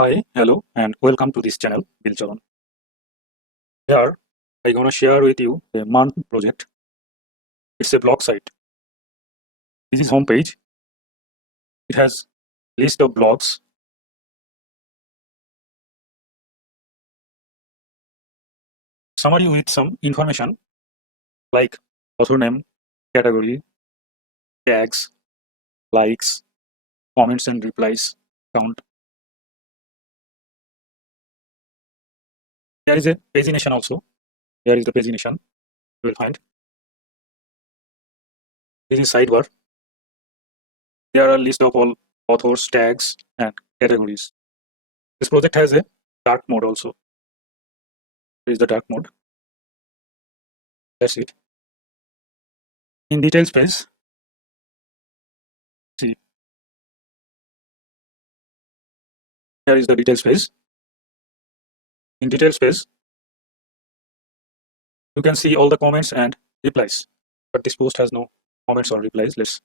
Hi, hello, and welcome to this channel, Bilcharan. Here, I'm gonna share with you a MERN project. It's a blog site. This is homepage. It has list of blogs, summary with some information like author name, category, tags, likes, comments and replies, count. There is a pagination also. Here is the pagination you will find. This is sidebar. There are a list of all authors, tags, and categories. This project has a dark mode also. This is the dark mode. That's it. In details page, see, here is the details page. In details page, you can see all the comments and replies. But this post has no comments or replies. Let's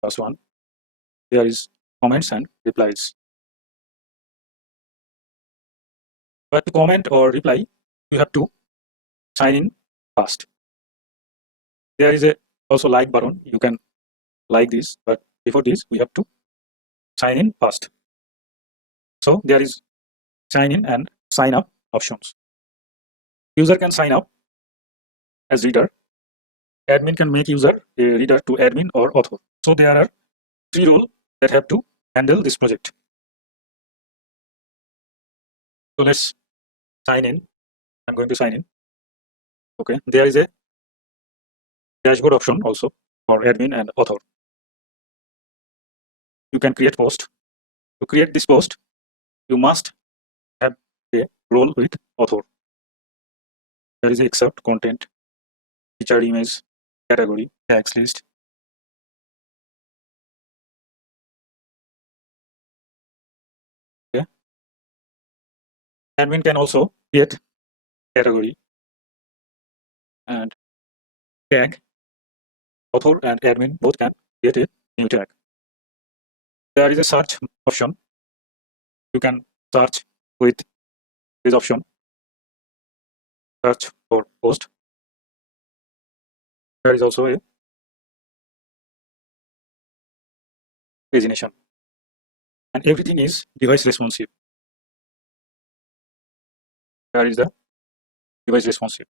first one. There is comments and replies. But to comment or reply, you have to sign in first. There is a also like button. You can like this, but before this, we have to sign in first. So there is sign in and sign up options. User can sign up as reader. Admin can make user a reader to admin or author. So there are 3 roles that have to handle this project. So let's sign in. I'm going to sign in. Okay, there is a dashboard option also for admin and author. You can create post. To create this post, you must have a role with author. There is a excerpt, content, featured image, category, tags list. Okay. Admin can also create category and tag. Author and admin both can create a new tag. There is a search option. You can search with this option. Search for post. There is also a pagination. And everything is device responsive. There is the device responsive.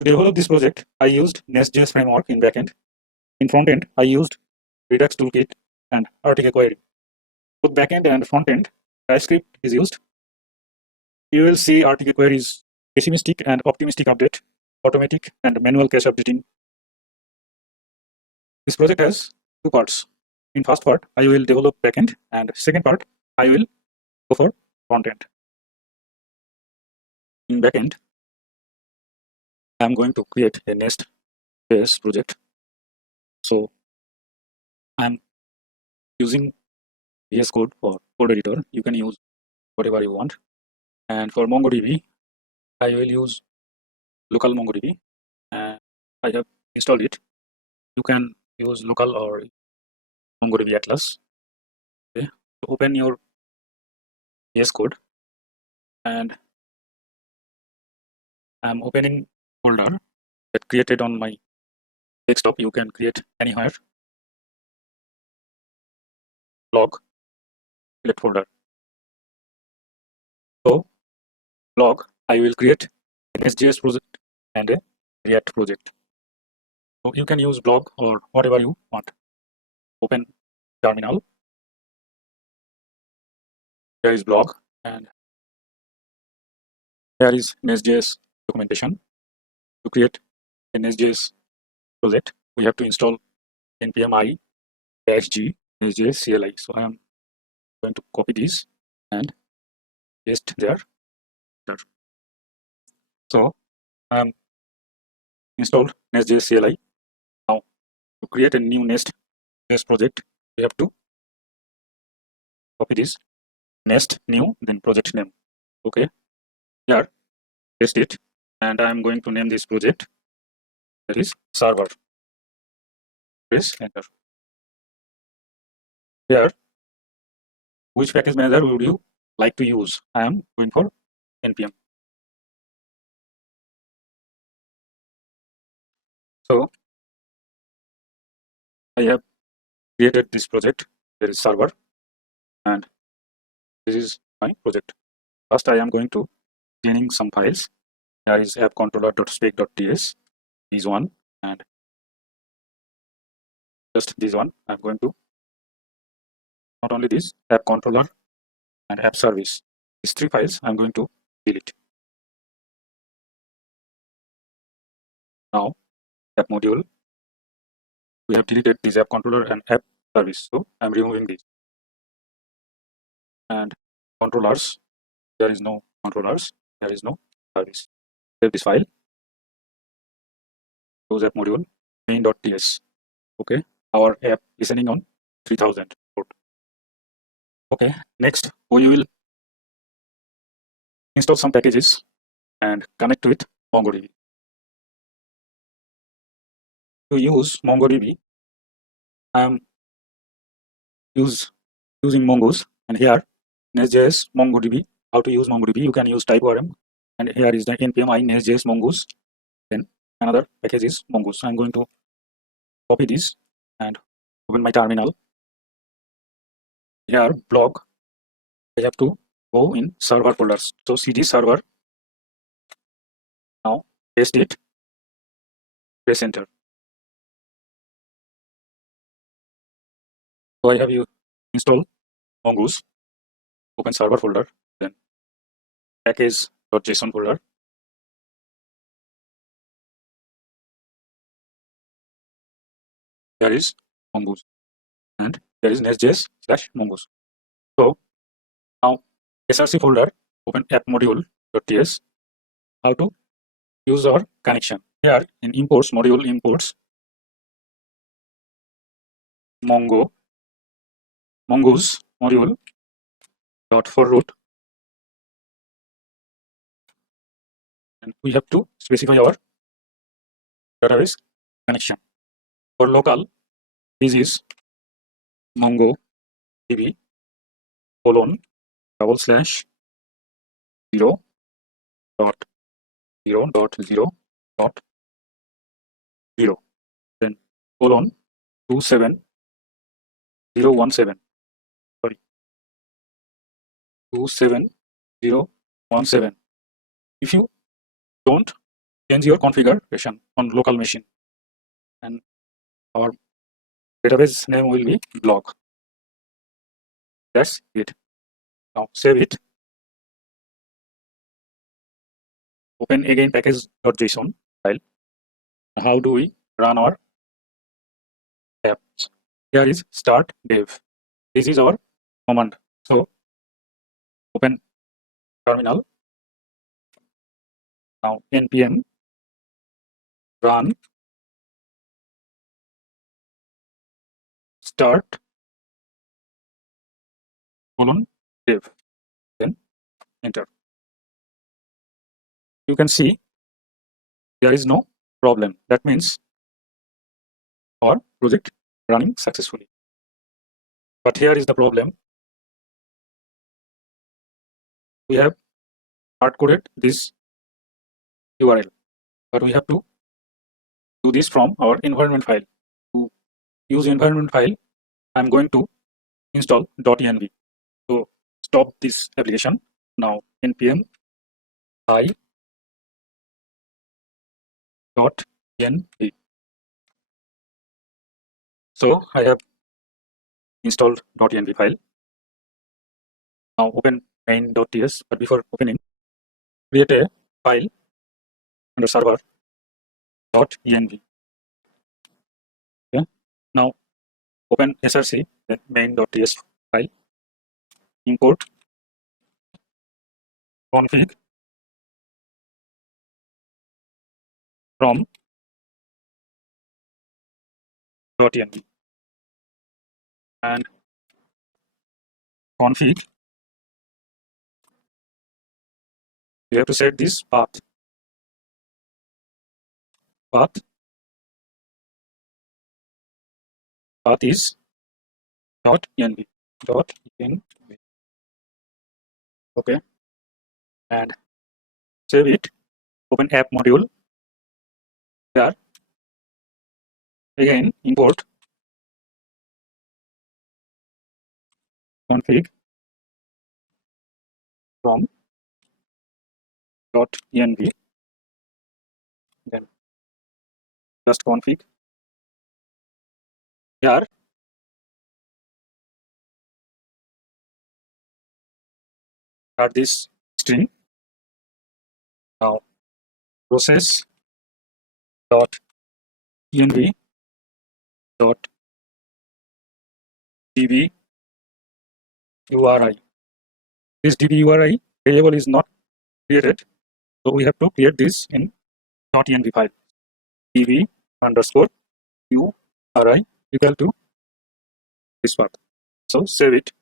To develop this project, I used Nestjs framework in backend. In frontend, I used redux-toolkit and Article query. Both backend and frontend, TypeScript is used. You will see Article query is pessimistic and optimistic update, automatic and manual cache updating. This project has 2 parts. In first part, I will develop backend, and second part, I will go for frontend. In backend, I am going to create a Nest.js project. So I am using VS Code for code editor. You can use whatever you want. And for Mongodb, I will use local Mongodb, and I have installed it. You can use local or Mongodb Atlas. Okay. So open your VS Code, and I'm opening folder that created on my desktop. You can create anywhere. Blog, select folder. So blog, I will create an Nestjs project and a React project. So you can use blog or whatever you want. Open terminal. There is blog, and here is Nestjs documentation. To create a Nestjs project, we have to install npm i-g Nestjs CLI. So I am going to copy this and paste there. So I am installed Nestjs CLI. Now to create a new Nest.js project, we have to copy this Nest new, then project name. Okay. Here paste it, and I am going to name this project, that is server. Press enter. Here, which package manager would you like to use? I am going for npm. So I have created this project. There is server, and this is my project. First, I am going to cleaning some files. There is appcontroller.spec.ts, this one, and just this one. I'm going to, not only this, app controller and app service. These three files I'm going to delete. Now, app module, we have deleted this app controller and app service, so I'm removing this. And controllers, there is no controllers, there is no service. Save this file. Close app module, main.ts. Okay, our app listening on 3000 port. Okay, next we will install some packages and connect to it Mongodb. To use Mongodb, I am using Mongoose, and here Nestjs Mongodb. How to use Mongodb? You can use type-orm, and here is the npm I Nestjs Mongoose. Then another package is Mongoose. I'm going to copy this and open my terminal. Here blog, I have to go in server folders. So cd server. Now paste it. Press enter. So I have you install Mongoose. Open server folder. Then package.json folder. There is Mongoose, and there is Nestjs/Mongoose. So now src folder, open app module.ts. How to use our connection? Here in imports module, imports mongoose module dot for root, and we have to specify our database connection. For local, this is mongodb colon /0 dot 0 dot 0 dot 0, then colon 27017. Sorry, 27017. If you don't change your configuration on local machine, and our database name will be blog. That's it. Now save it. Open again package.json file. How do we run our apps? Here is start dev. This is our command. So open terminal. Now npm run start colon dev. Then enter. You can see there is no problem. That means our project running successfully. But here is the problem. We have hard-coded this URL, but we have to do this from our environment file. To use environment file, I'm going to install .env. So stop this application. Now npm I .env. So I have installed .env file. Now open main.ts, but before opening, create a file under server .env. Okay. Now open src, then main.ts file, import config from .env, and config, you have to set this path. path is .env. Okay, and save it. Open app module. Here again import config from .env, then just config. Here add this string. Now process .env .db URI. This db URI variable is not created, so we have to create this in .env file. db underscore URI equal to this path. So save it.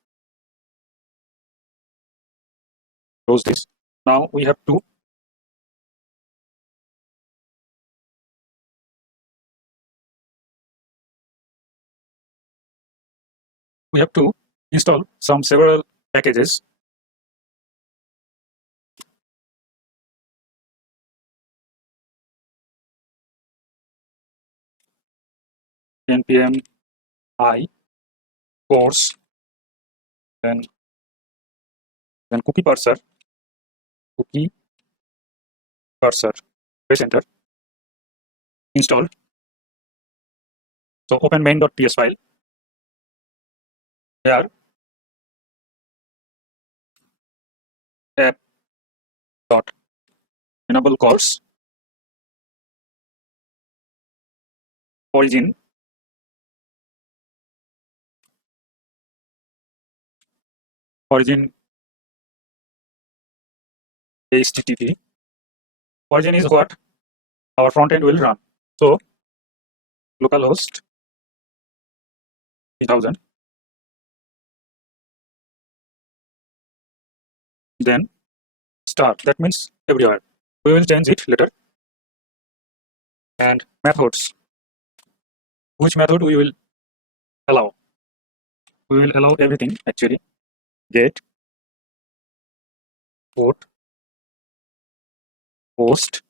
Close this. Now we have to install several packages. npm I course, then cookie parser, press enter, install. So open main.ts file. Here app dot enable course origin http. Origin is what our front end will run. So localhost 3000, then start. That means everywhere. We will change it later. And methods. Which method we will allow? We will allow everything actually. Get, put, post,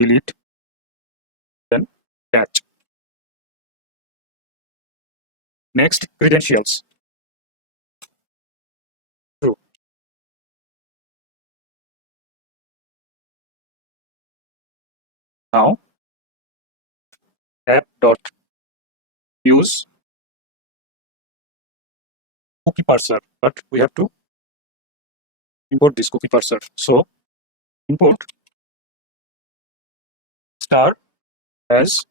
delete, then catch. Next, credentials. True. Now app dot use cookie parser, but we have to import this cookie parser. So import star as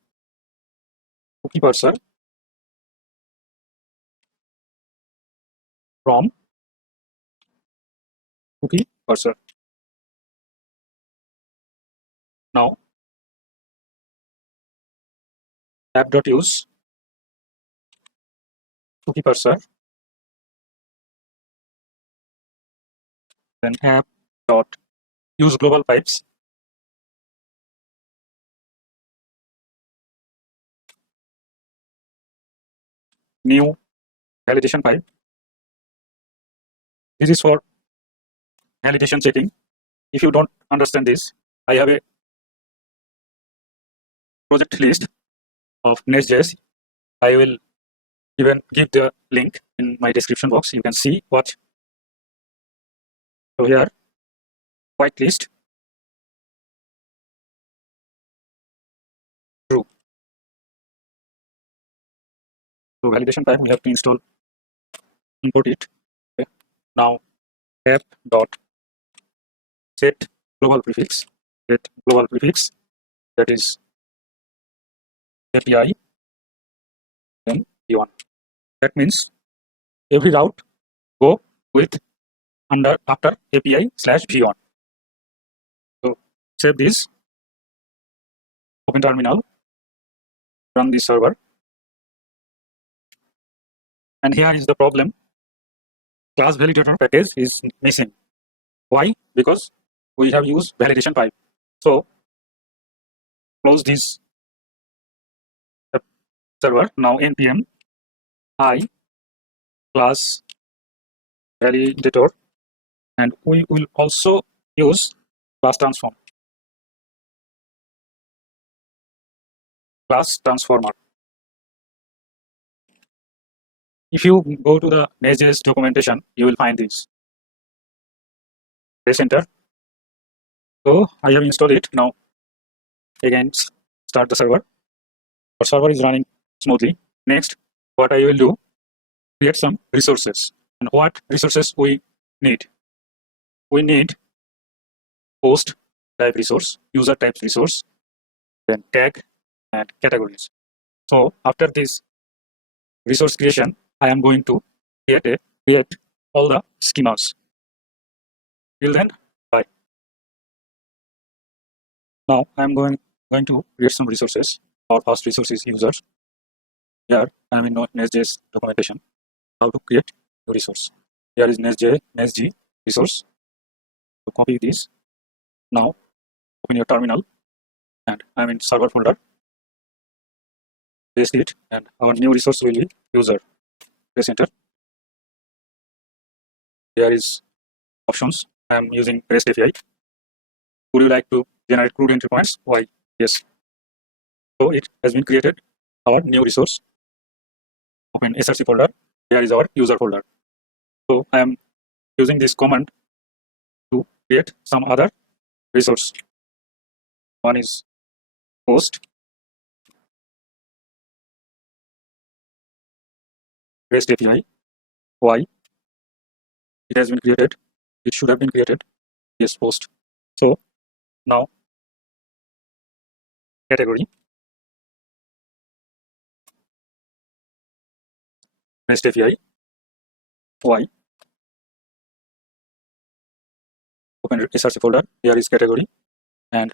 cookie parser from cookie parser. Now app.use cookie parser, then app.use global pipes, new validation pipe. This is for validation checking. If you don't understand this, I have a project list of Nestjs. I will even give the link in my description box. You can see what. So here, white list, true. So validation pipe we have to install, import it. Okay. Now app dot set global prefix, that is API, then v1. That means every route go with after API / v1. So save this, open terminal, run this server. And here is the problem. Class validator package is missing. Why? Because we have used validation pipe. So close this server. Now npm I class validator, and we will also use class transform, class transformer. If you go to the Nestjs documentation, you will find this. Press enter. So I have installed it. Now again start the server. Our server is running smoothly. Next, what I will do, create some resources. And what resources we need? We need post type resource, user type resource, then tag and categories. So after this resource creation, I am going to create all the schemas. Till then, bye. Now I am going to create some resources. Our first resource is users. Here I am in Nestjs documentation. How to create a resource. Here is Nestj resource. So copy this. Now open your terminal, and I am in server folder. Paste it, and our new resource will be user. Press enter. Here is options. I am using REST API. Would you like to generate crude entry points? Why? Yes. So it has been created. Our new resource. Open src folder. Here is our user folder. So I am using this command to create some other resource. One is post REST API. Why? It has been created. It should have been created. Yes, post. So now category REST API. Why? Open src folder. Here is category, and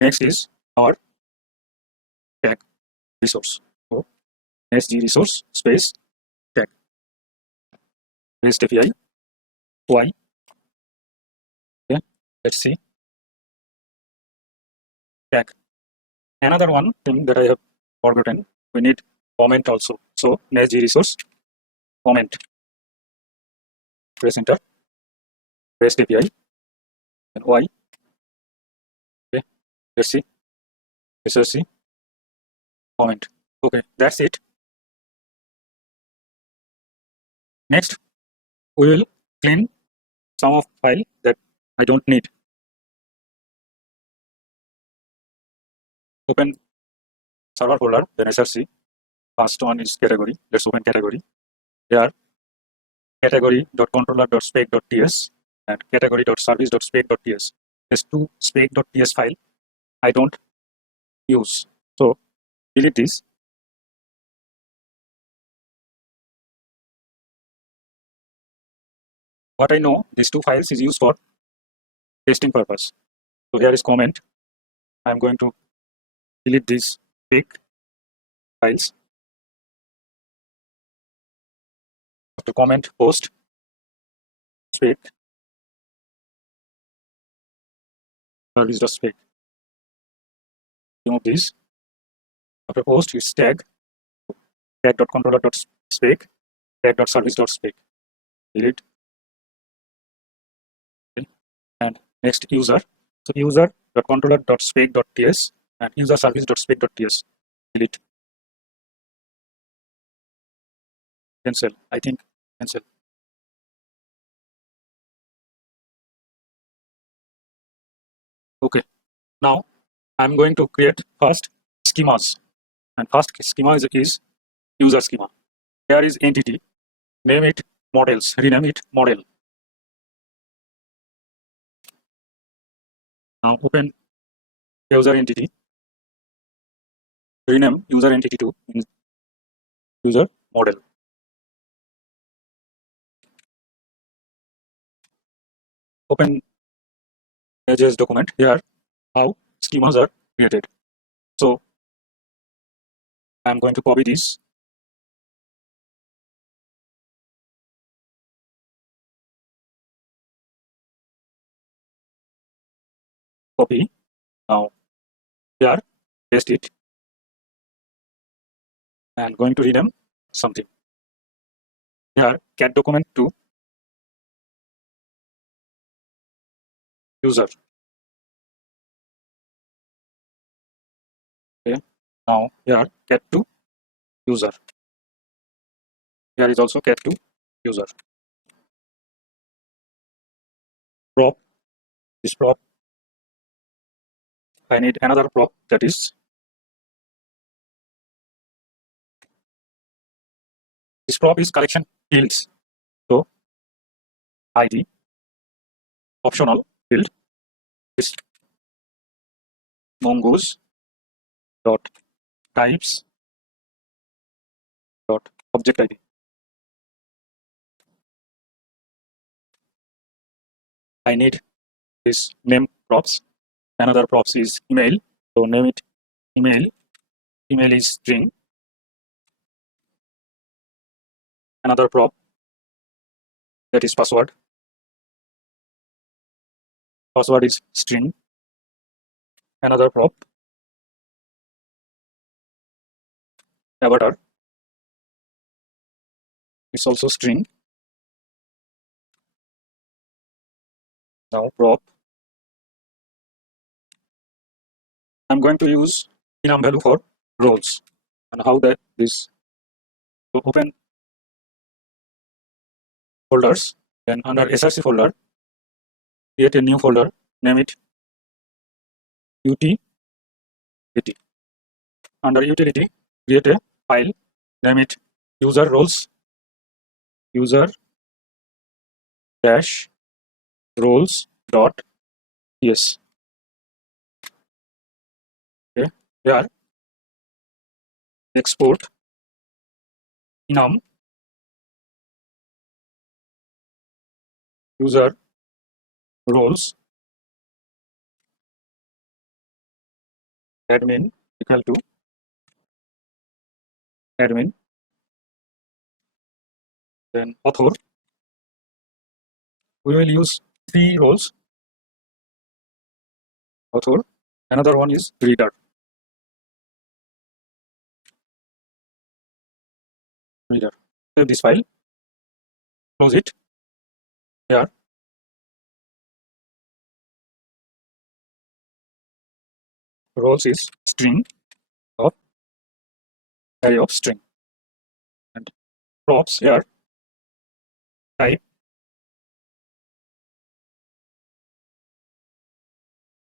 next is our tag resource. So Nestj resource space tag REST API. Why? Okay, let's see. Tag. Another one thing that I have forgotten, we need comment also. So Nestj resource comment. Press enter. REST API. And why? Okay, let's see. src comment. Okay, that's it. Next, we will clean some of file that I don't need. Open server folder, then src. First one is category. Let's open category. There category.controller.spec.ts and category.service.spec.ts. There's two spec.ts file I don't use. So delete this. What I know, these two files is used for testing purpose. So here is comment. I'm going to delete these spec files. After comment, post spec service.spec. Remove this. After post is tag.controller.spec, tag.service.spec. Delete. And next user. So user.controller.spec.ts and user service.spec.ts. Delete. Cancel. I think cancel. Okay. Now I'm going to create first schemas. And first schema is user schema. Here is entity. Name it models. Rename it model. Now open user entity. Rename user entity to user model. Open Nodejs document. Here how schemas are created. So I'm going to copy this. Copy. Now here paste it and going to rename something. Here cat document to user. Okay. Now here cat to user. Here is also cat to user. Prop, this prop. I need another prop, that is this prop is collection fields. So ID optional field is mongoose dot types dot object ID. I need this name props. Another props is email. So name it email. Email is string. Another prop, that is password. Password is string. Another prop, avatar, is also string. Now prop. I'm going to use enum value for roles and how that is. So open folders, then under src folder create a new folder, name it utility. Under utility create a file, name it user roles, user dash roles dot ts. Okay, here export enum user roles admin equal to admin, then author. We will use 3 roles. Author. Another one is reader. Reader. Save this file. Close it. Here roles is string of array of string, and props here type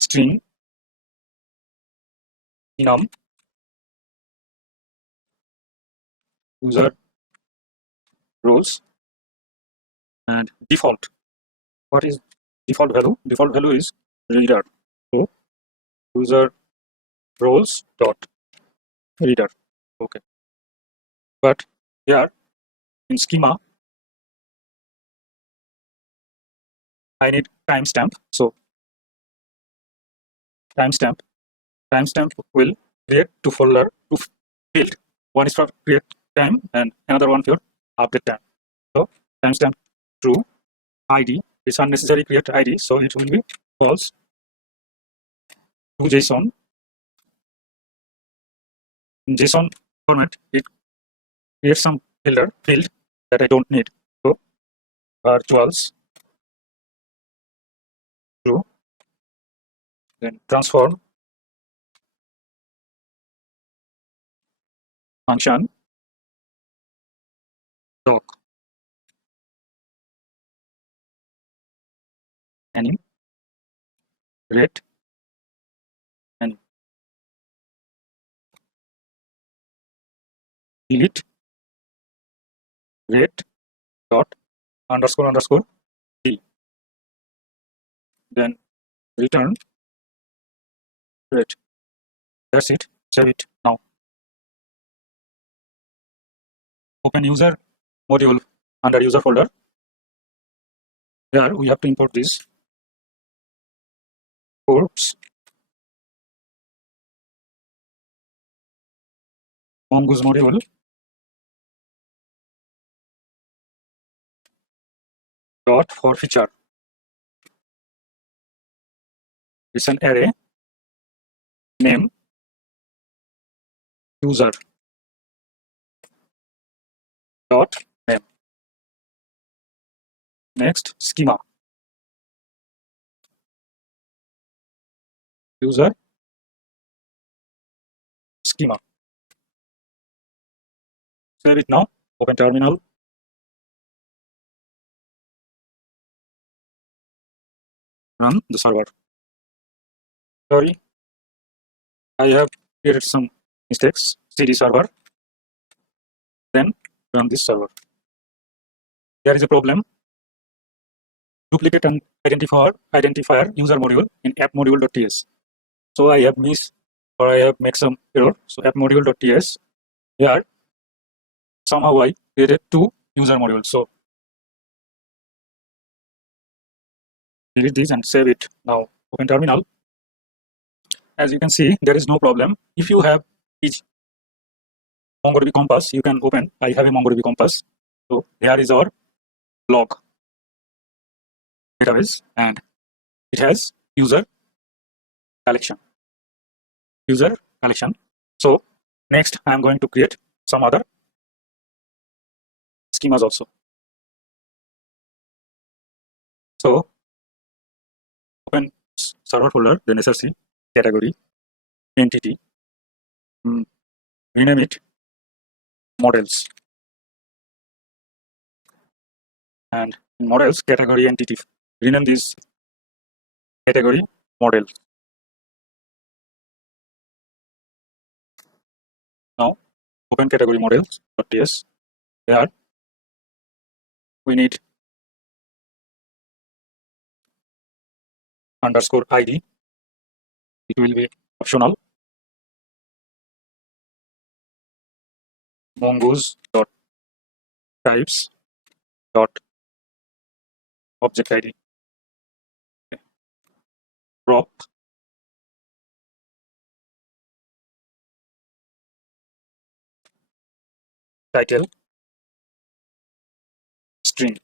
string enum user roles, and default. What is default value? Default value is reader. So user roles dot reader. Okay. But here in schema I need timestamp. So timestamp will create 2 folder, 2 field. One is for create time and another one for update time. So timestamp true, ID is unnecessary create ID, so it will be false. To JSON. In JSON format, it creates some field that I don't need. So virtuals true, then transform function doc anim rate and delete rate dot underscore d, then return rate. That's it. Save it now. Open user module under user folder. Here we have to import this ports mongoose module dot for feature. It's an array name user dot name. Next, schema user schema. Save it now. Open terminal. Run the server. Sorry, I have created some mistakes. CD server. Then run this server. There is a problem. Duplicate and identifier user module in app module.ts. So I have missed or I have made some error. So app module.ts. Here somehow I created two user modules. So delete this and save it. Now open terminal. As you can see, there is no problem. If you have each Mongodb compass, you can open. I have a Mongodb compass. So here is our blog database and it has user collection. User collection. So next I am going to create some other schemas also. So open server folder, then SRC, category, entity, rename it models, and in models category entity, rename this category model. Now open category models.ts. Here we need underscore ID. It will be optional. Mongoose dot types dot object ID. Prop title string,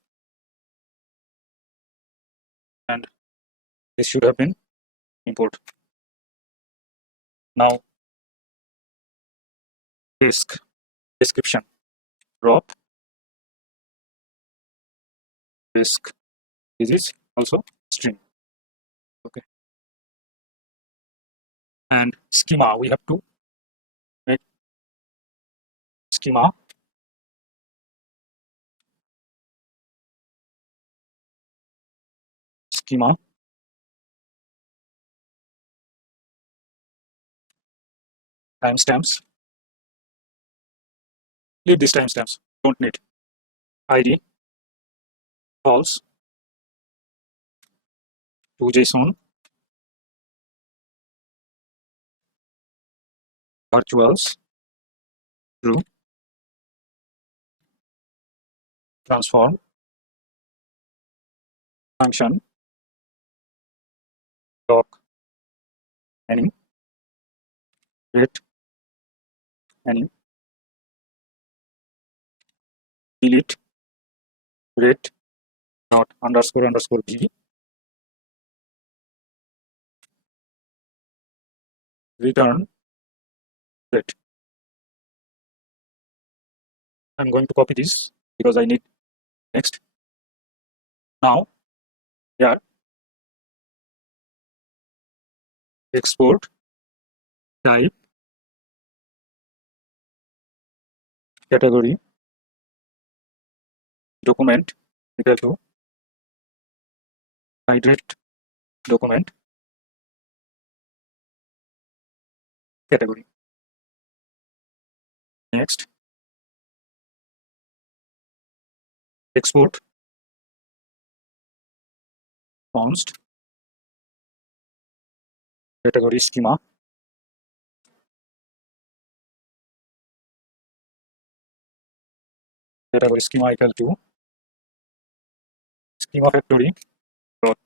and this should have been import. Now description prop disk. This is also string. Okay. And schema, we have to make schema timestamps. Leave these timestamps, don't need. ID false to JSON virtuals true transform function doc any rate any delete rate not underscore v return rate. I'm going to copy this because I need next. Now here export type category document equal to hydrate document category. Next export const category schema equal to schema factory dot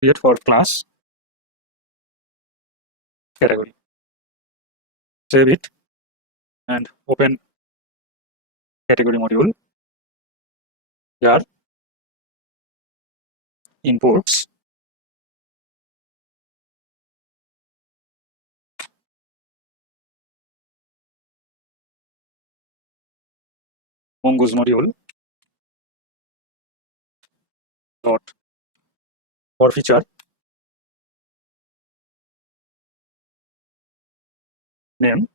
create for class category. Save it and open category module. Here imports mongoose module dot for feature name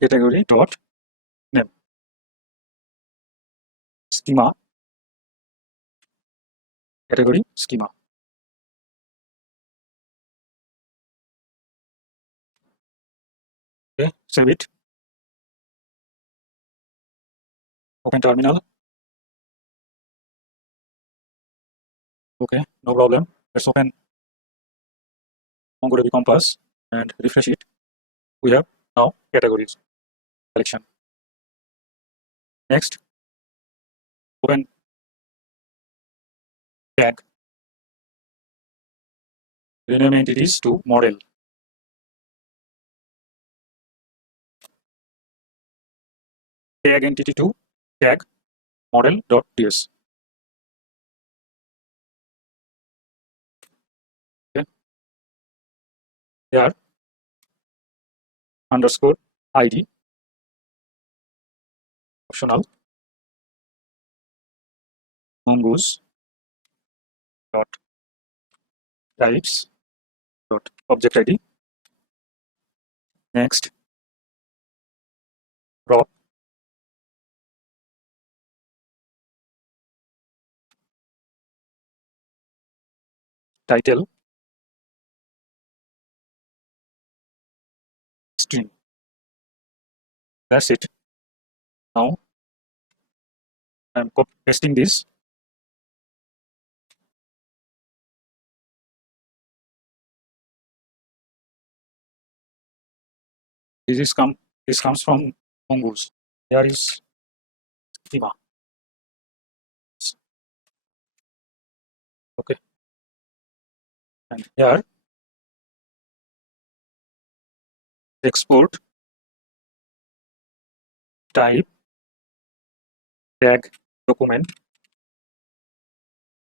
category dot name schema category schema. Okay, save it. Open terminal. Okay, no problem. Let's open Mongodb Compass and refresh it. We have now categories selection. Next, open tag. Rename entities to model. Tag entity to tag model.ts. Okay. Here underscore ID optional mongoose dot types dot object ID. Next, prop title string. That's it. Now I'm pasting this. This comes from mongoose. There is schema. Okay, and here export type tag document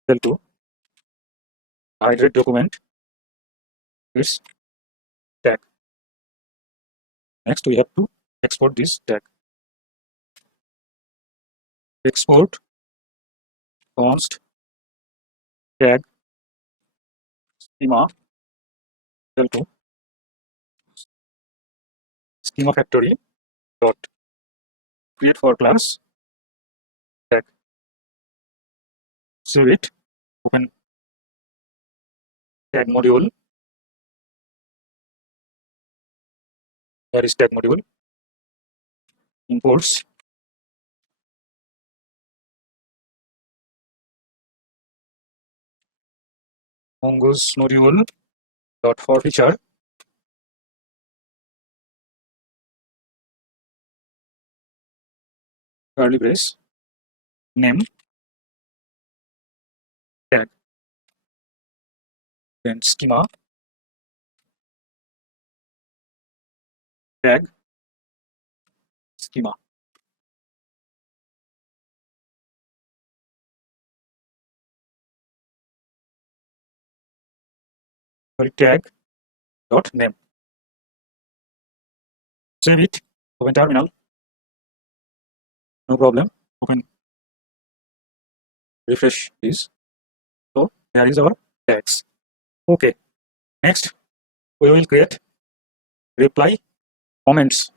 equal to hydrate document its tag. Next we have to export this tag. Export const tag schema equal to schema factory dot create for class tag. Save it. Open tag module. There is tag module. Imports mongoose module dot for feature curly brace name tag, then schema tag schema. Sorry, tag dot name. Save it. Open terminal. No problem. Open refresh this. So here is our tags. Okay. Next we will create reply comments.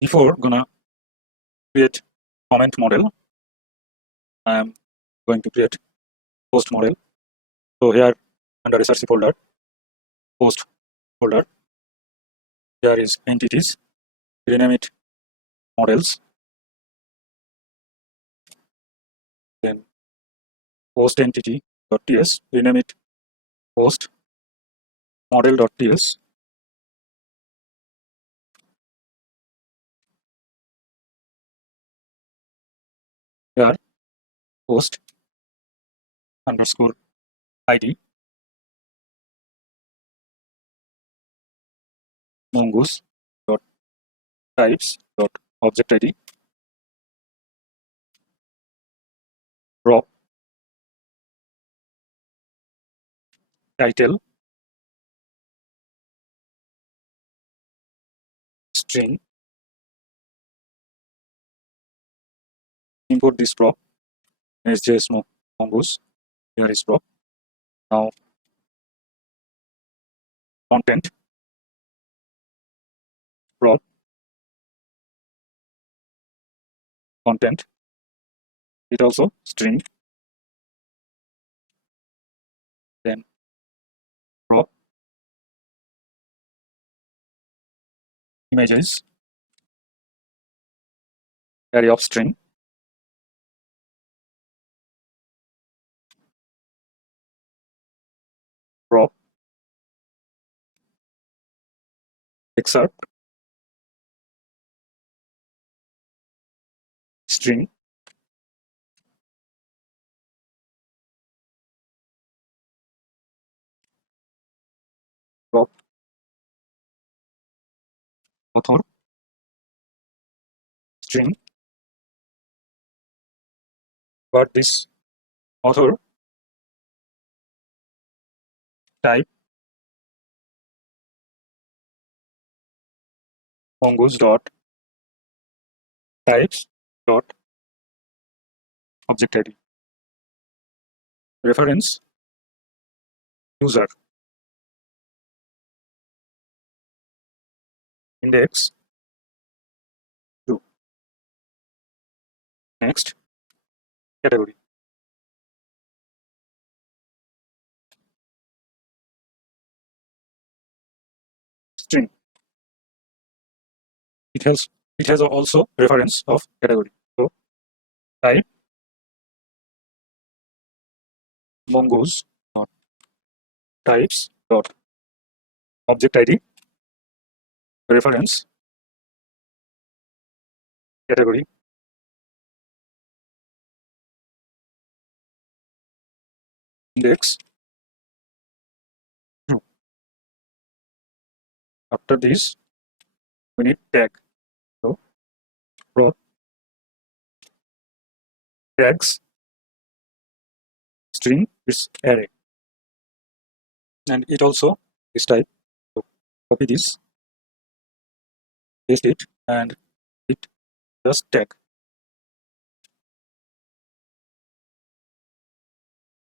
Before gonna create comment model, I am going to create post model. So here under src folder, post folder, there is entities. Rename it models. Then post entity.ts. Rename it post model.ts. Here post underscore ID mongoose dot types dot object ID prop title string, import this prop, Nestjs mongoose, here is prop. Now content, prop, content, it also string, then prop, images, array of string, prop, excerpt, string, prop, author, string, but this author type mongoose dot types dot object ID, reference user, index 2, next category, string. It has also reference of category. So type mongoose dot types dot object ID, reference category, index 2. After this we need tag. So prop tags string is array, and it also is type. So copy this, paste it, and it just tag.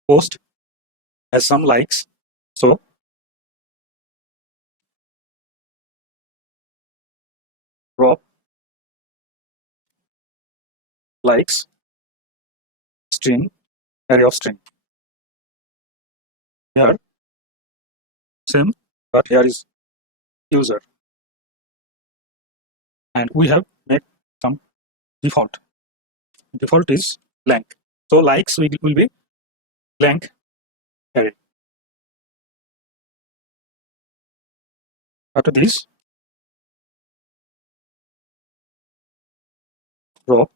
Post has some likes, so prop likes string, array of string. Here same, but here is user, and we have made some default. Default is blank, so likes will be blank array. After this prop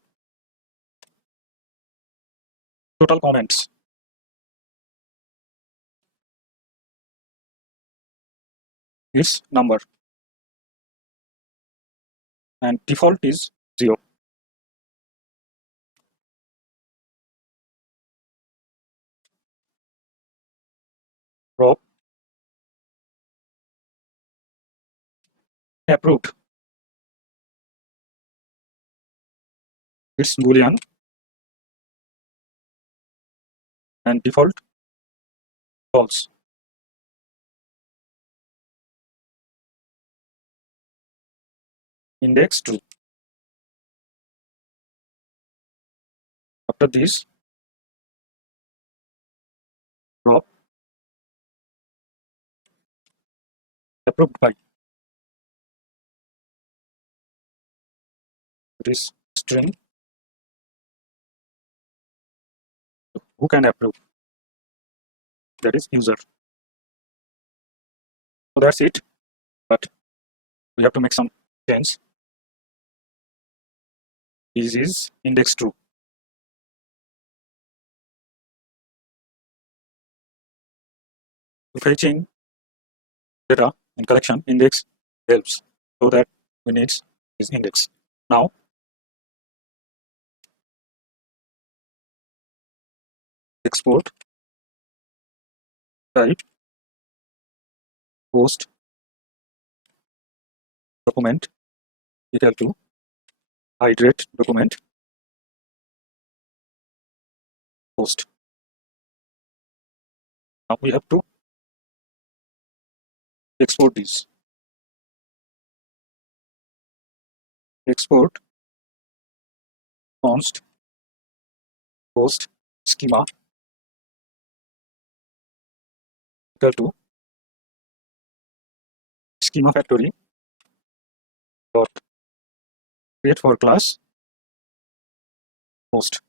total comments is number, and default is 0. Prop approved, it's boolean, and default false. Index 2. After this prop approved by, it is string, who can approve, that is user. So that's it, but we have to make some change. This is index 2. To fetching data in collection, index helps, so that we need this index. Now export type post document equal to hydrate document post. Now we have to export these. Export const post schema equal to schema factory dot create for class post.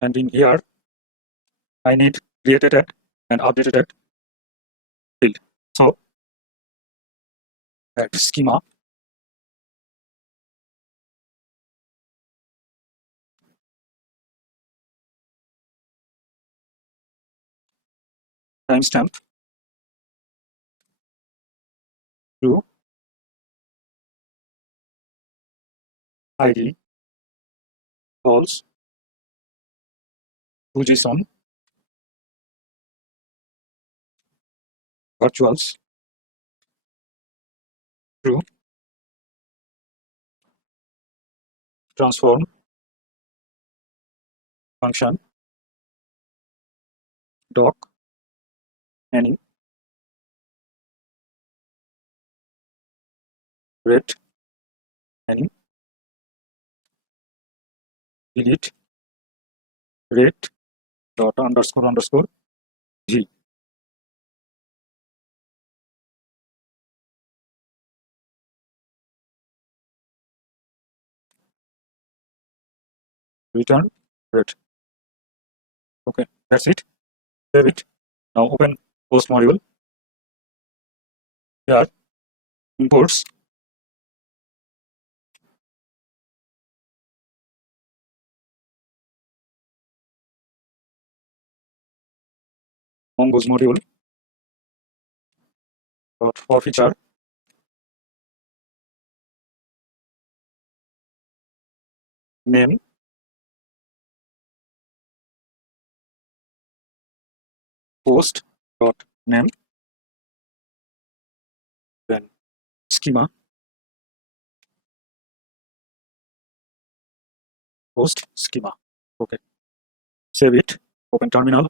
And in here I need created at and updated at field. So at schema timestamp to ID false to JSON virtuals true transform function doc any rate any delete rate dot underscore g. Return rate. Okay, that's it. Save it. Now open post module. Here imports mongoose module dot for feature name post dot name then schema post schema. Okay, save it. Open terminal.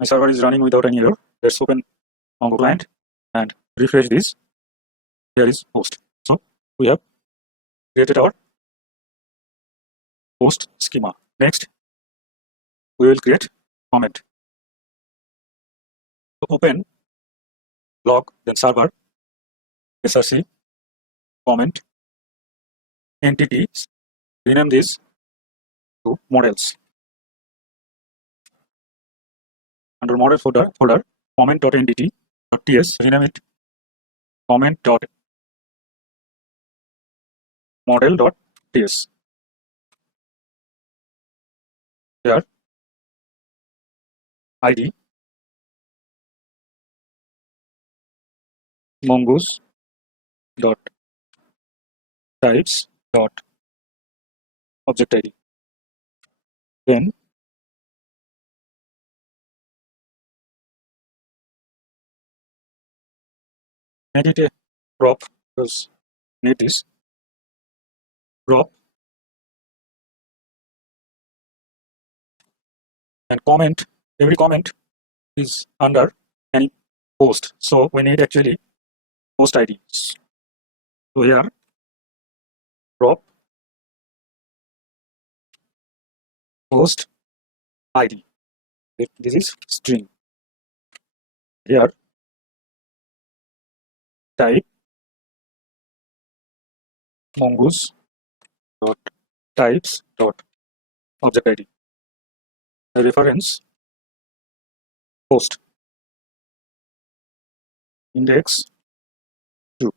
My server is running without any error. Let's open Mongo client and refresh this. Here is post. So we have created our post schema. Next, we will create comment. So open log, then server, src, comment, entities, rename this to models. Under model folder, comment.entity.ts, rename it comment.model.ts. Here, ID mongoose dot types dot object ID. Then make it a crop because need this crop and comment. Every comment is under any post, so we need actually post ID. So here crop post ID. This is string. Here type mongoose dot types dot object ID. A reference post index 2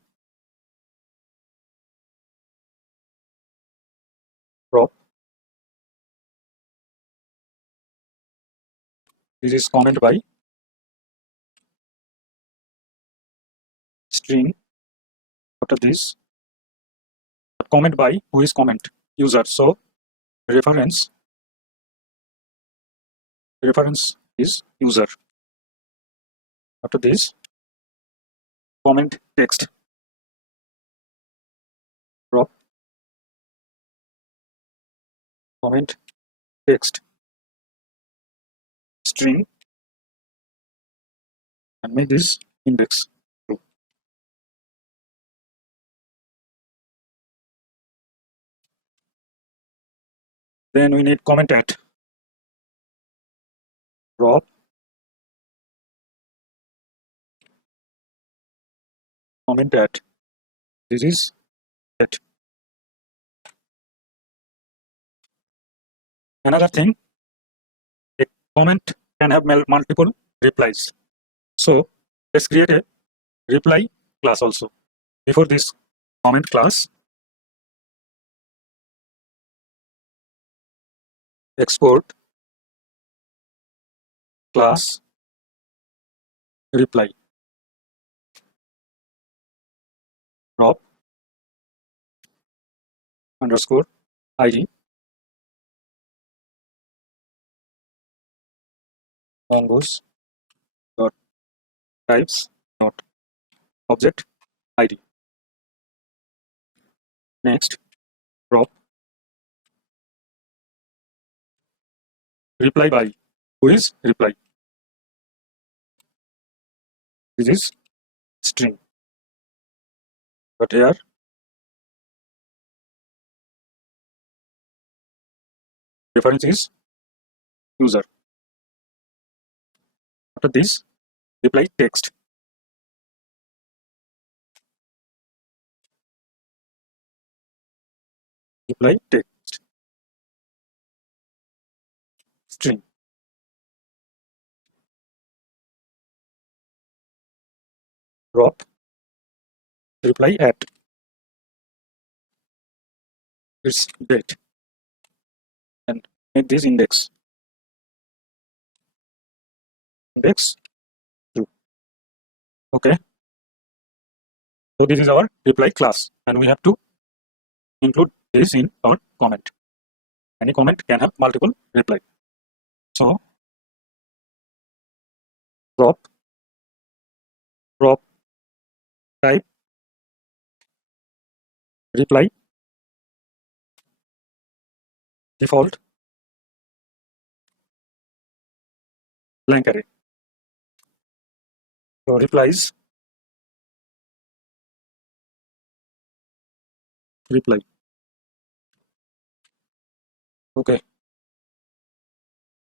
crop. This is comment by string. After this comment by who is comment user, so reference is user. After this comment text drop comment text string and make this index true. Then we need comment at drop comment at this is at. Another thing, a comment can have multiple replies. So let's create a reply class also. Before this comment class, export class reply drop underscore id mongoose dot types dot object id. Next, drop reply by. Who is reply? This is string, but here reference is user. After this, reply text. Reply text string. Drop reply at. Its date and make this index true. Okay, so this is our reply class, and we have to include this in our comment. Any comment can have multiple reply. So drop type reply default blank array. So replies reply. Okay,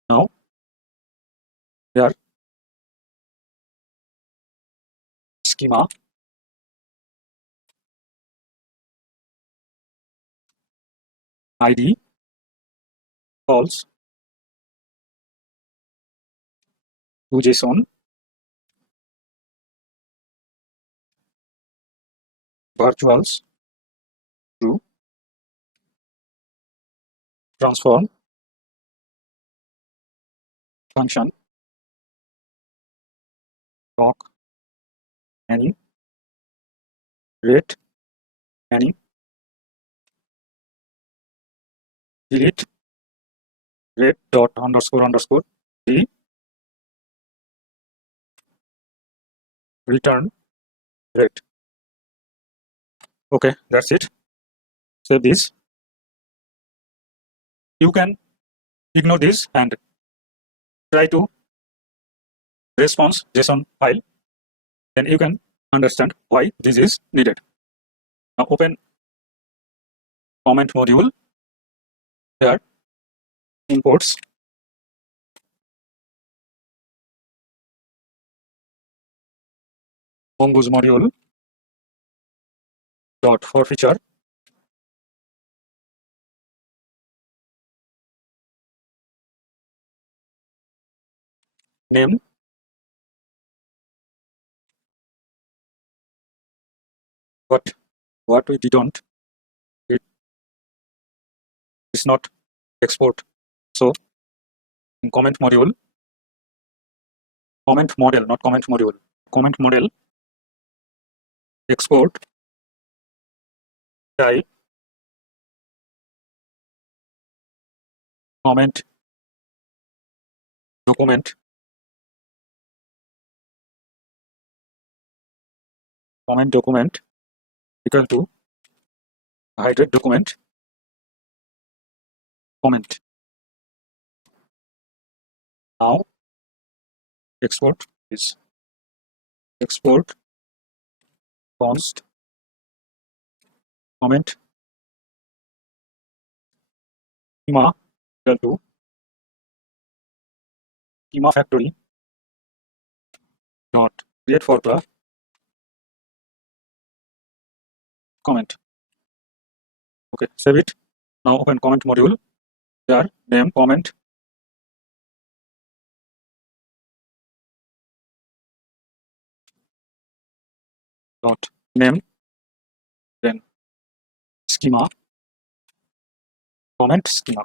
now here schema id calls to JSON virtuals true transform function talk any rate any delete rate dot underscore underscore d return rate. Okay, that's it. Save this. You can ignore this and try to response JSON file. Then you can understand why this is needed. Now open comment module. Here imports mongoose module dot for feature name but what we didn't, it is not export. So in comment module, comment model, not comment module, comment model export type comment document comment document equal to hydrate document comment. Now export is export const comment schema equal to schema factory dot create for the comment. Okay, save it. Now open comment module. Here name comment dot name, then schema comment schema.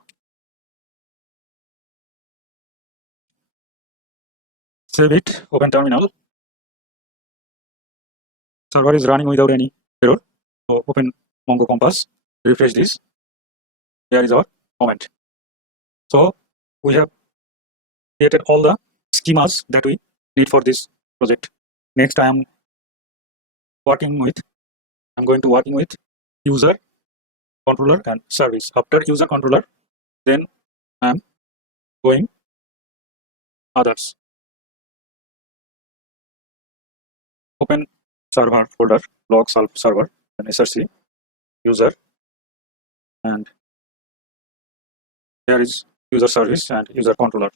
Save it. Open terminal. Server is running without any error. So open Mongo Compass. Refresh this. Here is our comment. So we have created all the schemas that we need for this project. Next, I'm going to working with user, controller, and service. After user controller, then I'm going others. Open server folder, log server, and src user, and here is user service and user controller.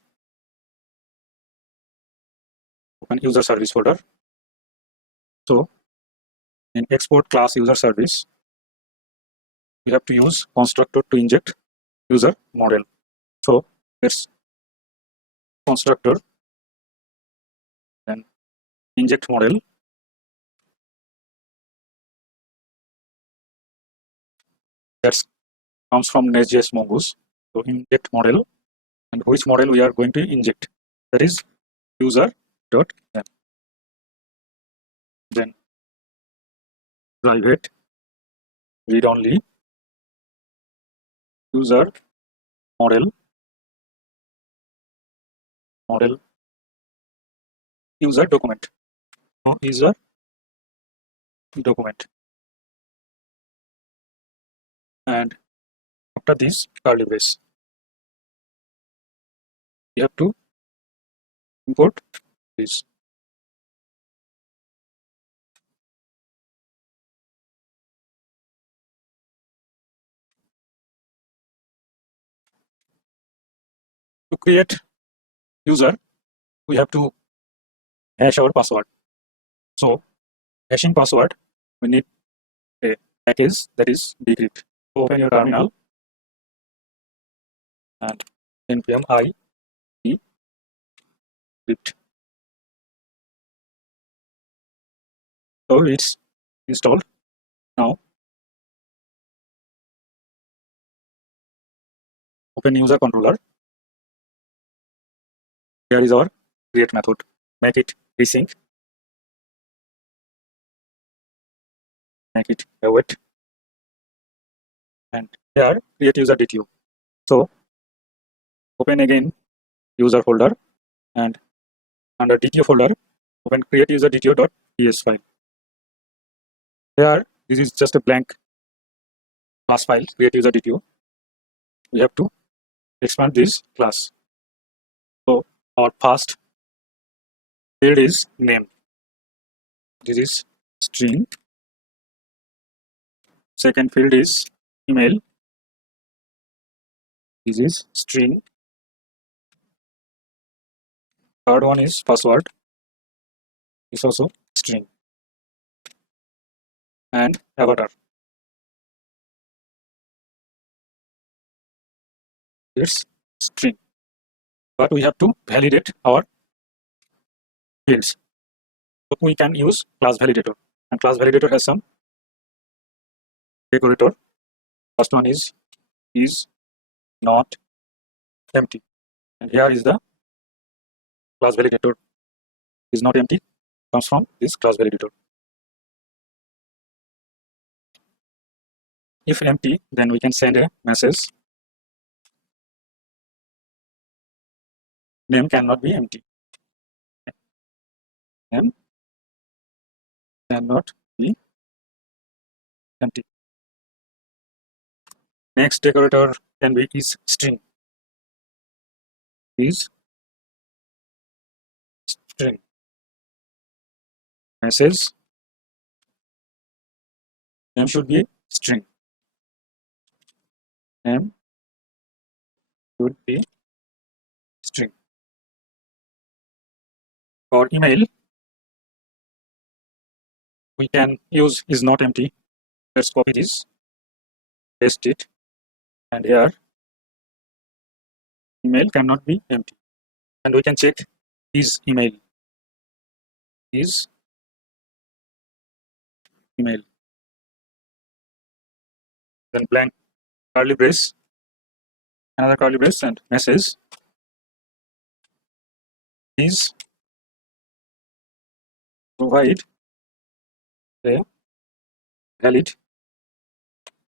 Open user service folder. So in export class user service, we have to use constructor to inject user model. So let's constructor, then inject model. That comes from Nestjs mongoose. So inject model, and which model we are going to inject, that is user dot then private read only user model user document. No, user document, and after this curly brace we have to import this. To create user, we have to hash our password. So hashing password, we need a package that is decrypt. Open your terminal and npm i decrypt. So it's installed. Now open user controller. Here is our create method. Make it async. Make it await. And here create user DTO. So open again user folder, and under DTO folder open create user DTO.ts file. Here this is just a blank class file, create user DTO. We have to expand this class. So our first field is name. This is string. Second field is email. This is string. Third one is password. It's also string. And avatar. It's string. But we have to validate our fields. So we can use class validator. And class validator has some decorator. First one is not empty. And here is the class validator. Is not empty. Comes from this class validator. If empty, then we can send a message. Name cannot be empty. Name cannot be empty. Next decorator can be is string. Is string. Message name should be string. Name should be string. For email, we can use is not empty. Let's copy this, paste it, and here email cannot be empty. And we can check is email. Is email. Then blank curly brace, another curly brace, and message is provide a valid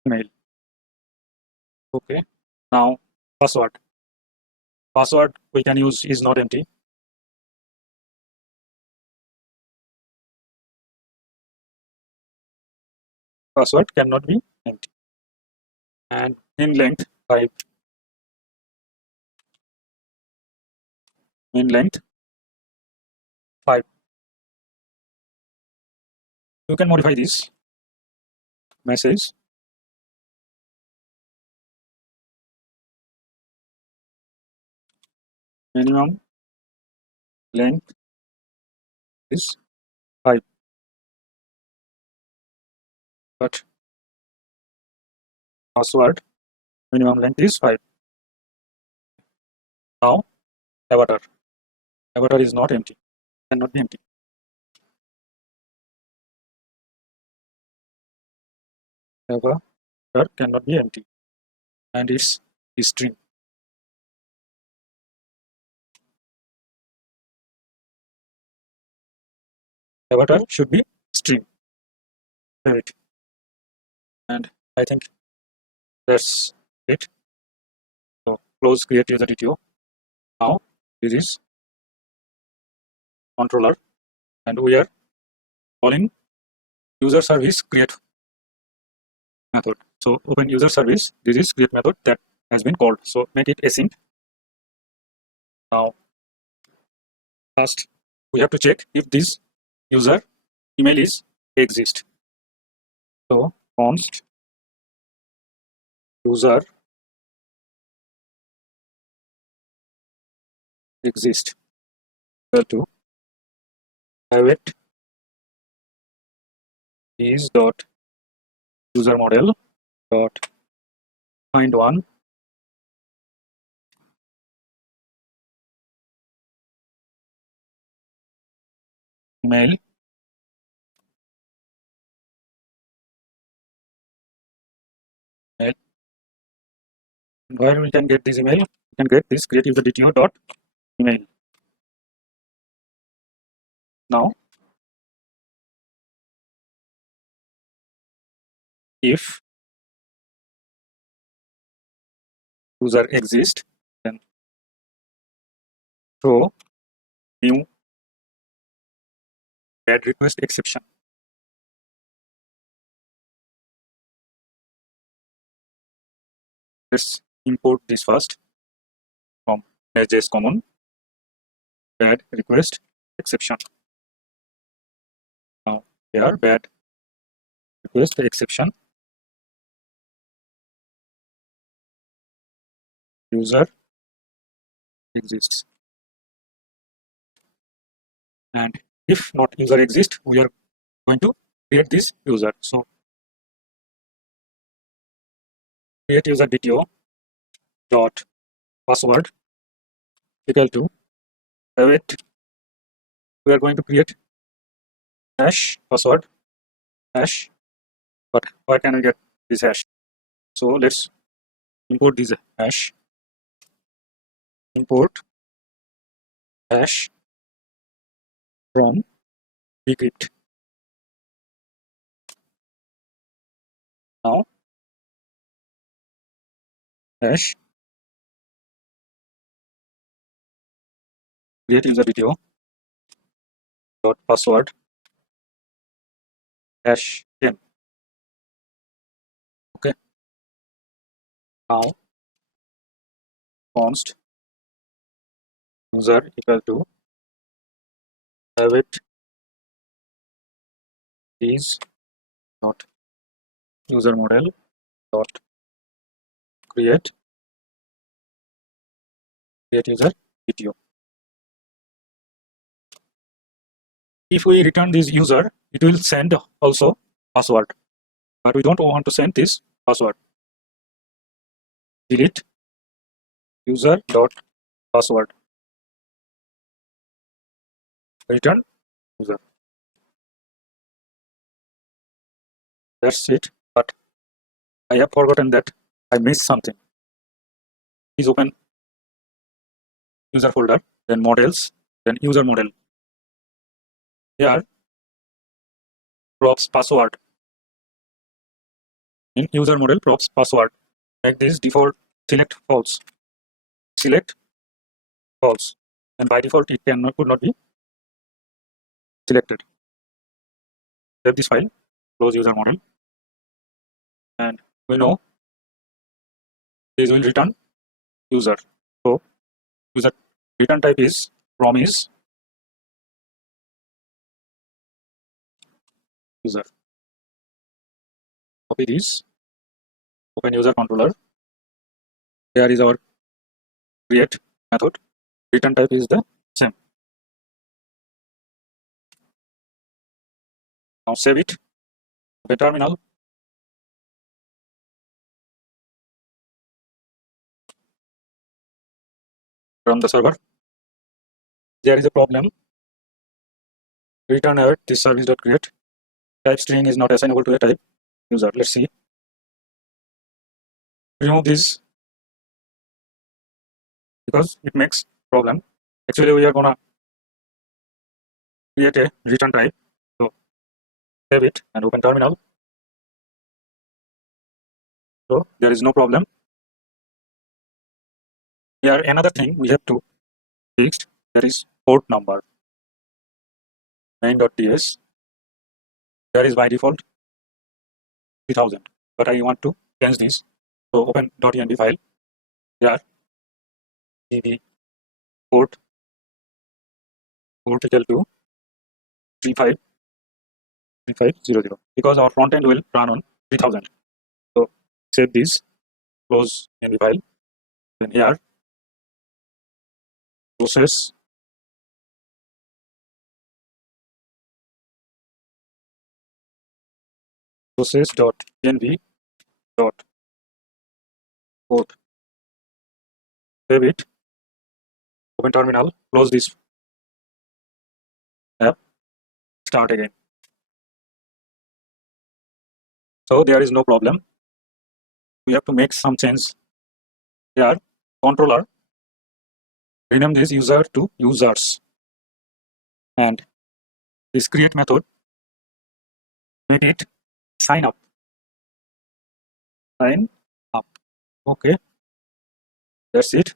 email. Okay. Now password. Password we can use is not empty. Password cannot be empty. And in length type in length 5. You can modify this message minimum length is 5, but password minimum length is 5. Now avatar. Avatar is not empty, cannot be empty. Avatar cannot be empty, and it's string. Avatar should be string. Save it. And I think that's it. So close create user DTO. Now this is controller, and we are calling user service create method. So open user service. This is create method that has been called. So make it async. Now first we have to check if this user email is exist. So const user exist equal to private is dot user model dot find one email where we can get this email. We can get this create user DTO dot email. Now if user exist, then throw new bad request exception. Let's import this first from Nestjs common bad request exception. Now here bad request exception user exists, and if not user exists, we are going to create this user. So create user DTO dot password equal to private. We are going to create hash password hash, but where can I get this hash? So let's import this hash. Import hash from decrypt. Now hash create user DTO dot password hash m. Okay. Now const user equal to have it is not user model dot create user video. If we return this user, it will send also password, but we don't want to send this password. Delete user dot password, return user. That's it. But I have forgotten that I missed something. Please open user folder, then models, then user model. Here props password. In user model props password. Make this default select false. Select false. And by default it could not be selected. Save this file, close user model, and we know this will return user. So user return type is from is user. Copy this, open user controller. Here is our create method. Return type is the same. Now save it. Open terminal. Run the server. There is a problem. Return error this service.create. Type string is not assignable to a type user. Let's see. Remove this because it makes problem. Actually, we are gonna create a return type. So save it and open terminal. So there is no problem. Here another thing we have to fix, there is port number. Main.ts. There is by default 3000, but I want to change this. So open .env file. Here the port equal to 3500 because our front end will run on 3000. So save this, close env file. Then here process.env dot port. Save it. Open terminal. Close this app. Start again. So there is no problem. We have to make some change. Here controller, rename this user to users, and this create method, make it sign up. Sign up. Okay, that's it.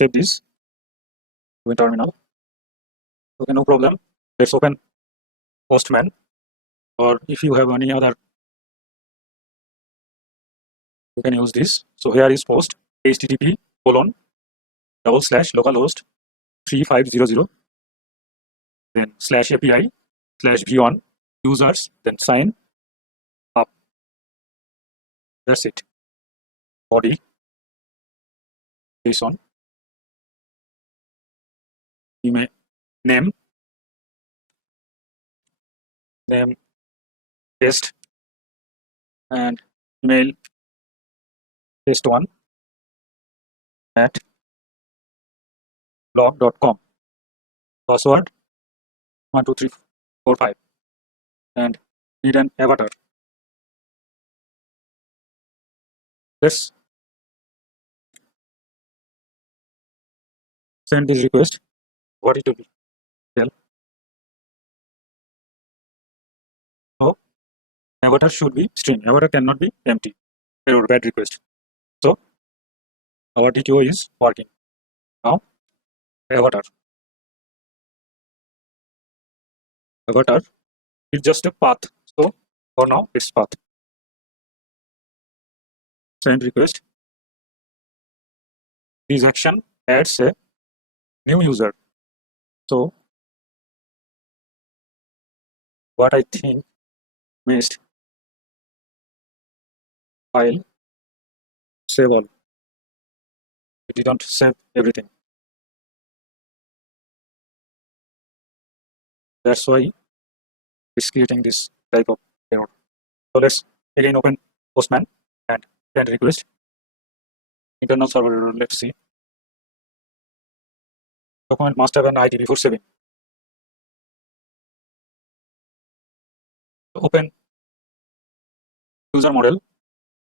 Save this. Open terminal. Okay, no problem. Let's open Postman, or if you have any other, you can use this. So here is post http://localhost 3500 then /API/v1 users then sign up. That's it. Body JSON. Email name test and email test1 at blog.com. Password 12345 and need an avatar. Let's send this request. What it will be? Tell. So avatar should be string. Avatar cannot be empty. Error, bad request. So our TTO is working. Now avatar It's just a path. So for now, it's path. Send request. This action adds a new user. So what I think missed file save all. It didn't save everything. That's why it's creating this type of error. So let's again open Postman and send request. Internal server error. Let's see. Document must have an ID before saving. So open user model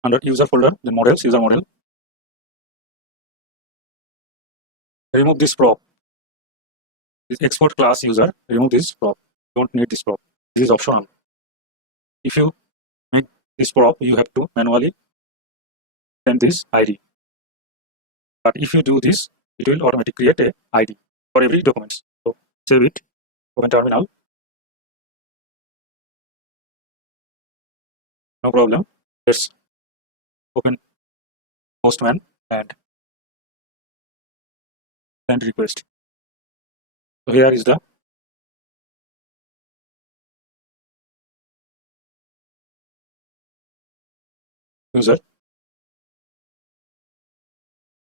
under user folder, then models, user model. Remove this prop. This export class user, remove this prop. Don't need this prop. This is optional. If you make this prop, you have to manually send this ID. But if you do this, it will automatically create a ID for every document. So save it, open terminal. No problem. Let's open Postman and send request. So here is the user.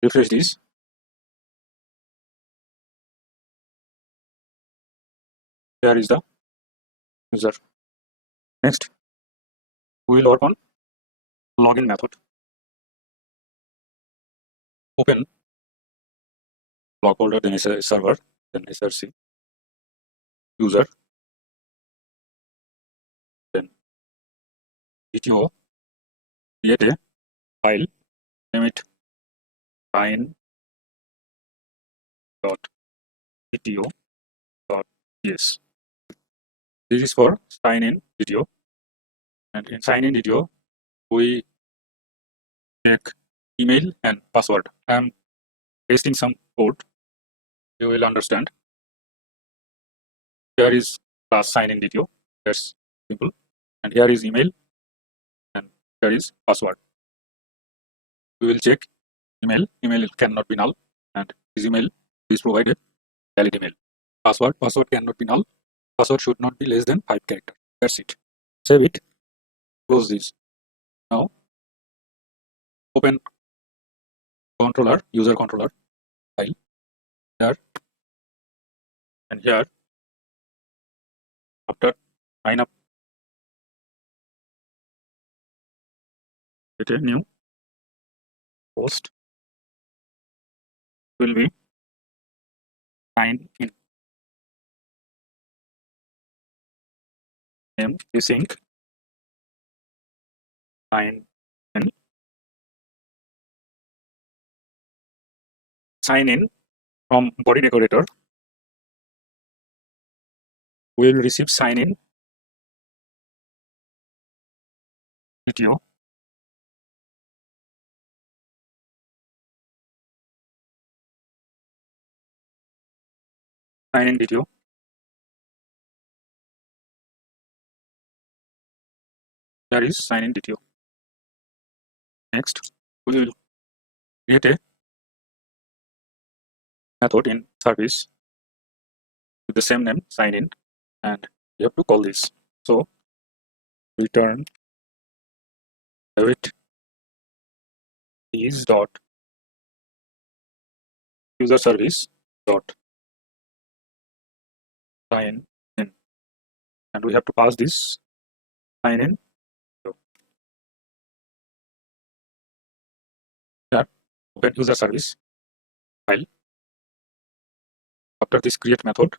Refresh this. Here is the user. Next, we will work on login method. Open log folder, then server, then src user, then DTO, create a file, name it sign.dto.ts. This is for sign in DTO, and in sign in DTO, we take email and password. I am pasting some code. You will understand. Here is class sign in DTO. That's simple. And here is email, and here is password. We will check email. Email cannot be null, and this email is provided valid email. Password cannot be null. Password should not be less than 5 characters. That's it. Save it. Close this. Now open controller, user controller file here and here. After sign up, get a new post. Will be sign in. Name async sign in. Sign in from body decorator. We will receive sign in DTO. Sign in DTO. There is sign in DTO. Next, we will create a method in service with the same name, sign in, and we have to call this. So return it is dot user service dot sign in, and we have to pass this sign in. That open user service file. After this create method,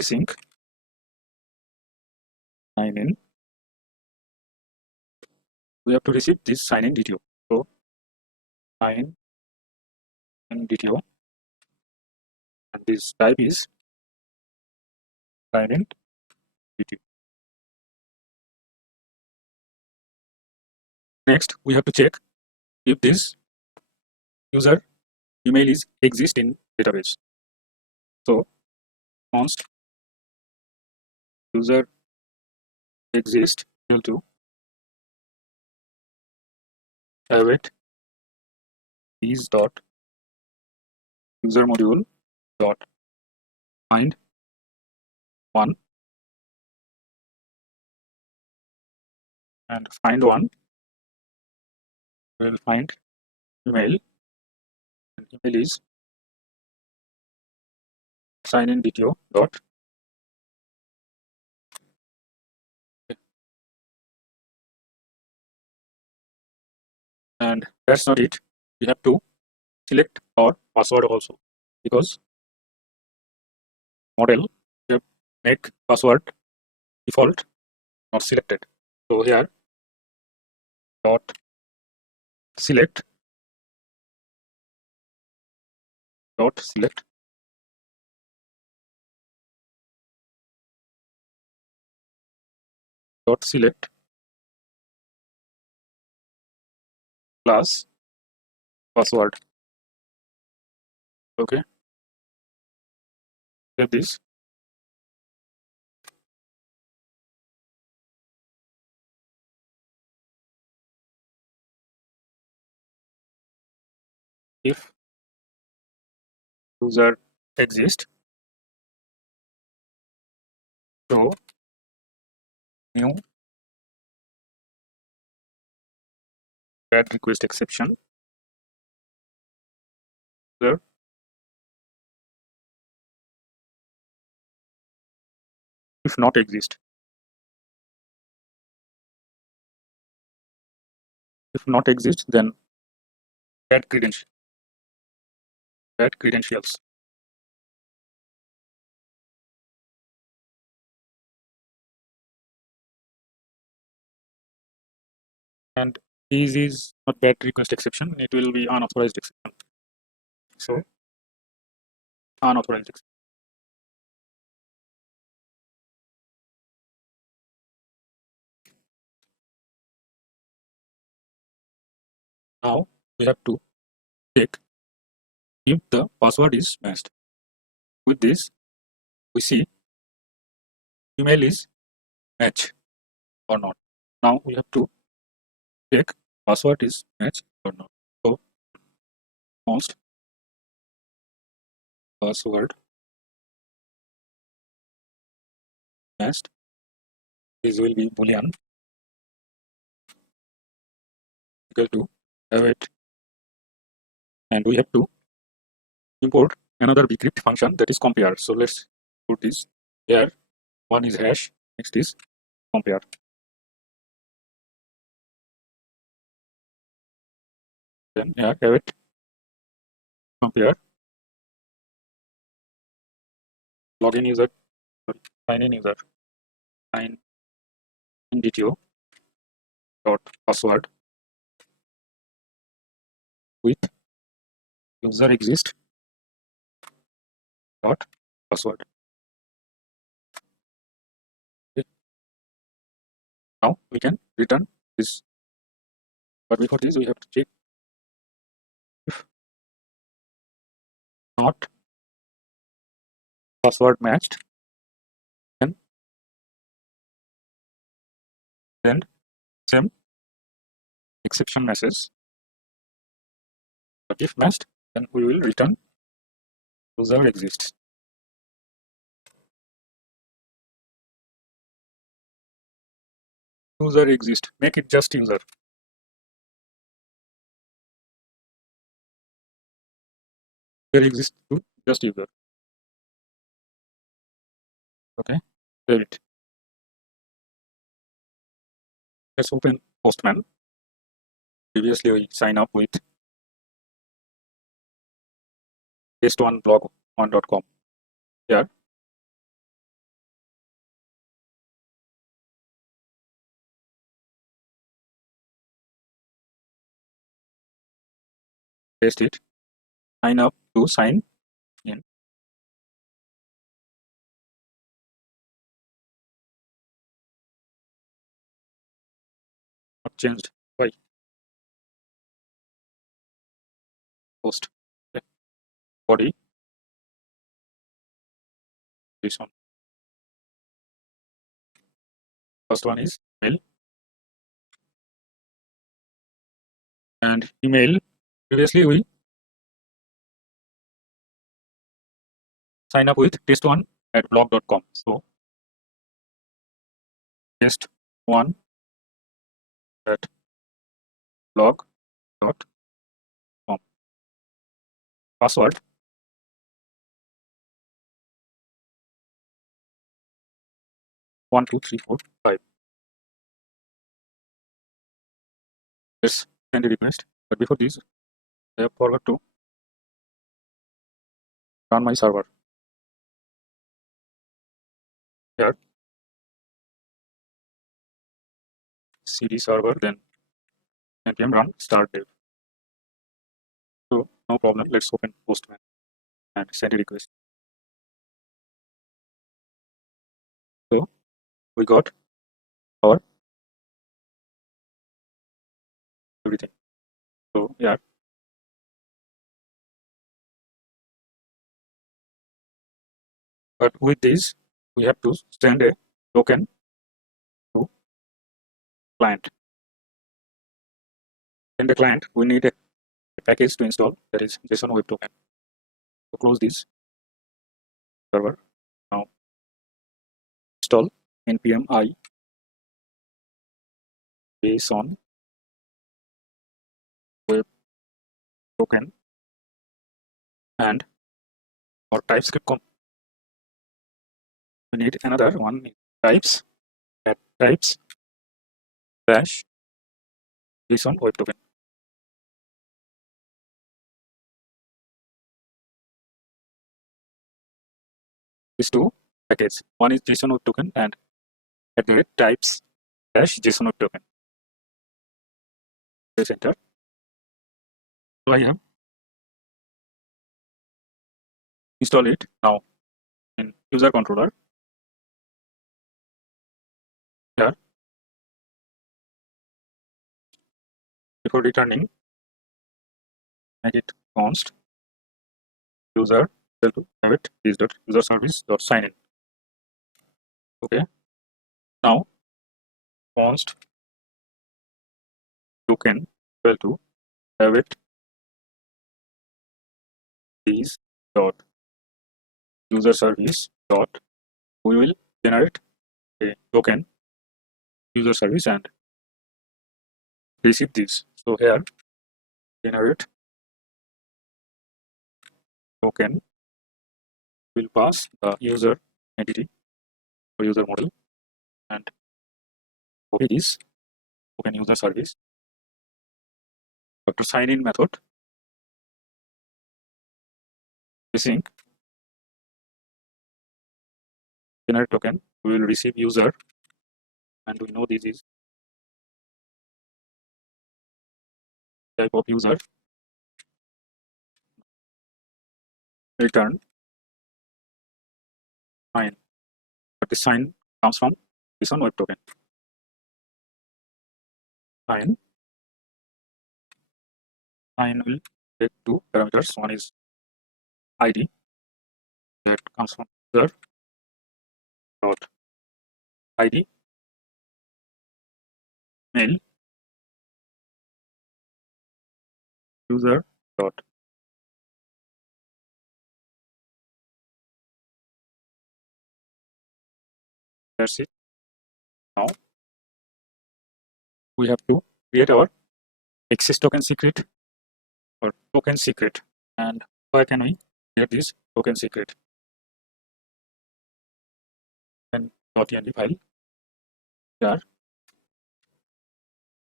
async sign in. We have to receive this sign in DTO. So sign in DTO, and this type is sign in DTO. Next, we have to check if this user email is exist in database. So const user exists equal to await these dot user module dot find one, and find one will find email, and email is sign in dto dot. And that's not it. We have to select our password also, because model we have make password default not selected. So here dot select dot select dot select plus password. Okay, save this. If user exists, show new bad request exception. User if not exist. If not exist, then bad credential. Bad credentials. And this is not bad request exception. It will be unauthorized exception. So unauthorized exception. Now we have to check if the password is matched. With this, we see email is match or not. Now we have to check password is matched or not. So const password matched. This will be boolean equal to await, and we have to import another bcrypt function, that is compare. So let's put this here. One is hash, next is compare. Then here await compare login user, sign in user, sign in dto dot password with user exist dot password. Okay. Now we can return this, but before this we have to check if not password matched, then send same exception message. But if matched, then we will return user exists. User exist, make it just user. User exists to just user. Okay, save it. Let's open Postman. Previously we sign up with test1blog1.com. Here paste it, sign up to sign in. Not changed. Why? Post. Okay. Body. This one. First one is email. And email, previously we sign up with test1 at blog.com. So test1 at blog.com. Password 12345. Let's send a request. But before this, I have forgot to run my server. Here, cd server, then npm run start dev. So no problem. Let's open Postman and send a request. So we got our everything. So yeah, but with this, we have to send a token to client. In the client, we need a package to install, that is JSON web token. So close this server. Now install npm I JSON web token and our TypeScript. We need another one, types at types dash JSON web token. These two packages. One is JSON web token and at the types dash JSON web token. Press enter. So I have installed it now in user controller. Here, before returning, make it const user equal to have it is dot user service dot sign in. Okay. Now const token equal to have it is dot user service dot, we will generate a token user service and receive this. So here generate token will pass the user entity or user model and copy this token user service. After sign in method, using generate token, we will receive user, and we know this is type of user. Return sign, but the sign comes from this one web token. Sign will take two parameters. One is ID that comes from user dot ID, mail user dot that's it. Now we have to create our access token secret or token secret. And where can we get this token secret? Then .env file. Here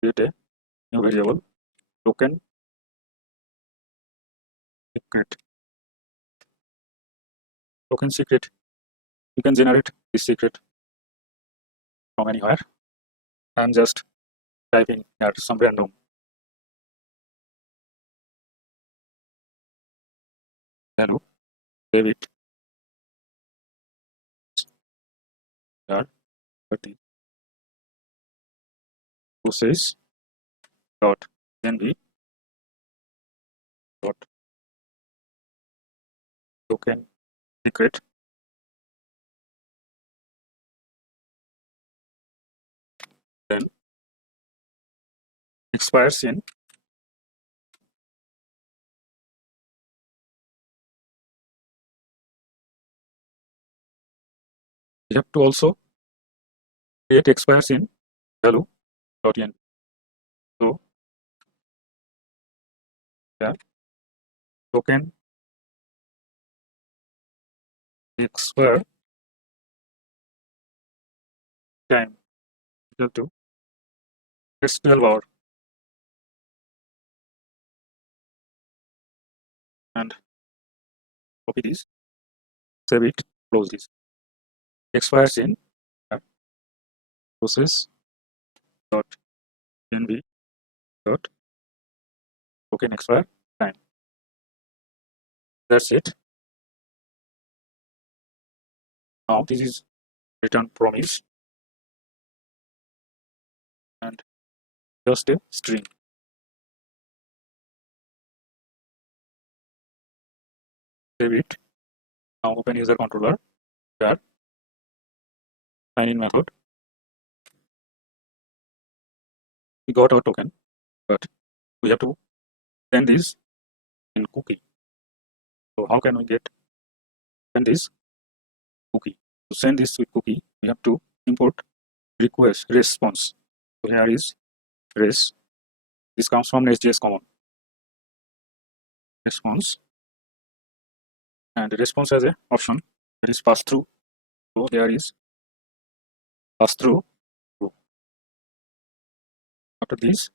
create a new variable token secret. Token secret. You can generate this secret from anywhere. I'm just typing here some random. Hello, save it. Here, 30 process dot env dot token secret. expires in we have to also create expires in value.end. So yeah, token expire time equal to it's 12 hour and copy this, save it, close this. Expires in process dot nv dot token expire time. That's it. Now this is return promise and just a string. Save it. Now open user controller, add sign in method. We got our token, but we have to send this in cookie. So how can we get send this cookie? To send this with cookie, we have to import request response. So here is res. This comes from Nestjs common. Response and the response has a option that is pass through. So there is pass through. After this,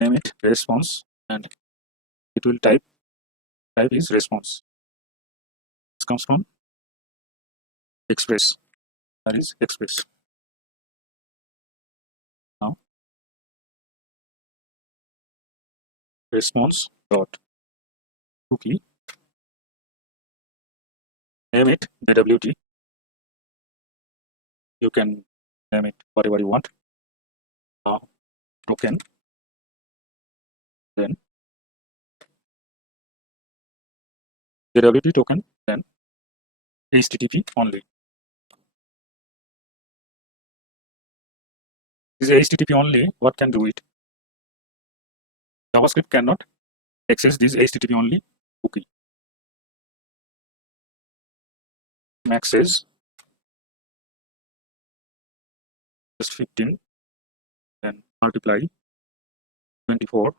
name it response and it will type is response. This comes from Express. That is Express. Now response dot cookie. Name it AWT. You can name it whatever you want. Now token. Then AWT token. Then HTTP only. This is HTTP only. What can do it? JavaScript cannot access this HTTP only cookie. Max is just 15. Then multiply 24.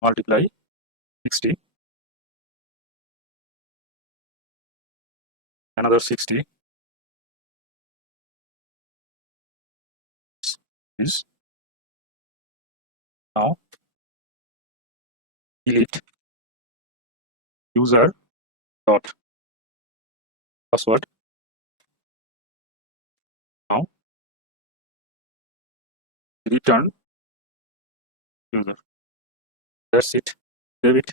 Multiply 60. Another 60 is now delete user dot password. Now return user. That's it. Save it.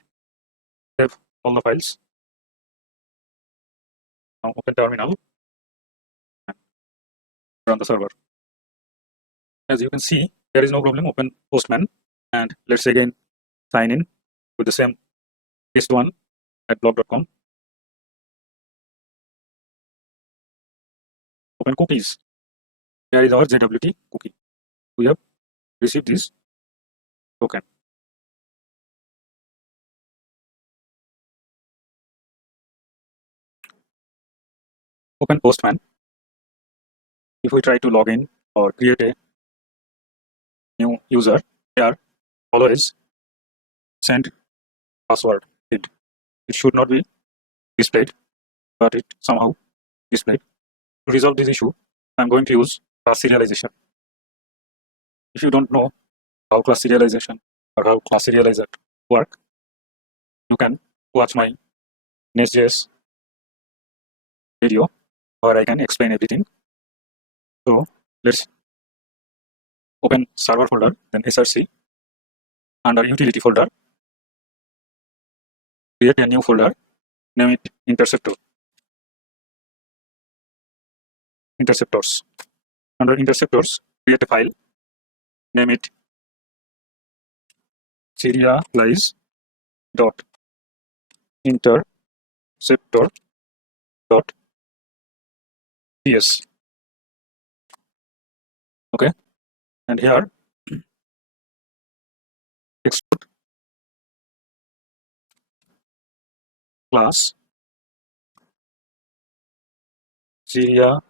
Save all the files. Now open terminal and run the server. As you can see, there is no problem. Open Postman and let's again sign in with the same test one at blog.com. Open cookies. Here is our JWT cookie. We have received this token. Open Postman. If we try to log in or create a new user, here always send password. It should not be displayed, but it somehow displayed. To resolve this issue, I'm going to use class serialization. If you don't know how class serialization or how class serializer work, you can watch my Nestjs video where I can explain everything. So let's open server folder, then src. Under utility folder, create a new folder, name it interceptors. Under interceptors, create a file, name it serialize dot interceptor dot ts. and here export class serialize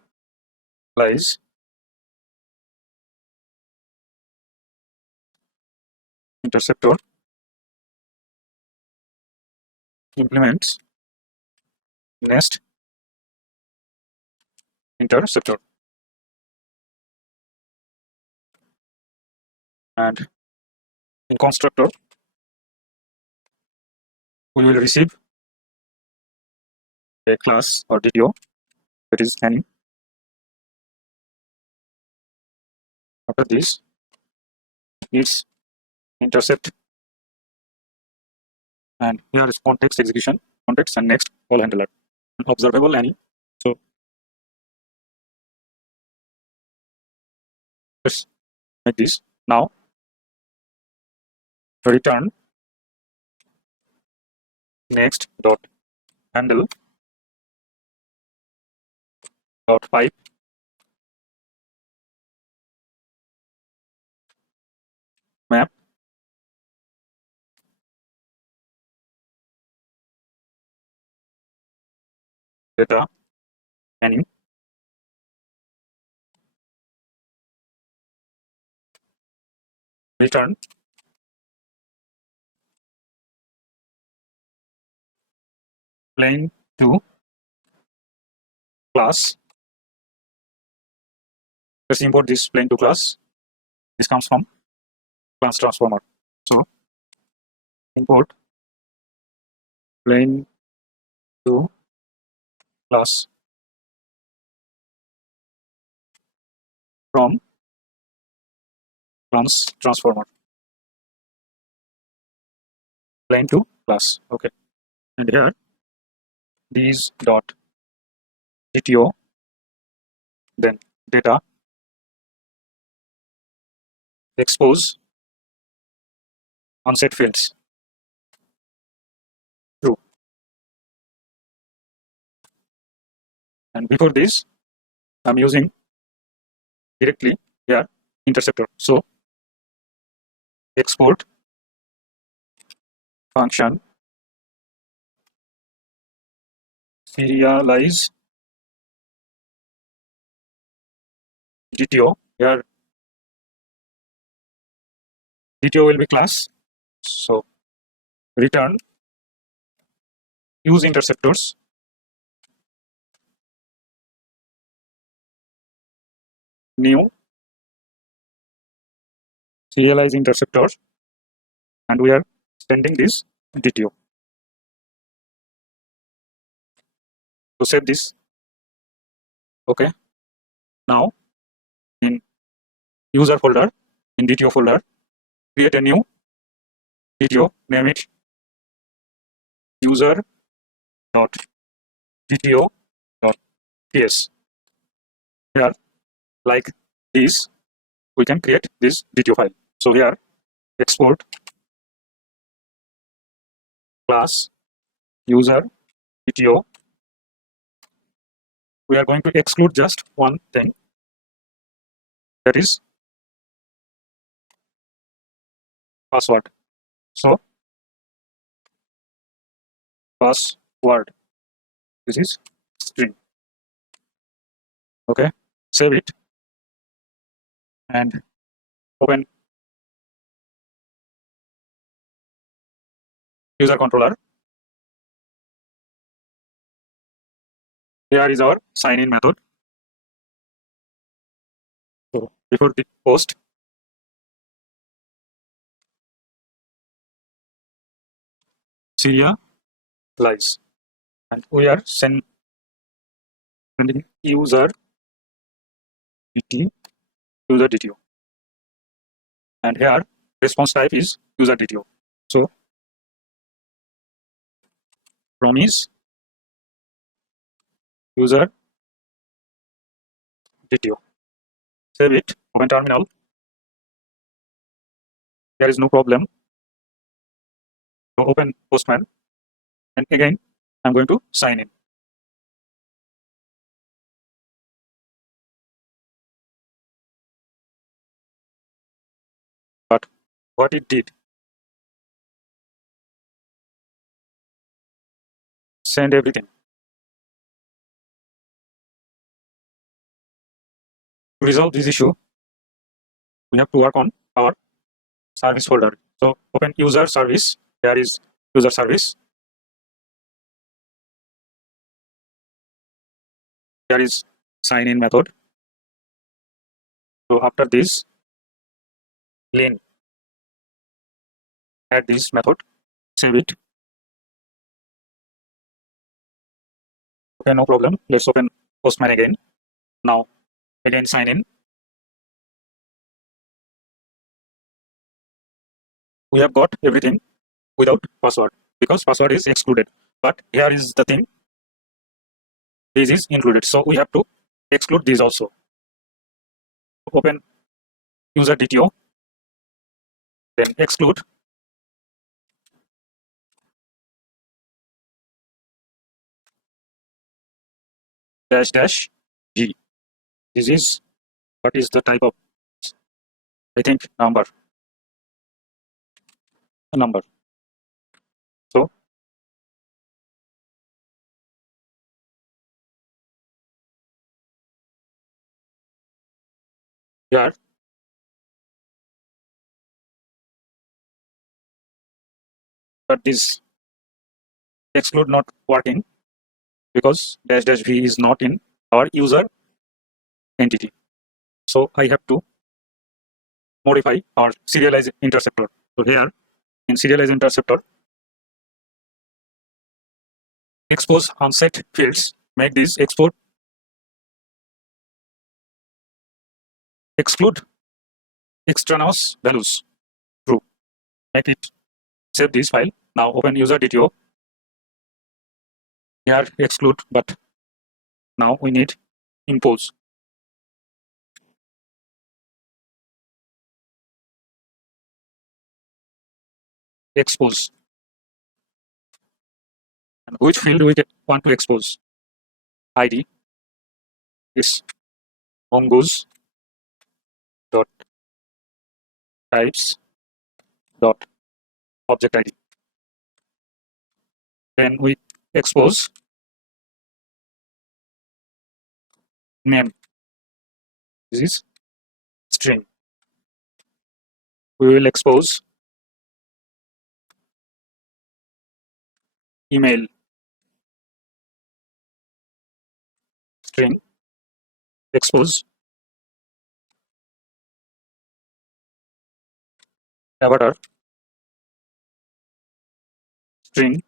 interceptor implements nest interceptor, and in constructor we will receive a class or DTO that is any. After this it's intercept, and here is context execution, context and next all handler, observable any. So let's make this now. Return next dot handle dot pipe map data any. Return plain to class. Let's import this plain to class. This comes from class transformer. So import plain to class from class transformer. Plain to class. Okay. And here these dot DTO, then data expose unset fields true. And before this I'm using directly here interceptor. So export function serialize DTO. Here DTO will be class. So return use interceptors new serialize interceptors, and we are sending this DTO. So save this. Okay. Now in user folder, in DTO folder, create a new DTO, name it user dot DTO dot ps. Here, like this, we can create this DTO file. So here, export class user DTO. We are going to exclude just one thing, that is password. So password, this is string. Okay, save it and open user controller. Here is our sign in method. So before the post, serialize, and we are sending user DTO, and here response type is user DTO. So promise user DTO. Save it, open terminal. There is no problem. So open Postman, and again I'm going to sign in. what it did. Send everything. To resolve this issue, we have to work on our service folder. So open user service. There is user service. There is sign in method. So after this, len add this method, save it. Okay, no problem. Let's open Postman again. Now again sign in. We have got everything without password because password is excluded. But here is the thing. This is included. So we have to exclude this also. Open user DTO. Then exclude -g. This is what is the type of, I think, number. So here but this exclude not working because -v is not in our user entity. So I have to modify our serialize interceptor. So here in serialize interceptor, expose unset fields, make this export exclude extraneous values true. Make it save this file. Now open user DTO. Here exclude, but now we need impose. Expose. And which field we want to expose? ID is mongoose dot types dot object ID. Then we expose name. This is string. We will expose email string. Expose avatar string.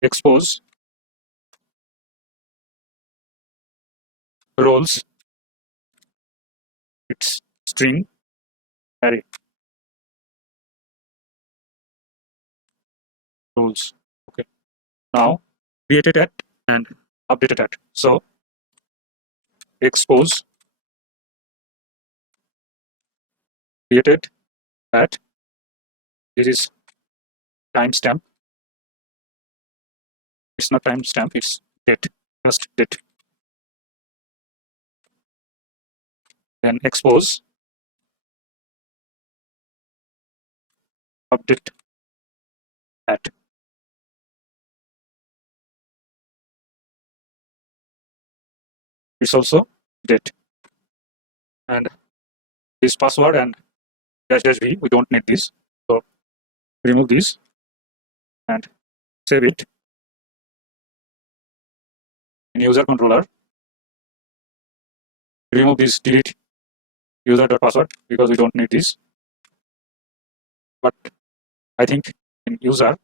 Expose roles. It's string array roles. Okay. Now created at and updated at. So expose created at. This is timestamp. It's not timestamp. It's date. Just date. Then expose update at. It's also date. And this password and -v, we don't need this. So remove this and save it in user controller. Remove this delete user.password because we don't need this. But I think in user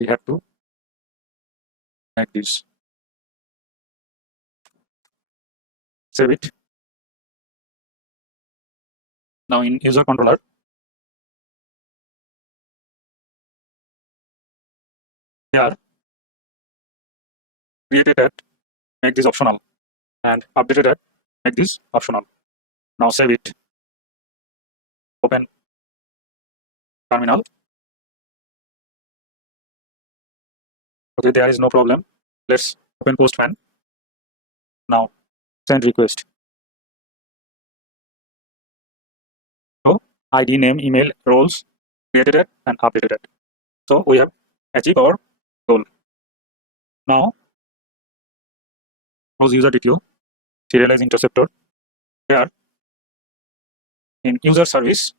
we have to make this. Save it. Now in user controller, here created at, make this optional, and updated at, make this optional. Now save it. Open terminal. Okay, there is no problem. Let's open Postman. Now send request. So ID, name, email, roles created it and updated it. So we have achieved our goal. Now close user DTO, serialize interceptor. Here in user service,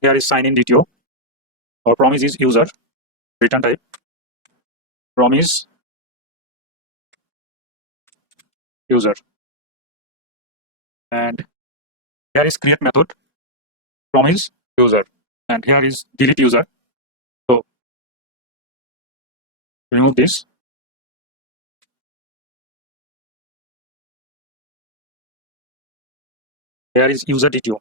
here is sign in DTO. Our promise is user, return type, promise user. And here is create method, promise user. And here is delete user. So remove this. Here is user DTO.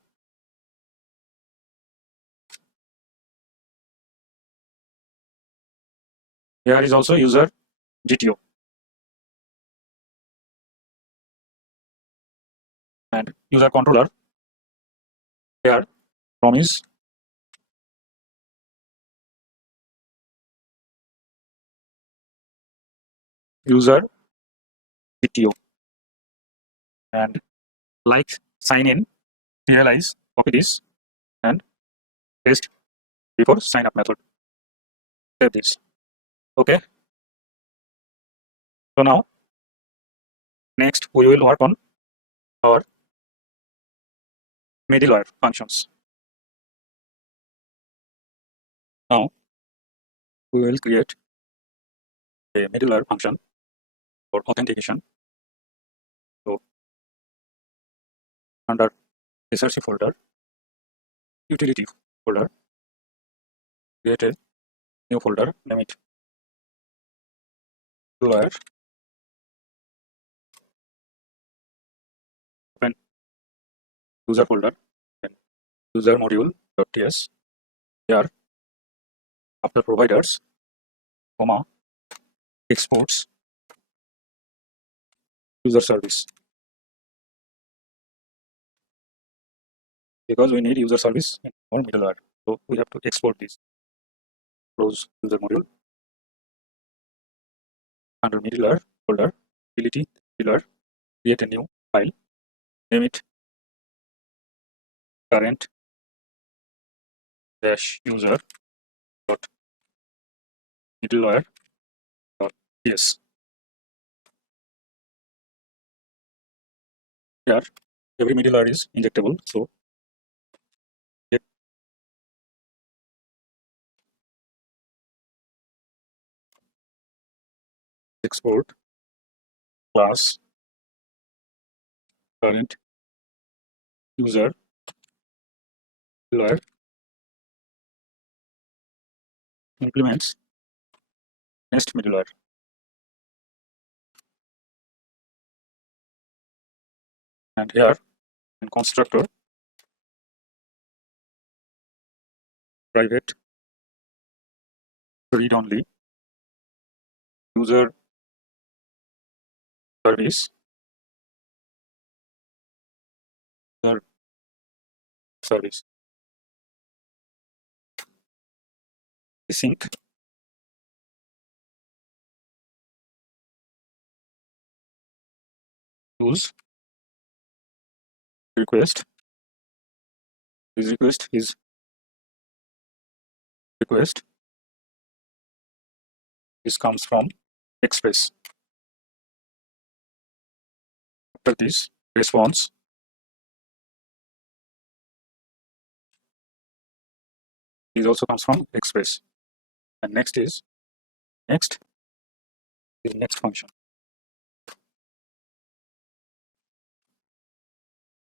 Here is also user GTO. And user controller. Here promise user GTO. And like sign in, serialize, copy this and paste before sign up method. Save this. Okay. So now next we will work on our middleware functions. Now we will create a middleware function for authentication. So under research folder, utility folder, create a new folder, name it middleware. Open user folder, then user module.ts. Here after providers, comma, exports user service. Because we need user service in our middleware, so we have to export this. Close user module. Under middleware folder, utility middleware, create a new file, name it current dash user dot middleware dot ts. Here every middleware is injectable, so export class current user middleware implements Nest middleware. And here in constructor, private read only user service user service sync use request. This request is request. This comes from Express. After this response, this also comes from Express. And next is next function.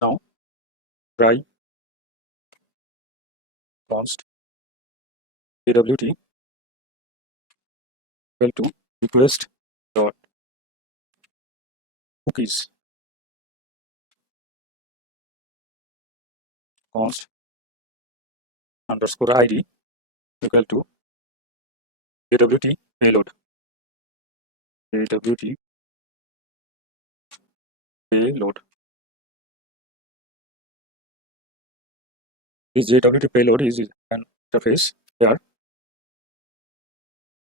Now try const awt equal to request dot cookies const underscore id equal to awt payload. awt payload. This awt payload is an interface. Here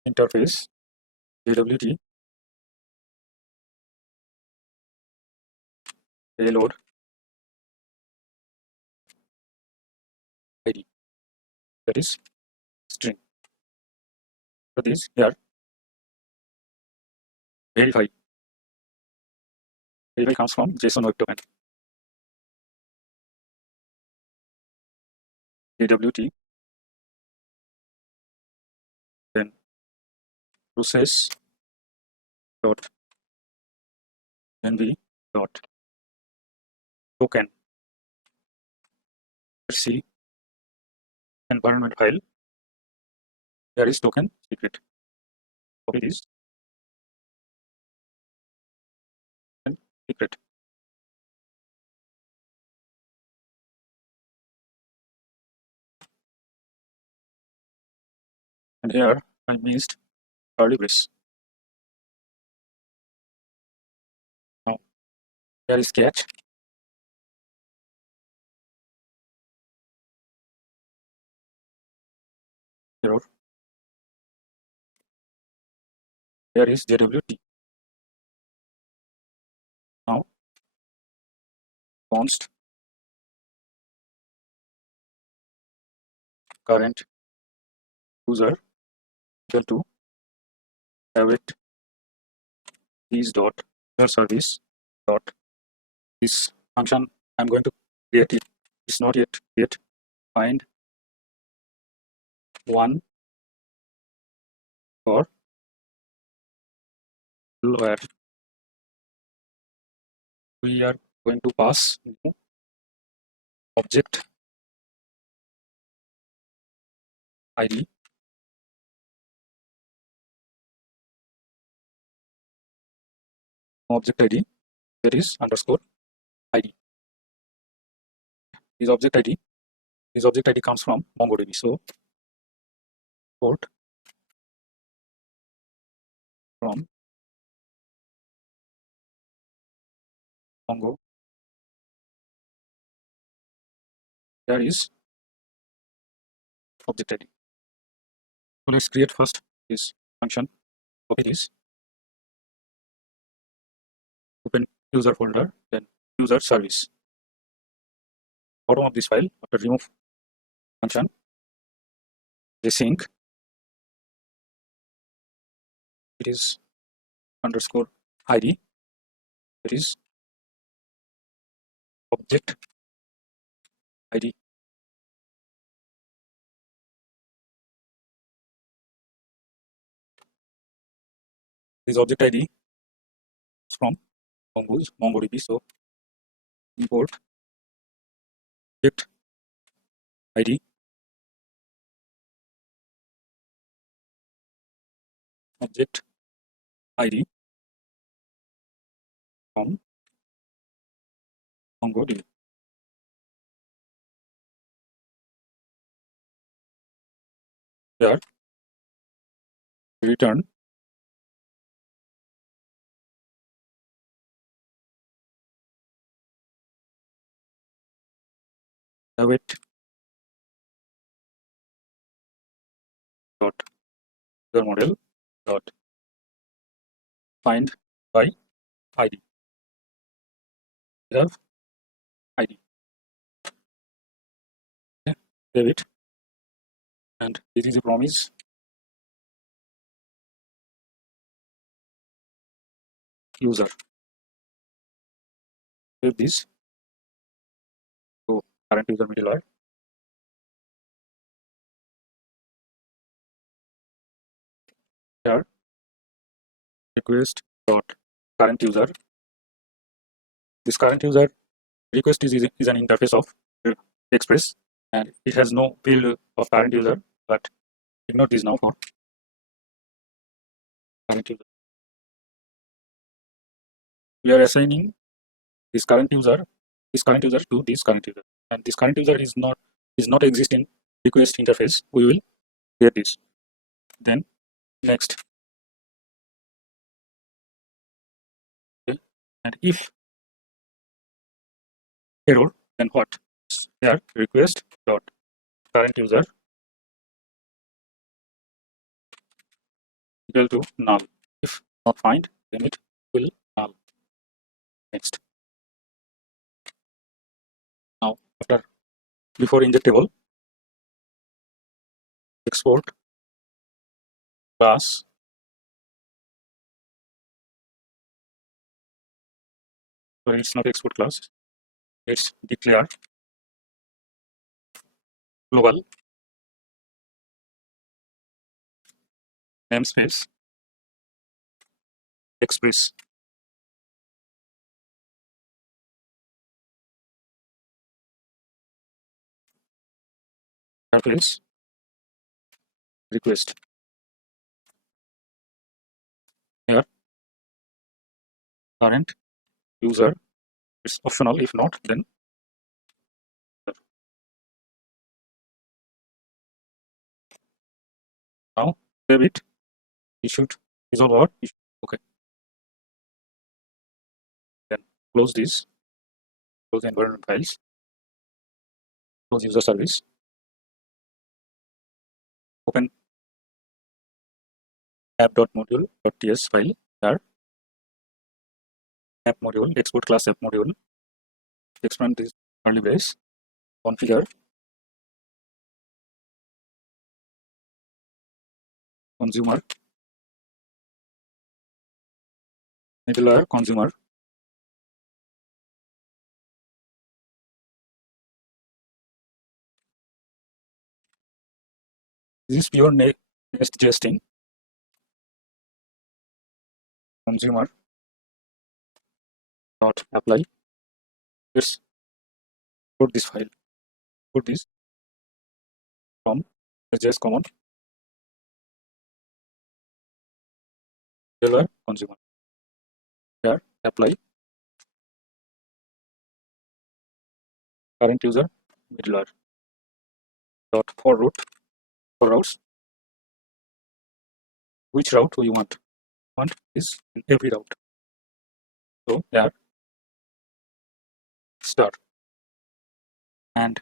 interface awt payload ID, that is string. So this here verify comes from JSON web token. AWT, then process dot nv dot token. Let's see environment file. There is token secret. Copy this and secret. And here I missed curly brace. Now here is catch. Error. Here is JWT. Now const current user equal to await is dot user service dot this function I'm going to create it. It's not yet find one for where we are going to pass new object ID there is underscore ID. This object ID comes from Mongodb. So port from Mongo. There is object ID. So let's create first this function. Copy this. Open user folder, then user service. Bottom of this file, after remove function, async. It is underscore ID. It is object ID. This object ID is from Mongodb. So import object ID from Mongodb. Here return await dot user model dot find by ID. We have ID. Okay. Save it. And this is a promise. User. Save this. So current user middleware. Here request dot current user. This current user request is an interface of Express, and it has no field of current user, but ignore this now for current user. We are assigning this current user to this current user, and this current user is not existing request interface. We will create this. Then next, okay. And if error, then what? Here request dot current user equal to null. If not find, then it will null. Next. After before injectable, export class sorry, it's not export class, it's declare global namespace express. Place request here current user, it's optional, if not then now save it. It should resolve our issue. Okay, then close this, close the environment files, close user service, open app.module.ts file here, app module, export class app module, expand this curly brace, configure consumer, middleware consumer, this is pure Nestjs thing, consumer dot apply. Let's put this file, put this from Nestjs common middleware consumer here, apply current user middleware dot for routes. Which route we want is in every route. So yeah, start and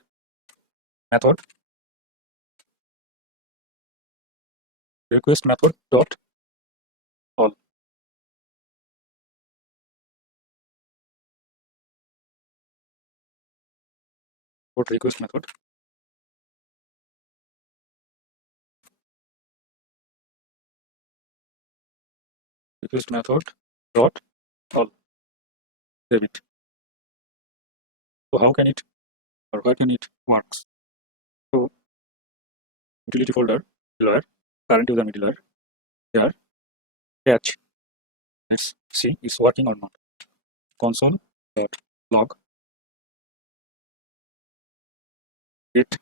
method request method dot all. Put request method dot all. Save it. So how can it or why can it works? So utility folder middleware, current user middleware here, catch. Let's see it's working or not. Console dot log get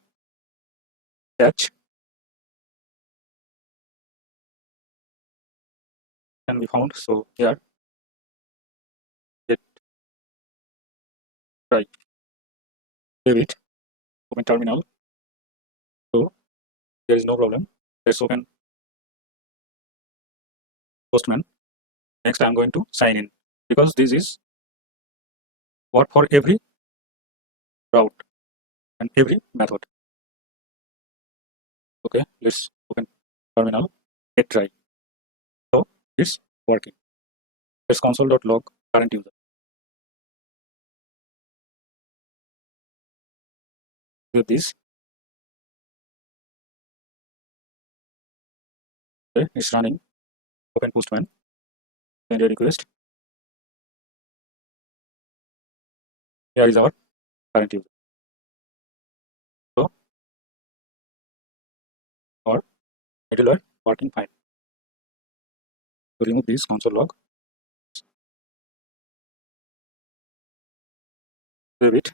catch can be found. So here get try. Save it. Open terminal. So there is no problem. Let's open Postman. Next I'm going to sign in because this is what for every route and every method. Okay, let's open terminal, get try. So it's working. Let's console.log current user. With this, okay, it's running. Open Postman, send a request. Here is our current user. So our middleware working fine. So remove this console log. Save it.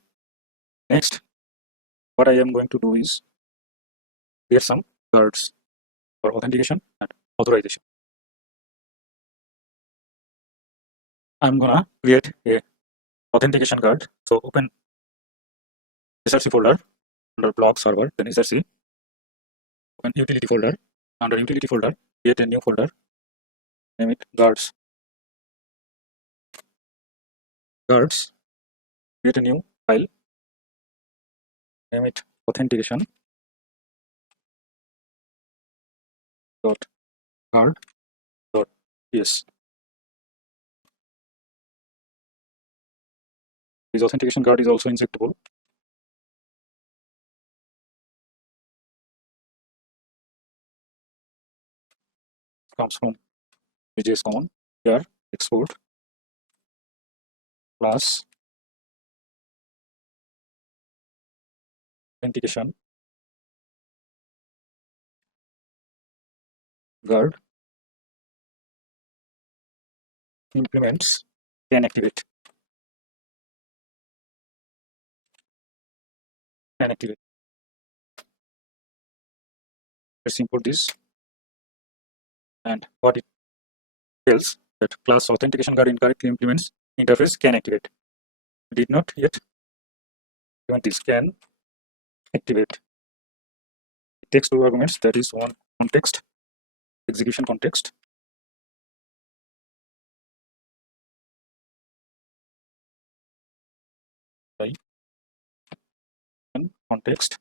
Next, what I am going to do is create some guards for authentication and authorization. I'm gonna create a authentication guard. So open src folder under blog server, then src. Open utility folder. Under utility folder, create a new folder. Name it guards. Guards. Create a new file. Name it authentication dot guard dot ts. This authentication guard is also injectable. comes from Nestjs common. Here export plus authentication guard implements can activate. Let's import this, and what it tells that class authentication guard incorrectly implements interface can activate. Did not yet implement this can activate. It takes two arguments, that is one context, execution context, and context.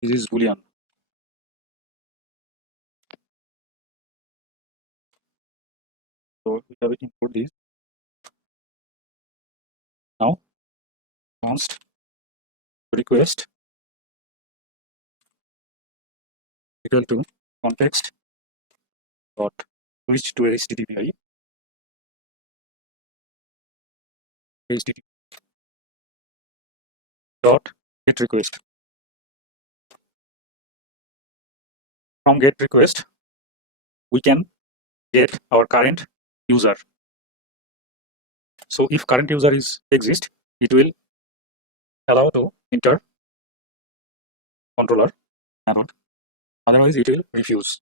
This is boolean. So we have it import this. Now const request equal to context dot switch to HTTP dot get request. From get request we can get our current user. So if current user is exist, it will allow to enter controller method. Otherwise it will refuse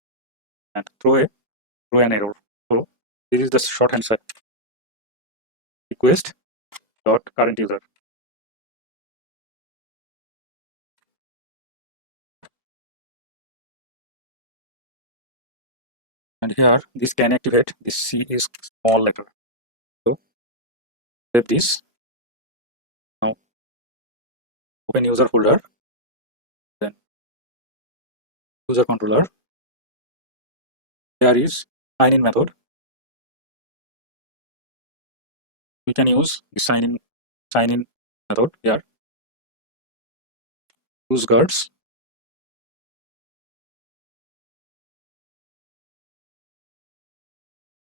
and throw an error. So this is the shorthand side. Request dot current user. And here this can activate. This C is small letter. So save this. Now open user folder, then user controller. There is sign in method. We can use the sign in method here. Use guards.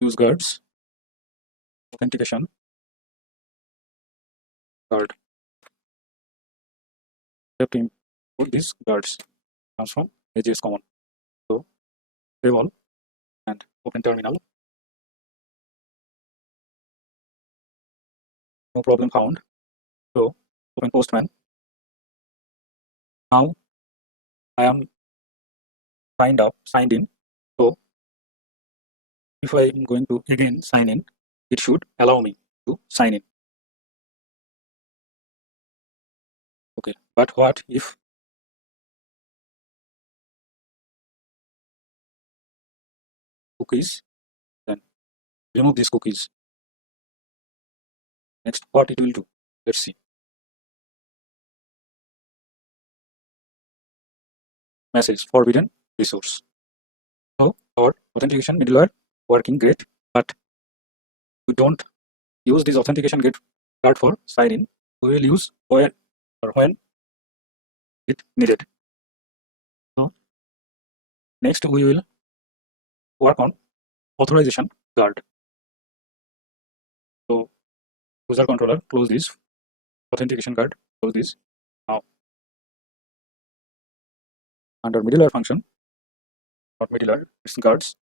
Use guards. Authentication guard. We have to import these guards. Comes from Nestjs common. So save all and open terminal. No problem found. So open Postman. Now I am signed in. So if I am going to again sign in, it should allow me to sign in. Okay, but what if cookies? Then remove these cookies. Next, what it will do? Let's see. Message forbidden resource. So our authentication middleware working great, but we don't use this authentication guard for sign in. We will use when it needed. So next we will work on authorization guard. So user controller, close this. Authentication guard, close this. Now under middleware function, not middleware, it's guards.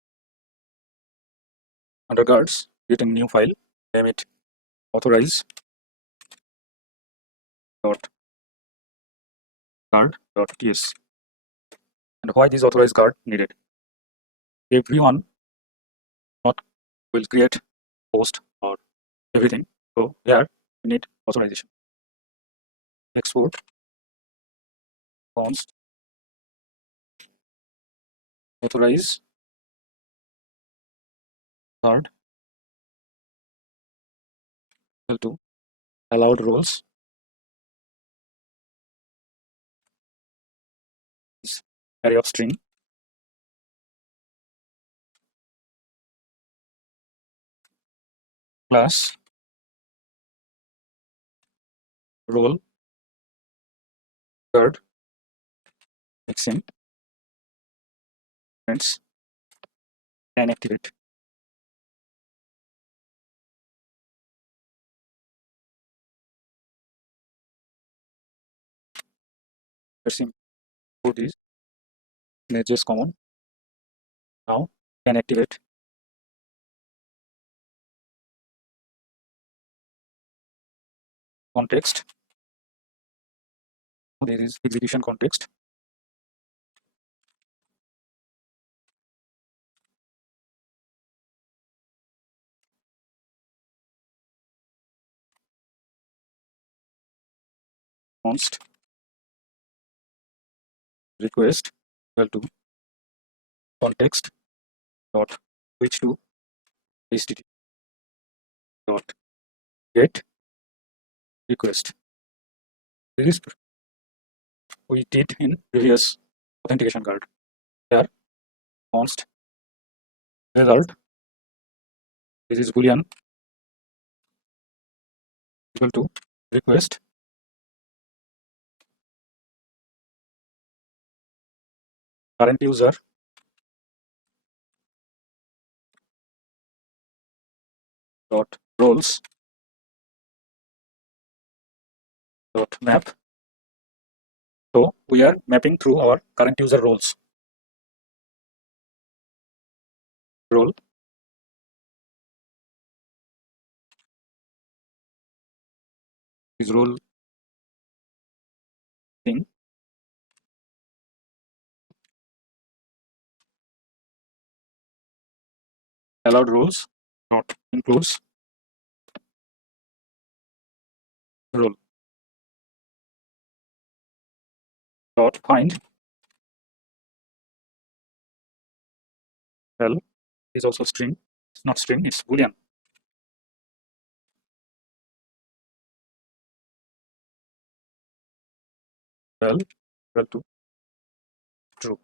Under guards, create a new file, name it authorize dot guard.ts. And why this authorized guard needed? Everyone not will create post or everything. So here we need authorization. Export const authorize guard equal to allowed roles is array of string plus role guard mixin events can activate. Let's import this Nestjs common. Now can activate context. There is execution context. Const request equal to context dot switch to http dot get request. This is we did in previous authentication guard. Here const result. This is boolean equal to request current user dot roles dot map. So we are mapping through our current user roles. Role is role thing. Allowed roles not includes role dot find L is also string. It's not string, it's boolean. L equal to true.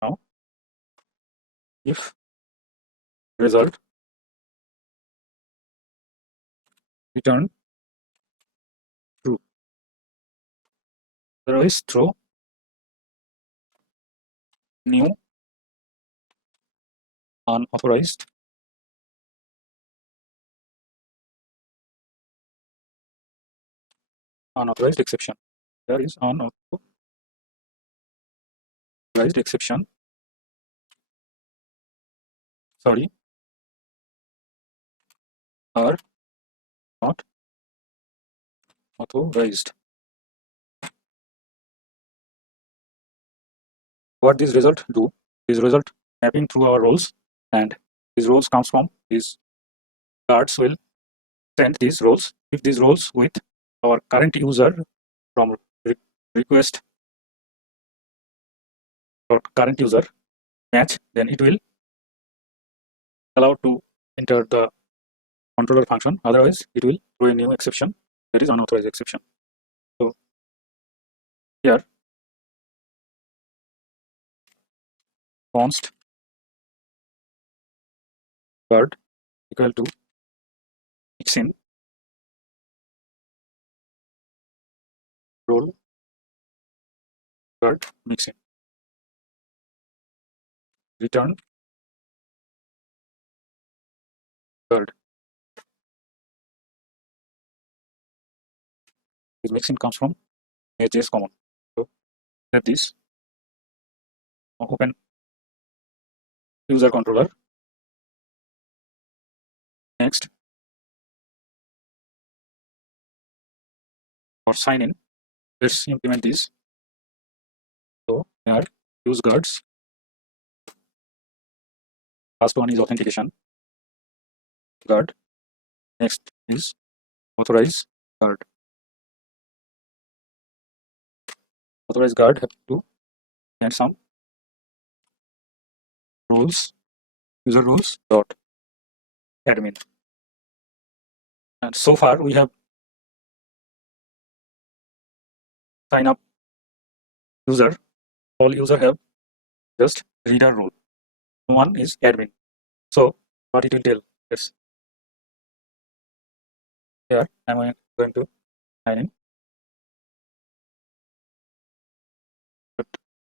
Now if result return true, otherwise throw new unauthorized exception. There is unauthorized exception. Sorry, are not authorized. What this result do? This result mapping through our roles, and these roles comes from these guards will send these roles. If these roles with our current user from request or current user match, then it will allow to enter the controller function. Otherwise, it will throw a new exception. That is unauthorized exception. So here const guard equal to mixin role guard mixin return guard. This mixin comes from Nestjs common. So have this open user controller. Next for sign in, let's implement this. So here use guards. First one is authentication guard. Next is authorize guard. Authorize guard have to add some roles, user roles dot admin. And so far we have sign up user. All user have just reader role. One is admin. So what it will tell? Yes. Here I am going to sign in.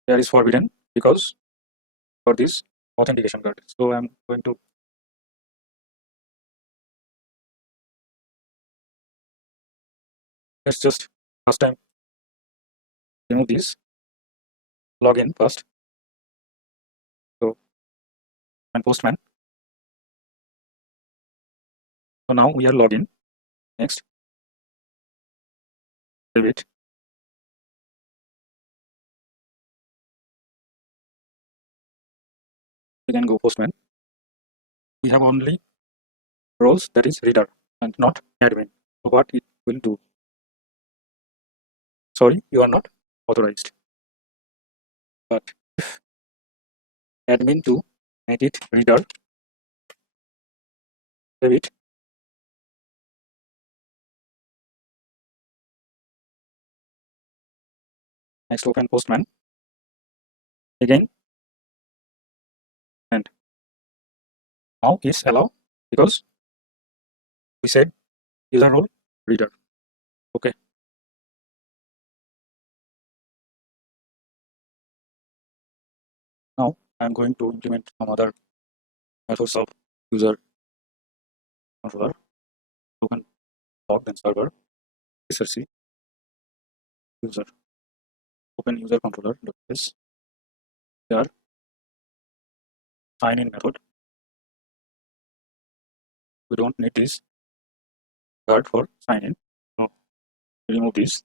here is forbidden because for this authentication card. So I'm going to let's just first time remove this login first. So and postman. So now we are login. Next, save it. We can go postman. We have only roles that is reader and not admin. So what it will do? Sorry, you are not authorized. But if admin to make it reader, save it. Next, open postman again, and now it's allow because we said user role reader. Okay. Now I'm going to implement some other methods of user controller. Open log then server. Src user. Open user controller. This here sign in method. We don't need this guard for sign in. No, remove this.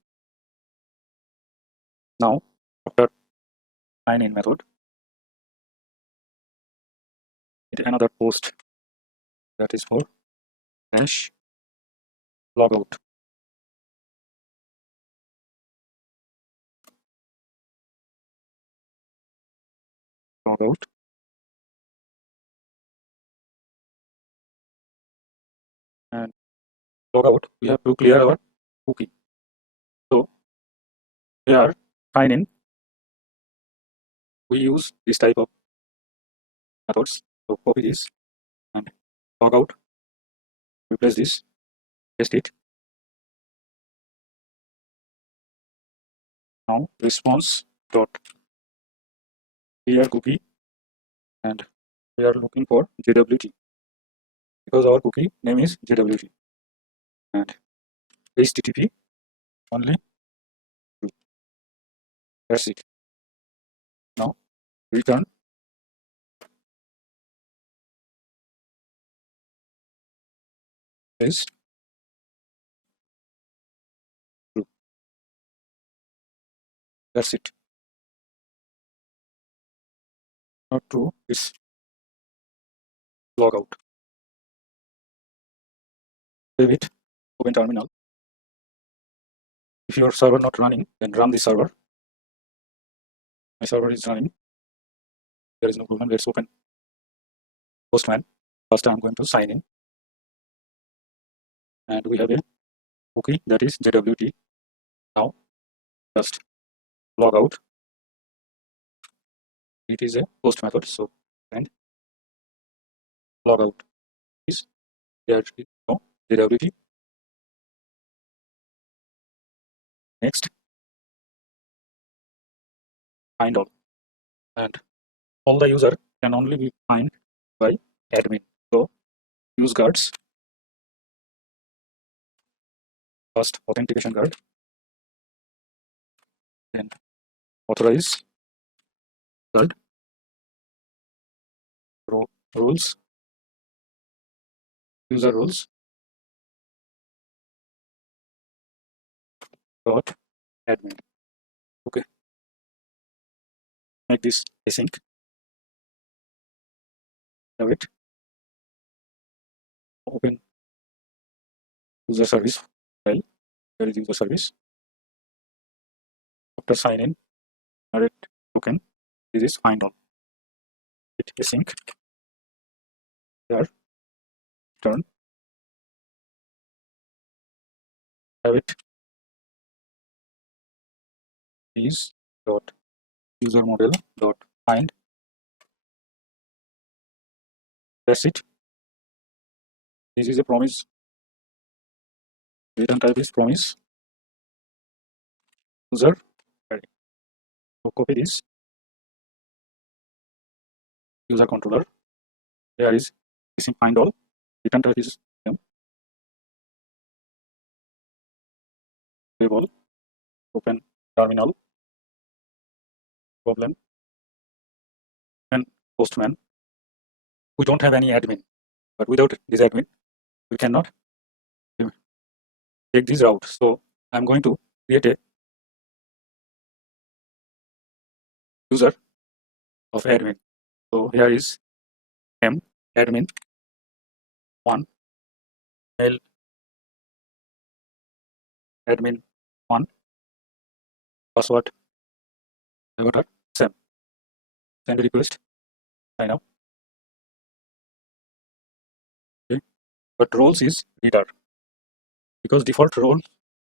Now after sign in method, it another post that is for hash logout. Logout. And logout, we have to clear our cookie. So here sign in, we use this type of methods. So copy this and logout, replace this, paste it. Now response dot clear cookie, and we are looking for JWT because our cookie name is JWT, and HTTP only. That's it. Now return is true. That's it. Not true, it's logout. Save it, open terminal. If your server not running, then run the server. My server is running. There is no problem. Let's open postman. First I'm going to sign in, and we have a cookie that is JWT. Now just log out. It is a post method, so and log out is there is no JWT. Next, find all, and all the user can only be find by admin. So use guards. First authentication guard, then authorize guard, rules, user rules dot admin. Okay, make this async. Have it. Open user service file. Where is user service? After sign in, generate token. This is find all. It async. Here, turn. Have it is dot user model dot find. That's it. This is a promise. Return type is promise. User. Ready. So copy this user controller. There is missing find all. Return type is name. Table. Open terminal. Problem. And postman. We don't have any admin, but without this admin, we cannot take this route. So I'm going to create a user of admin. So here is m admin 1 mail admin 1 password avatar same send request sign up. Okay. But roles is reader because default role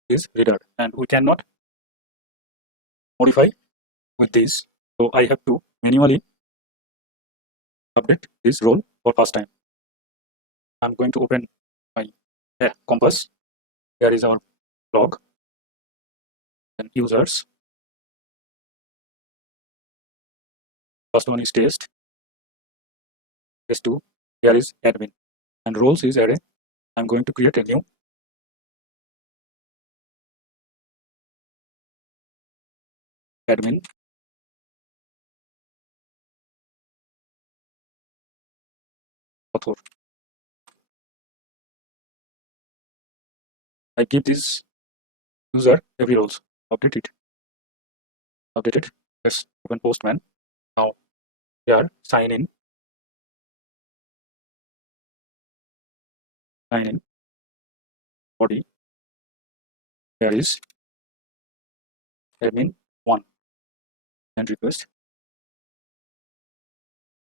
is reader and we cannot modify with this. So I have to manually update this role for first time. I'm going to open my compass. Here is our blog and users. First one is test 2. Here is admin and roles is array. I'm going to create a new admin author. I give this user every roles. Update it. Update it. Let's open postman. Now here sign in. Sign in. Body. There is admin 1 and request.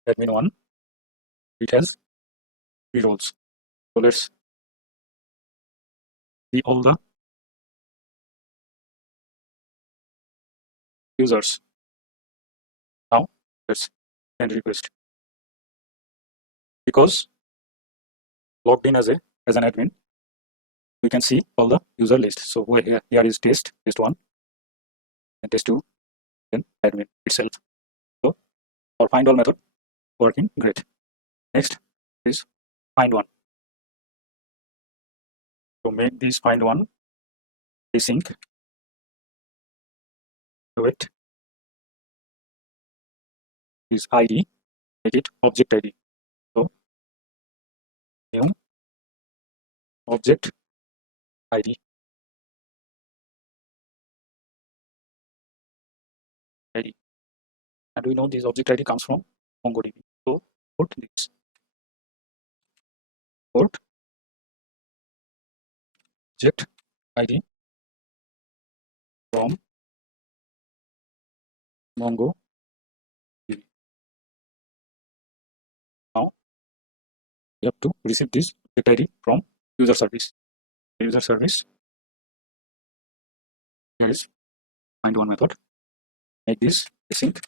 Admin 1. It has 3 roles. So let's see all the users. Now let's send request. Because logged in as an admin, we can see all the user list. So here is test 1 and test 2, then admin itself. So our find all method working great. Next is find one. To make this find one async, do it is ID, make it object ID. So new object ID ID, and we know this object ID comes from Mongodb. So put this put object ID from Mongodb. Now you have to receive this object ID from user service. User service, here is find one method. Make this async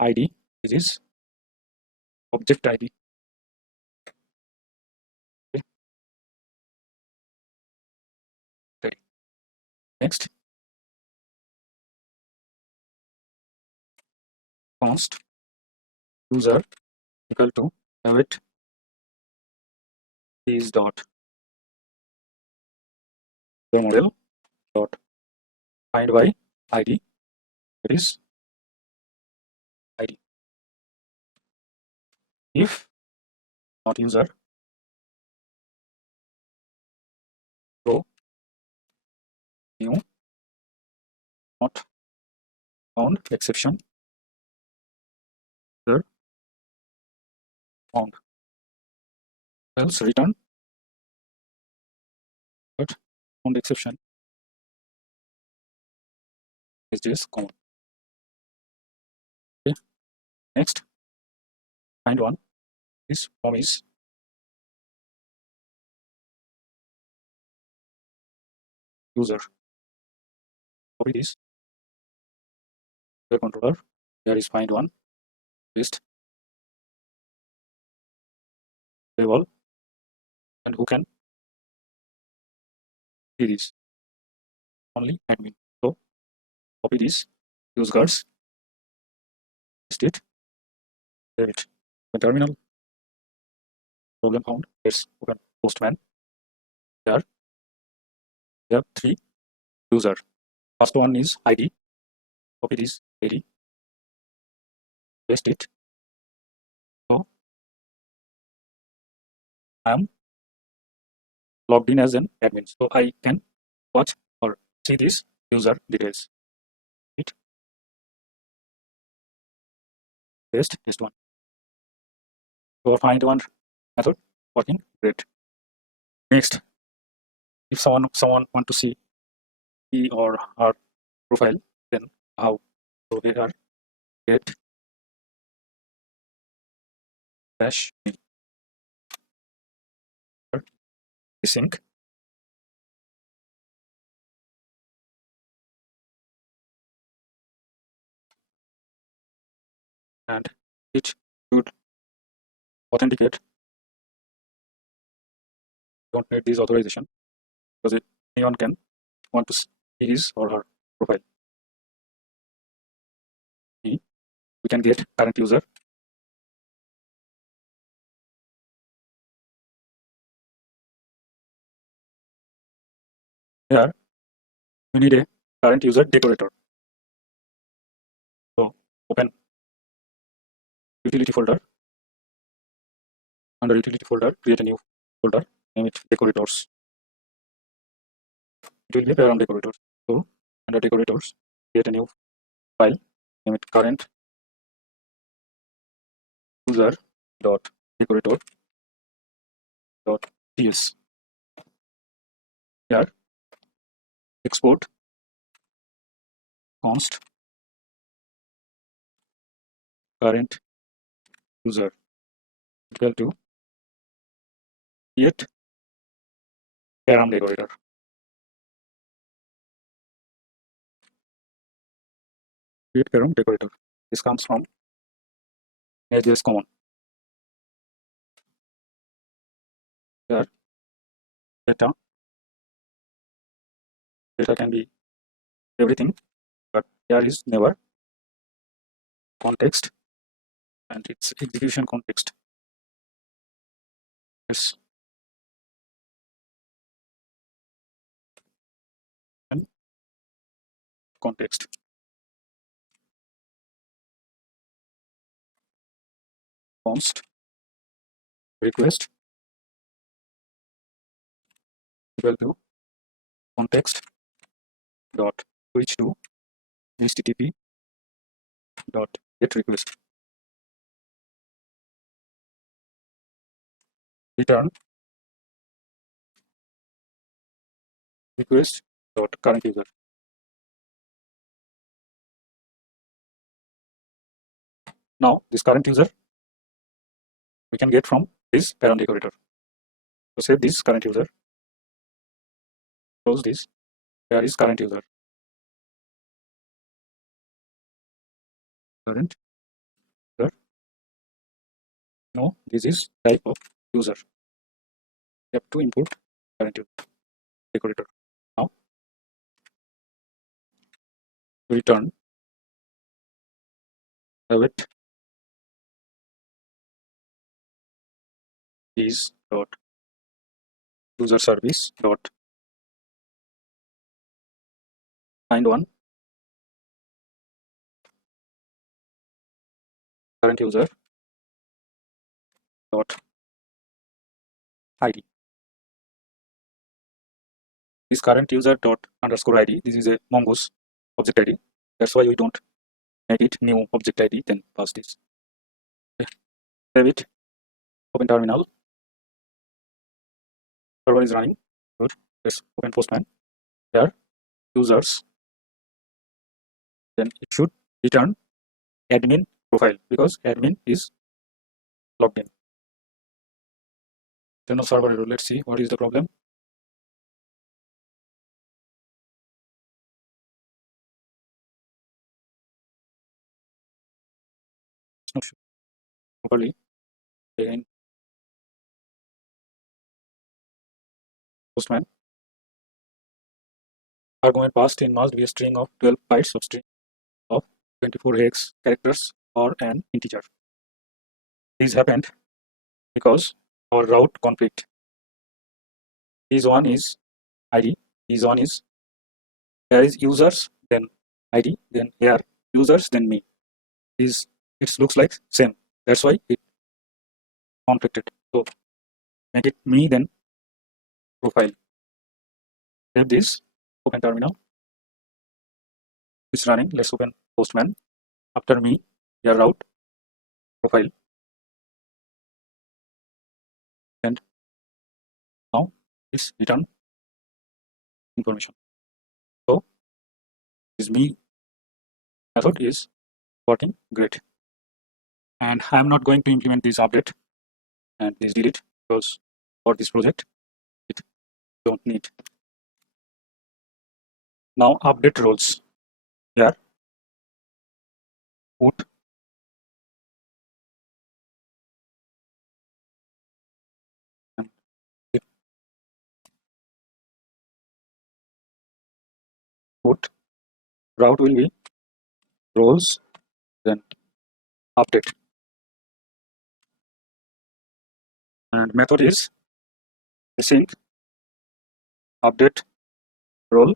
ID. This is object ID. Okay. Next, const user equal to await is dot the model dot find by ID. It is ID. If not user, row new not found exception user found, else return but found exception Nestjs common. Okay. Next, find one is promise user. Copy this user controller. There is find one list table, and who can see this? Only admin. So copy this use guards, paste it, Save it. The terminal problem found. Let's open Postman. There we have 3 user. First one is ID. Copy this ID. Paste it. So I am logged in as an admin, so I can watch or see this user details. It paste this one. So find one method working great. Next, if someone want to see he or her profile, then how? So here get dash sync and it should authenticate. Don't need this authorization because anyone can want to see his or her profile. We can get current user. Here we need a current user decorator. So open utility folder. Under utility folder, create a new folder, name it decorators. It will be a pair on decorators. So under decorators, create a new file, name it current user dot decorator dot ts. Here export const current user equal to create param decorator. Create param decorator. This comes from Nestjs common. Here data can be everything, but here is never context and its execution context. Yes. And context. Const request equal to context dot switch to http dot get request. Return request dot current user. Now this current user we can get from this parent decorator. So save this current user, close this. Here is current user. Current user. No, this is type of user. We have to import current user decorator. Now return await is dot user service dot find one current user dot id. This current user dot underscore id. This is a Mongoose object id. That's why we don't make it new object id. Then pass this. Okay. Save it. Open terminal. Server is running. Good. Let's open Postman. Here users. Then it should return admin profile because admin is logged in. Then no server error. Let's see what is the problem. It's not showing properly. Again, Postman. Argument passed in must be a string of 12 bytes of string of 24 hex characters or an integer. This happened because our route conflict. This one is ID, this one is here is users, then ID, then here users, then me. This it looks like same. That's why it conflicted. So make it me then profile. Save this, open terminal. It's running. Let's open Postman. After me, here route profile. And now it's return information. So this me method is working great. And I'm not going to implement this update and this delete because for this project it don't need. Now update roles. Here put put route will be roles, then update, and method is sync update role,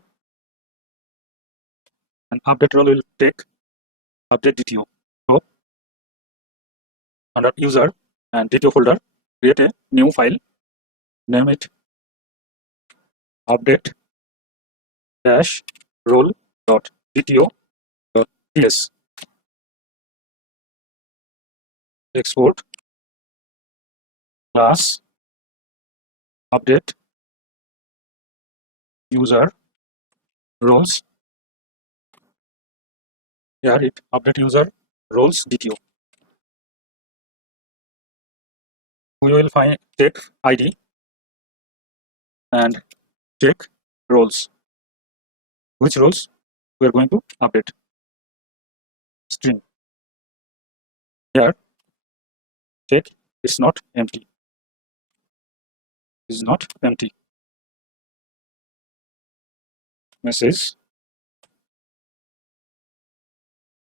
and update role will take update DTO. So under user and DTO folder, create a new file, name it update dash role dot DTO dot ts. Export class update user roles. Here it update user roles DTO. We will find check ID and check roles. Which roles we are going to update? String. Here check it's not empty. Is not empty. Message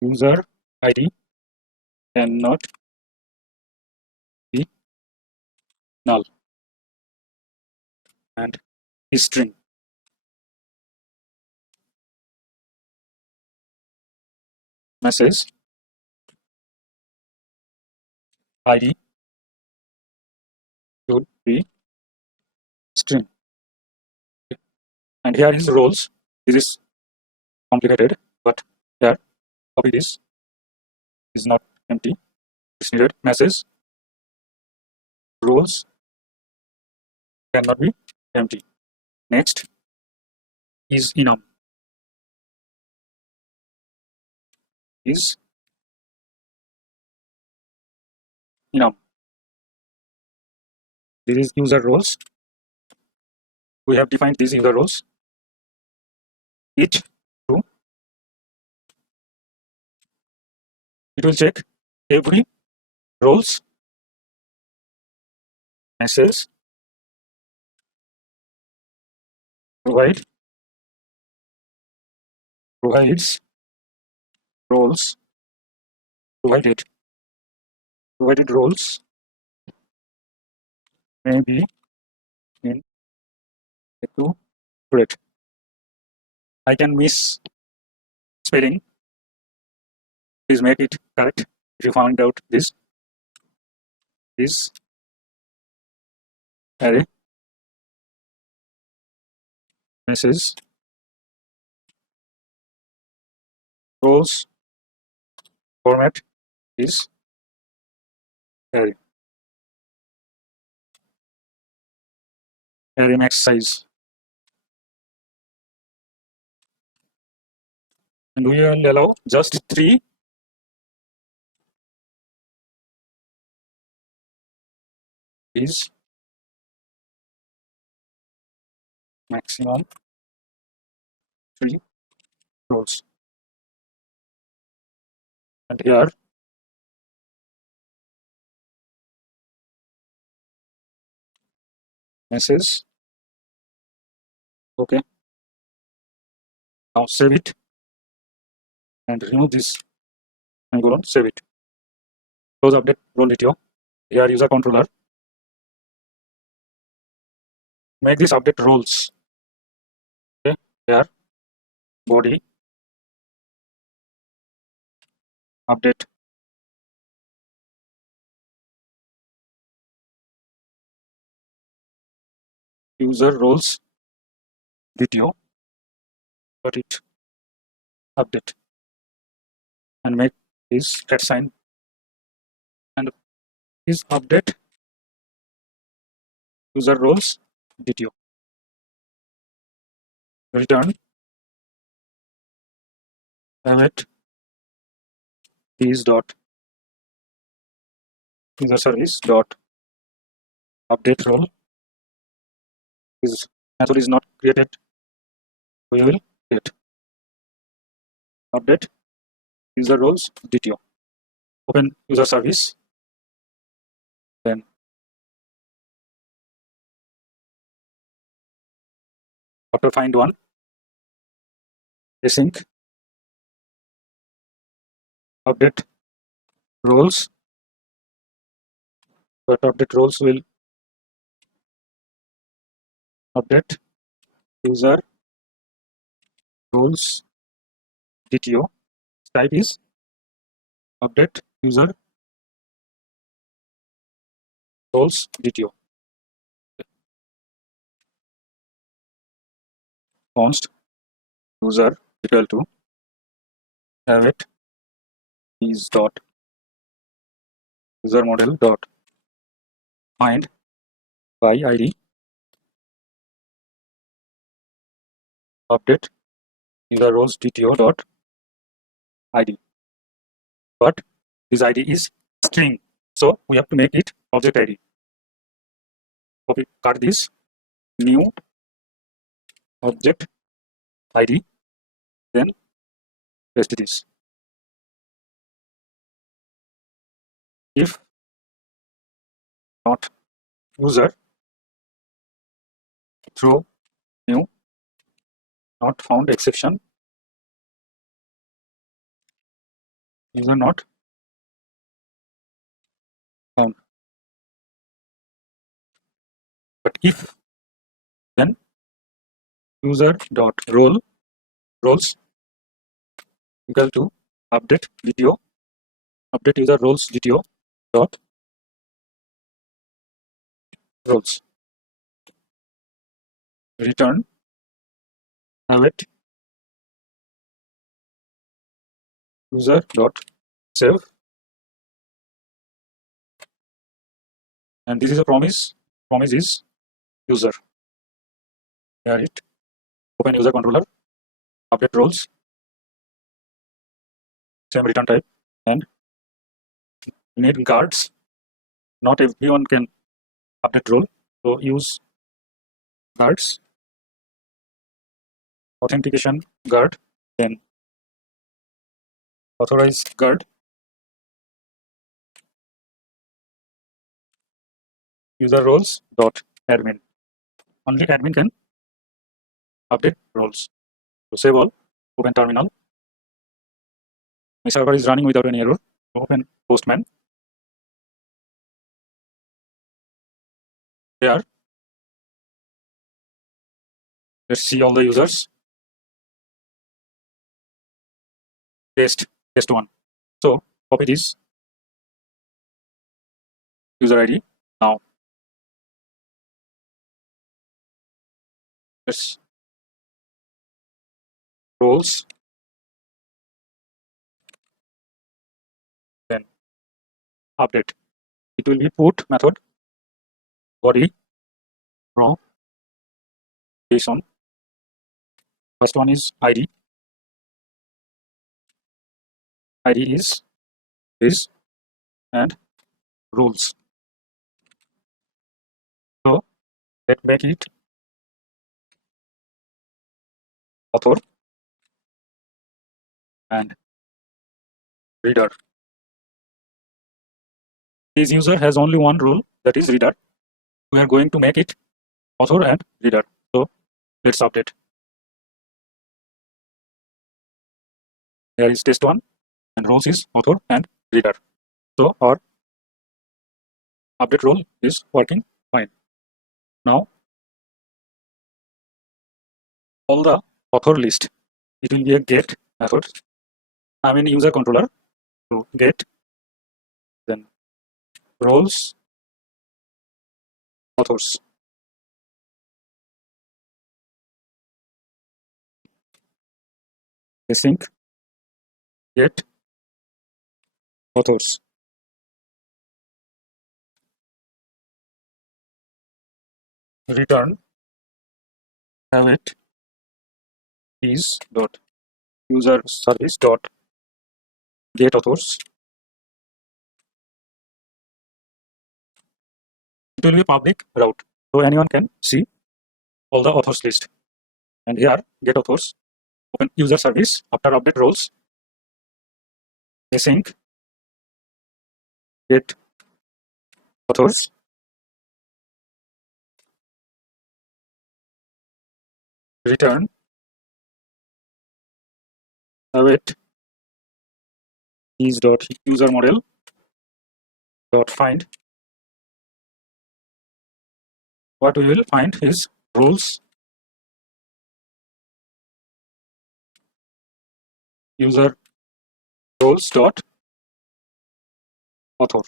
user ID cannot be null, and string message ID should be string. And here is roles. This is complicated, but here copy this is not empty. It's needed. Message roles cannot be empty. Next is enum. Is enum. This is user roles. We have defined these user roles. Each true. It will check every roles message provides roles provided roles may be in to correct. I can miss spelling. Please make it correct. If you found out this is array message rows format is array max size, and we will allow just 3 is maximum 3 rows, and here message. Okay, now save it and remove this and go on save it. Close update role DTO. Here user controller. Make this update roles. Okay. Here body update user roles video. Got it. Update and make this red sign and is update user roles video. Return await is dot user service dot update role is method is not created. We will get update user roles video. Open user service, then after find one async update roles, but update roles will update user roles DTO. Type is update user roles DTO. Const user equal to await is dot user model dot find by ID update user roles DTO dot ID. But this ID is string, so we have to make it object ID. Copy cut this new object ID, then paste this. If not user throw new not found exception user not found. But if then user dot roles equal to update video update user roles DTO dot roles return await user dot save, and this is a promise. Promise is user. Here it open user controller update roles same return type and need guards. Not everyone can update role, so use guards. Authentication guard, then authorize guard, user roles dot admin. Only admin can update roles. So save all, open terminal. My server is running without any error. Open Postman. There, let's see all the users. Test one. So copy this user ID. Now let's roles, then update. It will be put method body row JSON. First one is ID. ID is this and rules. So let's make it author and reader. This user has only one role, that is reader. We are going to make it author and reader. So let's update. Here is test one and roles is author and reader. So our update role is working fine. Now all the author list, it will be a get method. I'm in user controller, so get, then roles, authors. Async get authors. Return await is dot user service dot get authors. It will be public route, so anyone can see all the authors list. And here get authors, open user service after update roles, async get authors, return await is dot user model dot find. What we will find is roles user roles dot author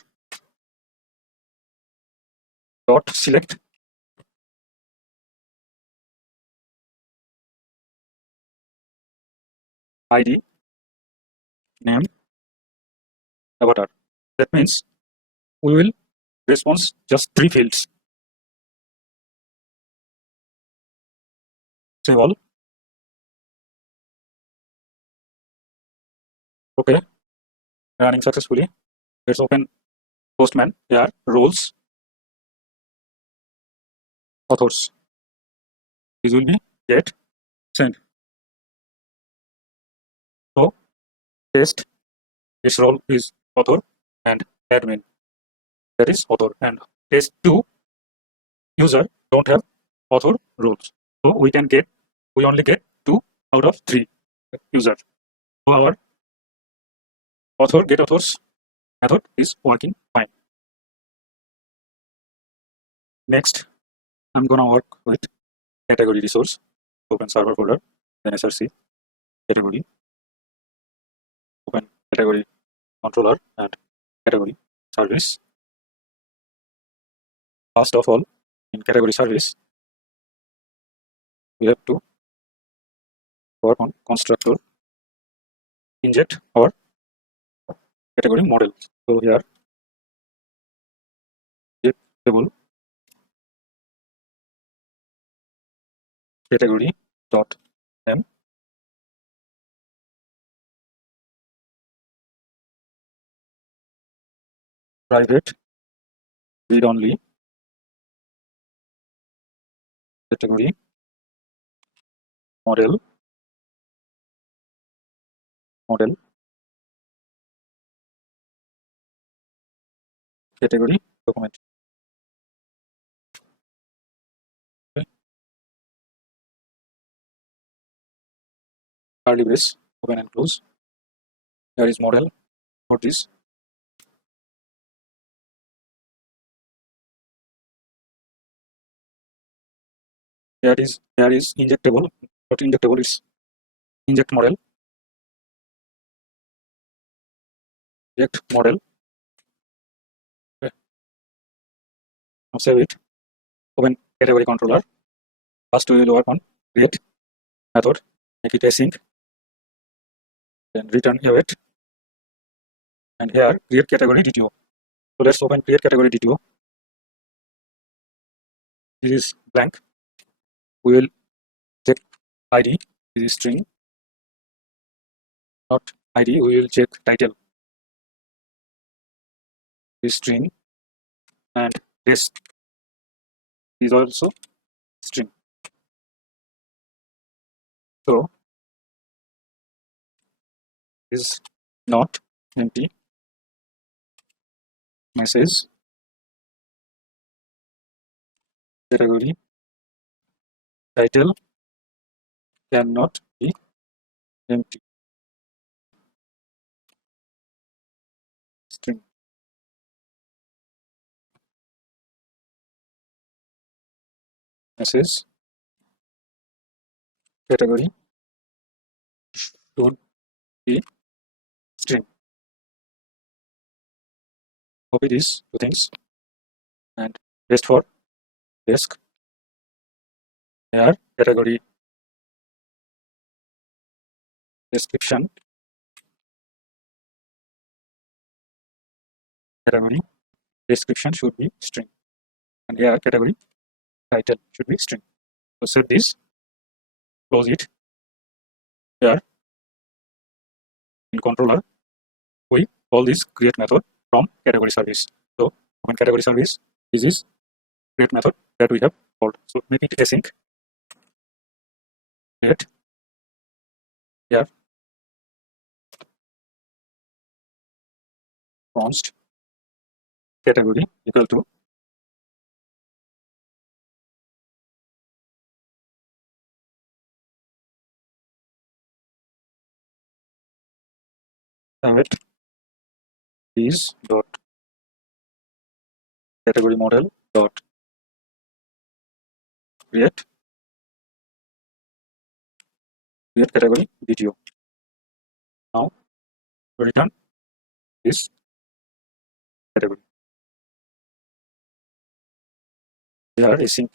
dot select ID name avatar. That means we will response just 3 fields. Save all. Okay, running successfully. Let's open Postman. Here roles authors. This will be get send. So test, its role is author and admin. That is author, and test 2 user don't have author roles. So we only get 2 out of 3 user. So our author get authors method is working fine. Next, I'm gonna work with category resource. Open server folder, then src category, open category controller and category service. First of all, in category service, we have to work on constructor, inject our category model. So here, get table category dot m private read only category model category document. Okay. Curly brace, open and close. Here is model for this. Here is injectable. Not injectable is inject model. Inject model. Okay. Now save it. Open category controller. First we will work on create method. Make it async. Then return await. And here create category DTO. So let's open create category DTO. This is blank. We will check ID. This is string. Not ID. We will check title. This string, and rest is also string. So is not empty message category title cannot be empty string. message category should be string. Copy these two things and paste for desk. Here category description category description should be string, and here category title should be string. So set this, close it. Here in controller we call this create method from category service. So when category service, this is create method that we have called. So make it async. Create here const category equal to it is dot category model dot create category video. Now return this category. Here async.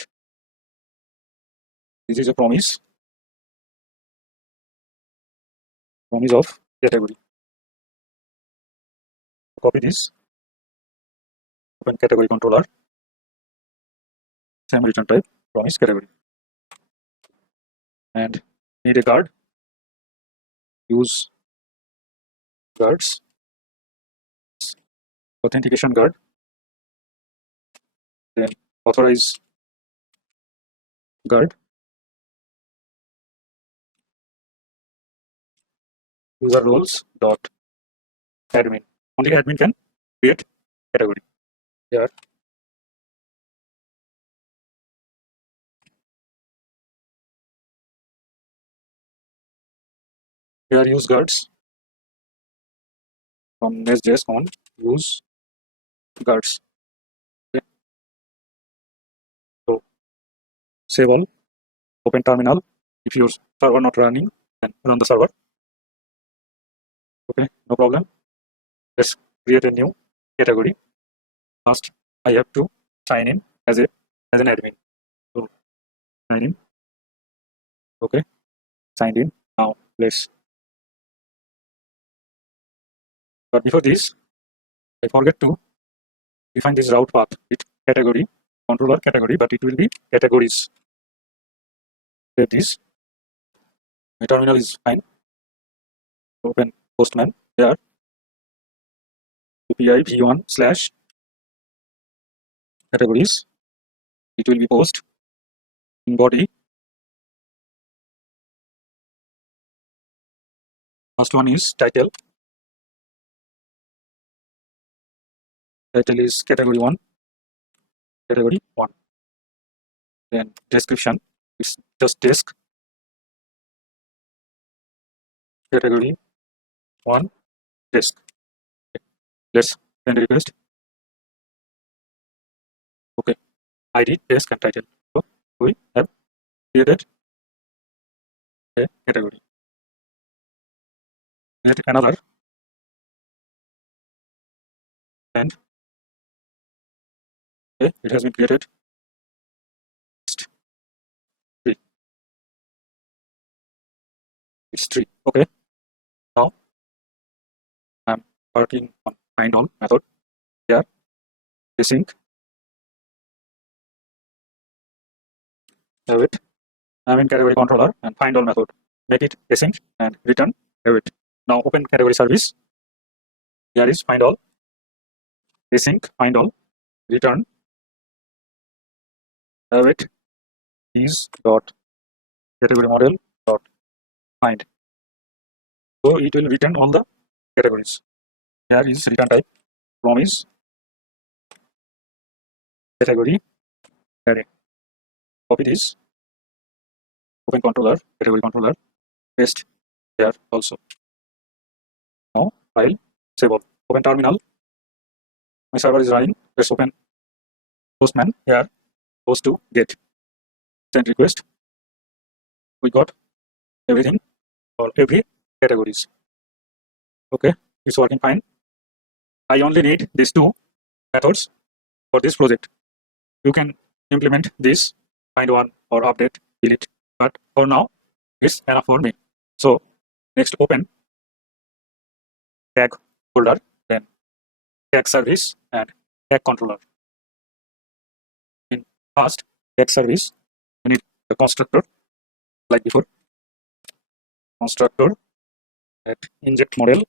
This is a promise of category. Copy this, open category controller, same return type, promise category, and need a guard. Use guards, authentication guard, then authorize guard, user roles dot admin. Only admin can create category. Here use guards from Nestjs command, use guards. Okay. So save all, open terminal. If your server not running, then run the server. Okay, no problem. Let's create a new category. First, I have to sign in as an admin. So sign in. Okay, signed in. Now let's. But before this, I forget to define this route path. It category controller category, but it will be categories. Save this. My terminal is fine. Open Postman. There API v1 slash categories. It will be post in body. First one is title. Title is category 1. Category 1. Then description is just desk. Category 1 desk. Okay. Let's send a request. Okay. ID, desk, and title. So we have created a category. Add another, and okay, it has been created. Next, tree. It's tree. Okay. Now I'm working on find all method. Here, async. Have it. I'm in category controller and find all method. Make it async and return have it. Now open category service. Here is find all. Async find all. Return have it is dot category model dot find. So it will return all the categories. Here is return type promise category array. Copy this. Open controller category controller. Paste here also. Now file save all. Open terminal. My server is running. Let's open Postman. Here goes to get. send request. We got everything for every categories. Okay, it's working fine. I only need these two methods for this project. You can implement this find one or update, delete, but for now it's enough for me. So next open tag folder, then tag service and tag controller. In first tag service, we need the constructor like before. Constructor at inject model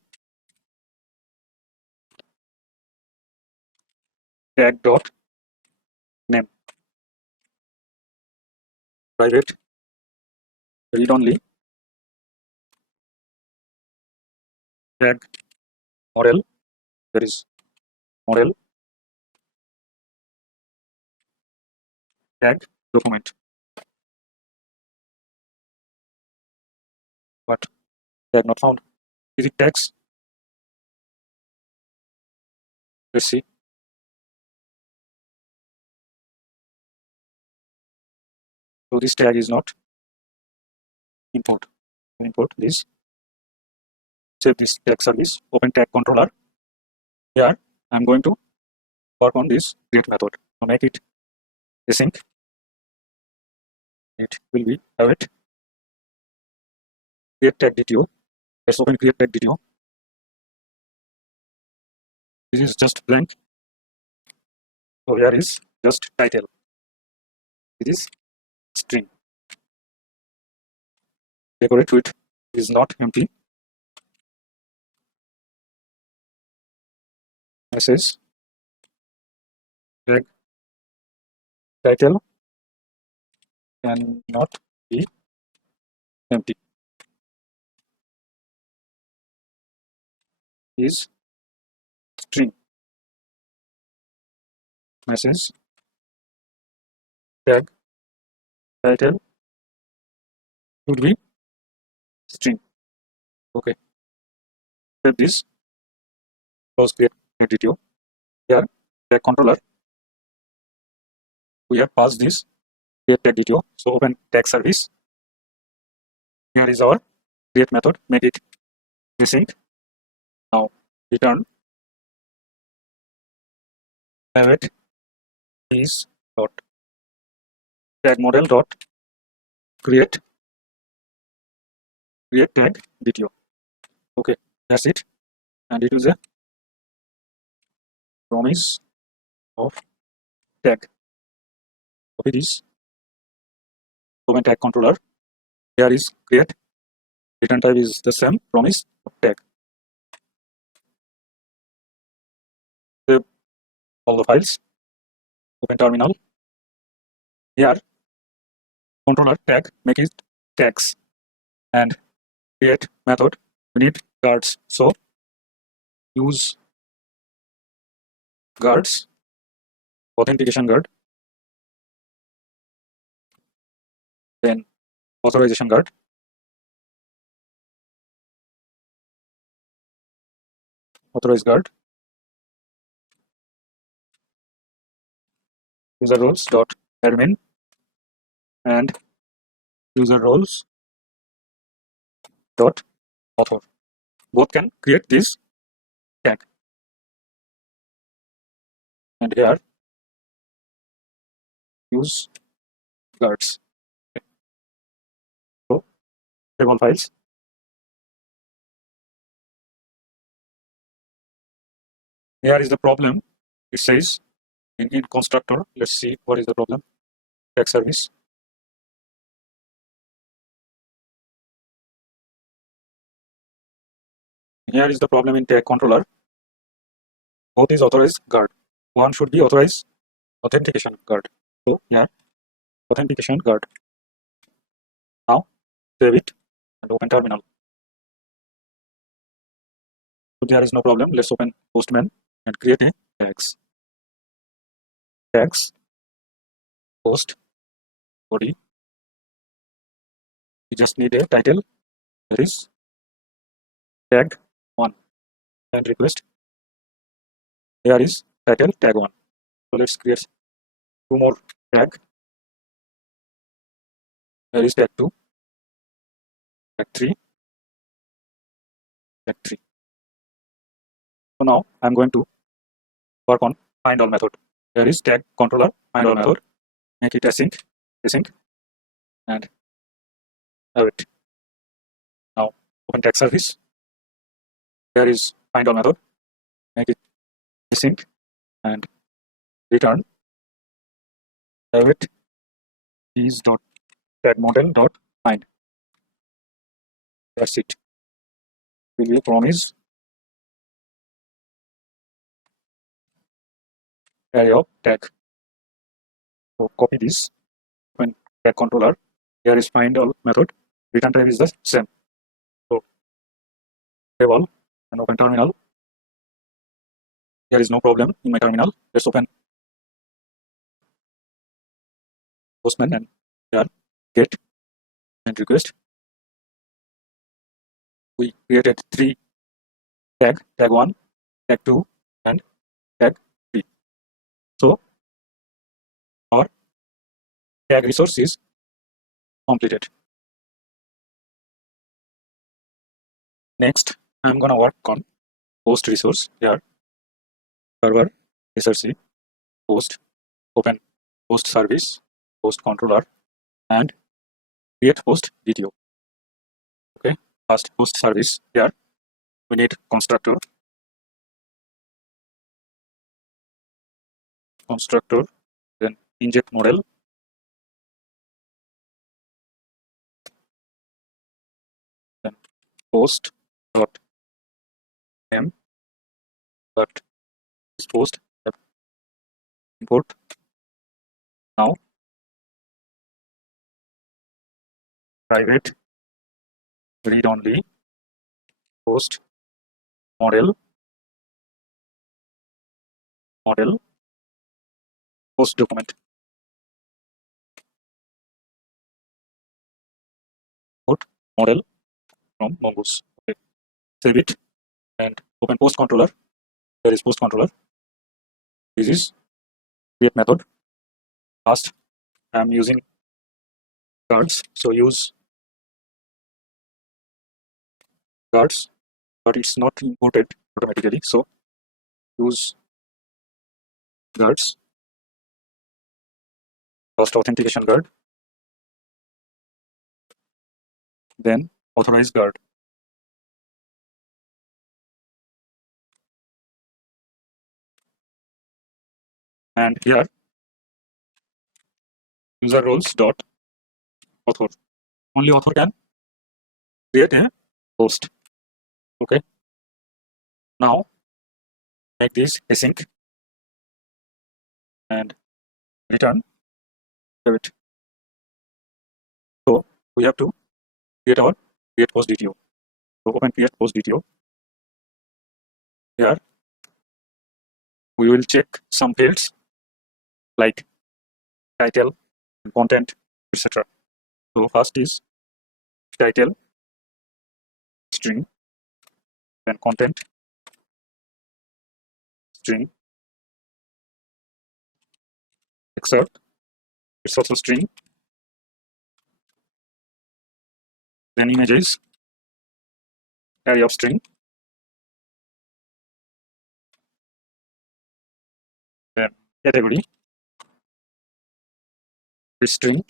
tag dot name, private read only tag model, there is model tag document, but tag not found. Is it tags? Let's see. So this tag is not import. Import this. Save this tag service. Open tag controller. Here I'm going to work on this create method. Now make it async. It will be await create tag DTO. Let's open create tag DTO. This is just blank. So here is just title. It is string. Decorate with is not empty. Message tag title cannot be empty. Is string. Message tag title should be string. Okay. Save this. Close create tag DTO. Here tag controller. We have passed this create tag DTO. So open tag service. Here is our create method. Make it async. Now return await is dot tag model dot create tag DTO. Okay, that's it. And it is a promise of tag. Copy this. Open tag controller. Here is create. Return type is the same. Promise of tag. Save all the files. Open terminal. Here controller tag make it tags and create method. We need guards. So use guards. Authentication guard. Then authorization guard. Authorize guard. User roles dot admin and user roles dot author. Both can create this tag. And here use guards. Okay. So save all files. Here is the problem. It says in constructor. Let's see what is the problem. Tag service. Here is the problem in tag controller. Both is authorized guard. One should be authorized authentication guard. So here authentication guard. Now save it and open terminal. So there is no problem. Let's open Postman and create a tags. Tags post body. We just need a title. There is tag 1 and request. Here is title tag 1. So let's create two more tag. Here is tag 2, tag 3, tag 3. So now I'm going to work on find all method. Here is tag controller find all method. Make it async, and have it. Now open tag service. Here is find all method. Make it async and return have it is dot tag model dot find. That's it. Will you promise array of tag? So copy this. Open tag controller. Here is find all method. Return type is the same. So save all and open terminal. There is no problem in my terminal. Let's open Postman and here get and request. We created 3 tag 1, tag 2, and tag 3. So our tag resource is completed. Next, I'm gonna work on post resource. Here, server src post, open post service, post controller, and create post DTO. Okay, first post service. Here we need constructor, then inject model, then post dot name, but this post import. Now private read only post model post document. Put model from Mongoose. Okay. Save it and open post controller. There is post controller. This is create method. First, I am using guards, so use guards, but it's not imported automatically. So use guards. First authentication guard, then authorize guard. And here user roles dot author. Only author can create a post. Okay. Now make this async and return it. So we have to create our create post DTO. So open create post DTO. Here we will check some fields like title, content, etc. So first is title string, then content string, excerpt, it's also string, then images, array of string, then category, is string,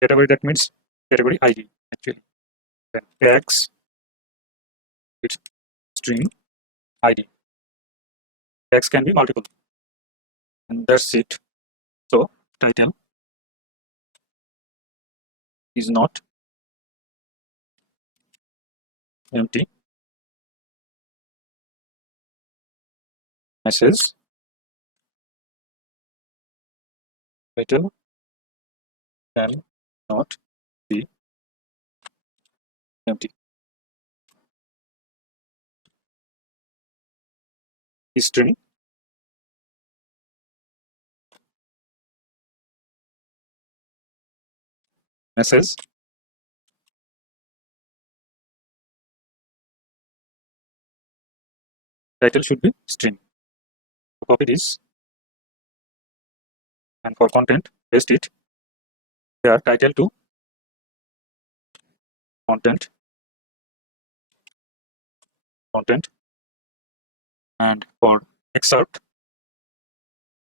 category, that means category ID actually, then tags, it's string ID. Tags can be multiple, and that's it. So title is not empty, message title can not be empty. String message title should be string. So copy this and for content paste it here, title to content, and for excerpt,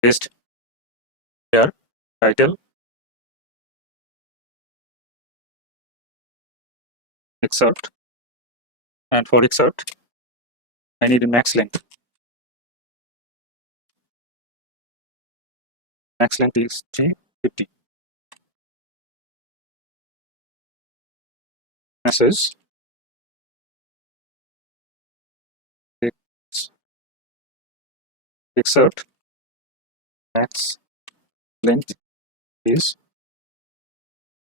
paste here title, excerpt, and for excerpt, I need a max length. Max length is 350. Message excerpt max length is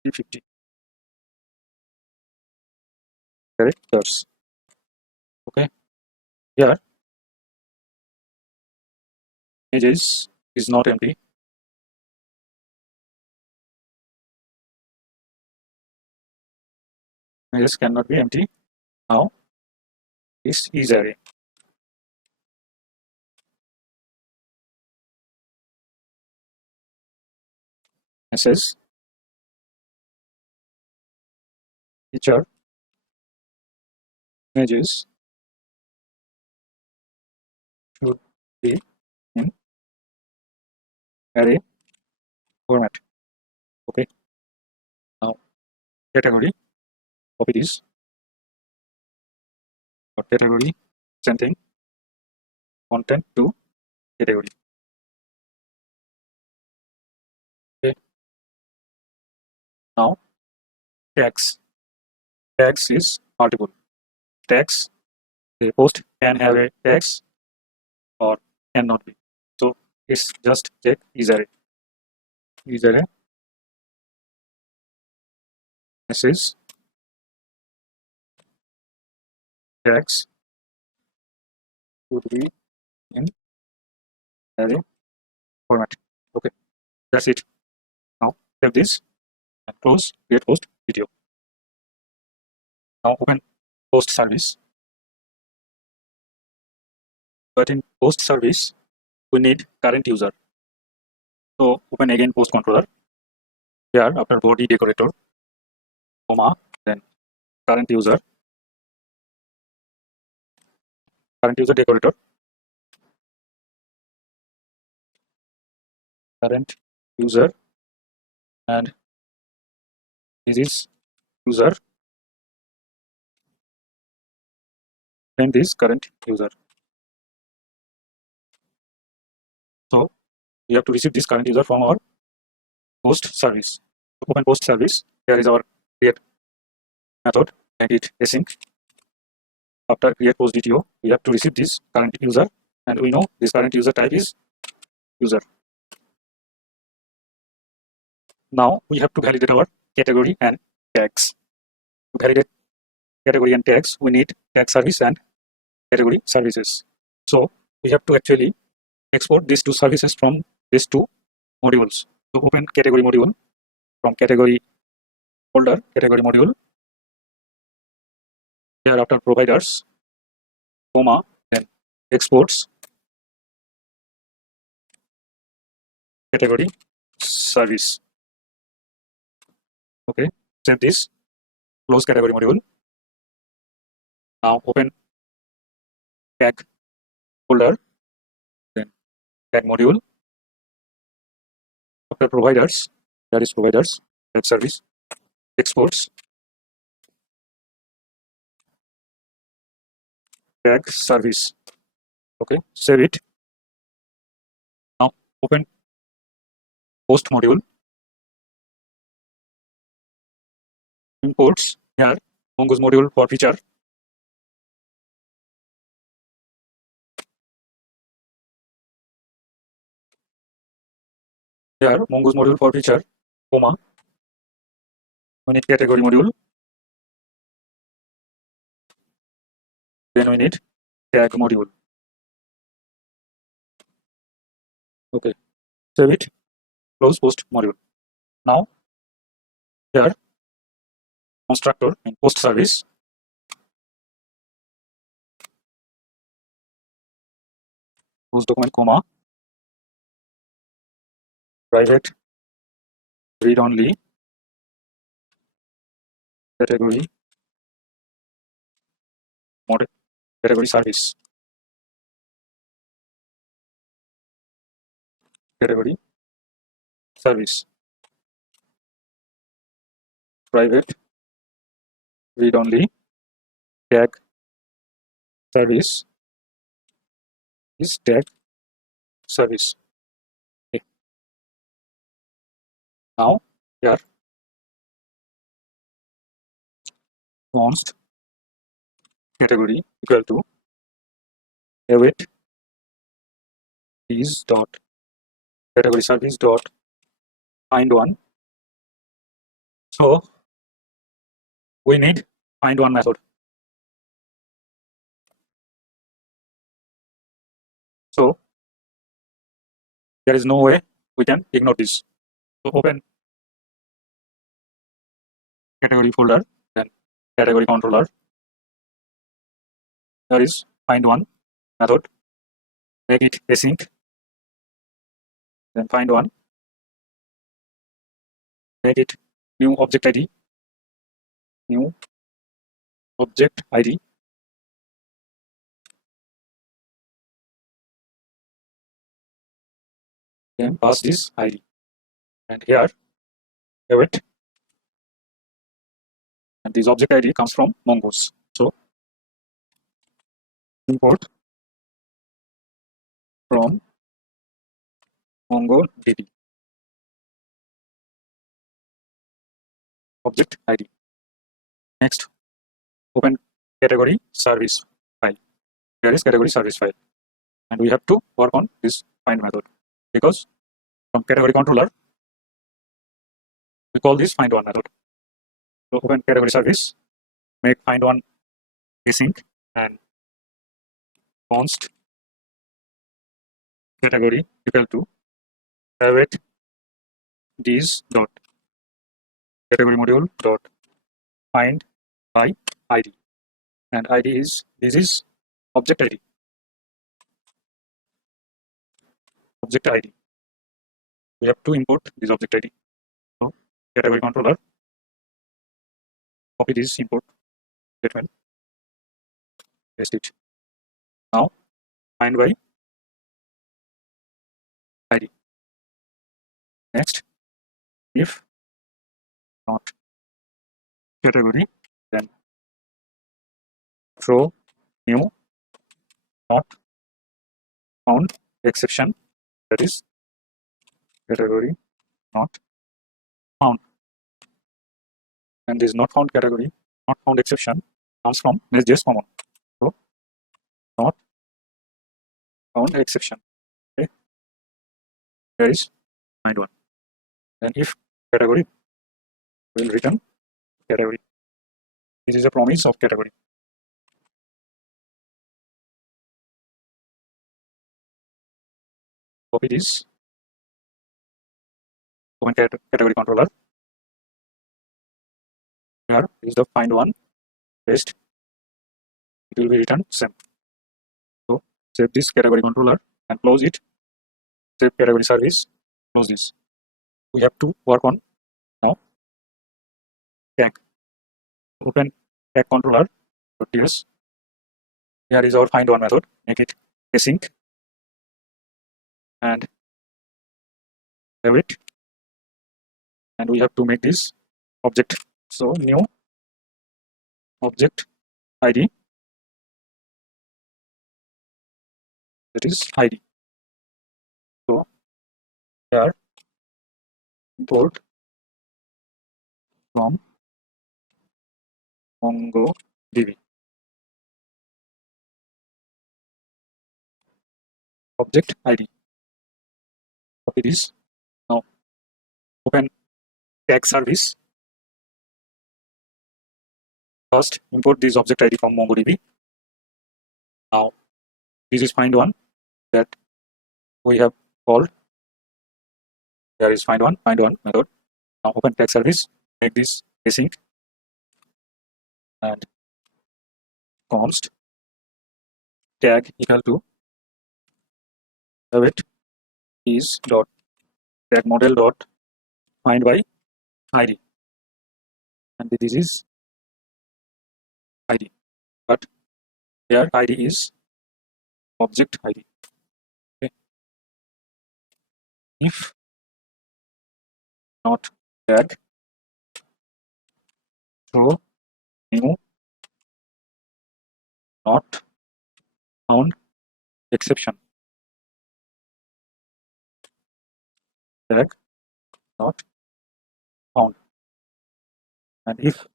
350 characters. Okay, here images is not empty. Images cannot be empty. Now this is array. Message feature images should be in array format. Okay, now category, copy this. For category, same thing, content to category. Okay, now tags. Tags is multiple. Tags, the post can have a tags or cannot be. So it's just check is array. Is array message tags would be in array format. Okay, that's it. Now save this and close create post video. Now open post service. But in post service, we need current user. So open again post controller. Here after body decorator, comma, then current user decorator, current user, and this is user, and this current user. So we have to receive this current user from our post service. Open post service. Here is our create method, and it async. After create post DTO, we have to receive this current user, and we know this current user type is user. Now we have to validate our category and tags. To validate category and tags, we need tag service and category services. So we have to actually export these two services from these two modules. So open category module from category folder, category module. Here after providers, comma, then exports category service. Okay, save this, close category module. Now open tag folder, then tag module. After providers, that is providers, tag service, exports tag service. Okay, save it. Now open post module, imports here mongoose module for feature. Here mongoose module for feature, comma, we need category module, then we need tag module. Okay, save it, close post module. Now here constructor and post service, post document, comma, private read only category model category service category service private read only tag service is tag service. Okay. Now here const category equal to await is dot category service dot find one. So we need find one method. So there is no way we can ignore this. So open category folder, then category controller. There is find one method. Make it async. Then find one. Make it new object ID. New object ID. Then pass this ID. And here await. And this object ID comes from Mongoose. So import from Mongodb object ID. Next, open category service file. Here is category service file, and we have to work on this find method because from category controller we call this find one method. So open category service, make find one async, and const category equal to await these dot category module dot find by ID, and ID is this is object ID. Object ID. We have to import this object ID. So category controller, copy this import statement, paste it. Now find by ID. Next, if not category, then throw new not found exception, that is category not found. And this not found category, not found exception comes from Nestjs common. So not found exception. Okay. There is find one. Then if category will return category. This is a promise of category. Copy this. Open category controller. Here is the find one. Paste. It will be returned same. So save this category controller and close it. Save category service. Close this. We have to work on now tag. Open tag controller. .ts. Here is our find one method. Make it async and await. And we have to make this object. So new object ID, that is ID. So here import from Mongodb object ID. Copy this. Now open tag service. First import this object ID from Mongodb. Now this is find one that we have called. There is find one method. Now open tag service. Make this async and const tag equal to await is dot tag model dot find by ID, and this is ID. But here ID is object ID. Okay. If not tag show new not found exception, tag not found, and if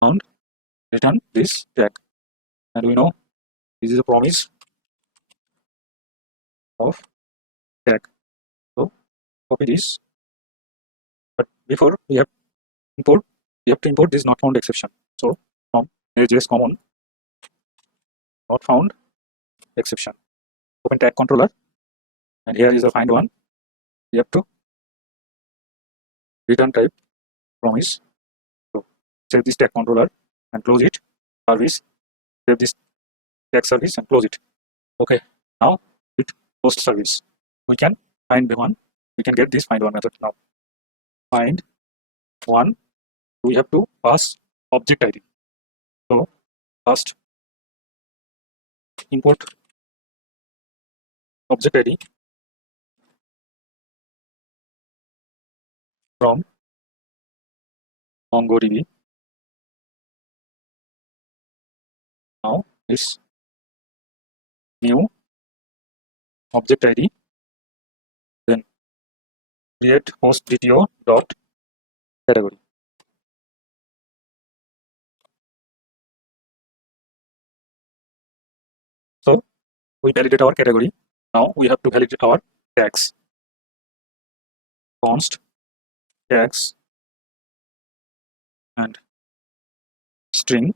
found, return this tag. And we know this is a promise of tag. So copy this, but before we have to import this not found exception. So from Nestjs common not found exception, open tag controller, and here is the find one. We have to return type promise. So save this tag controller and close it. Service, save this tag service and close it. Okay, now with post service, we can find the one. We can get this find one method now. Find one, we have to pass object ID. So first import object ID from Mongodb. Now this new object ID, then create host DTO dot category. So we validate our category. Now we have to validate our tags. Const tags and string,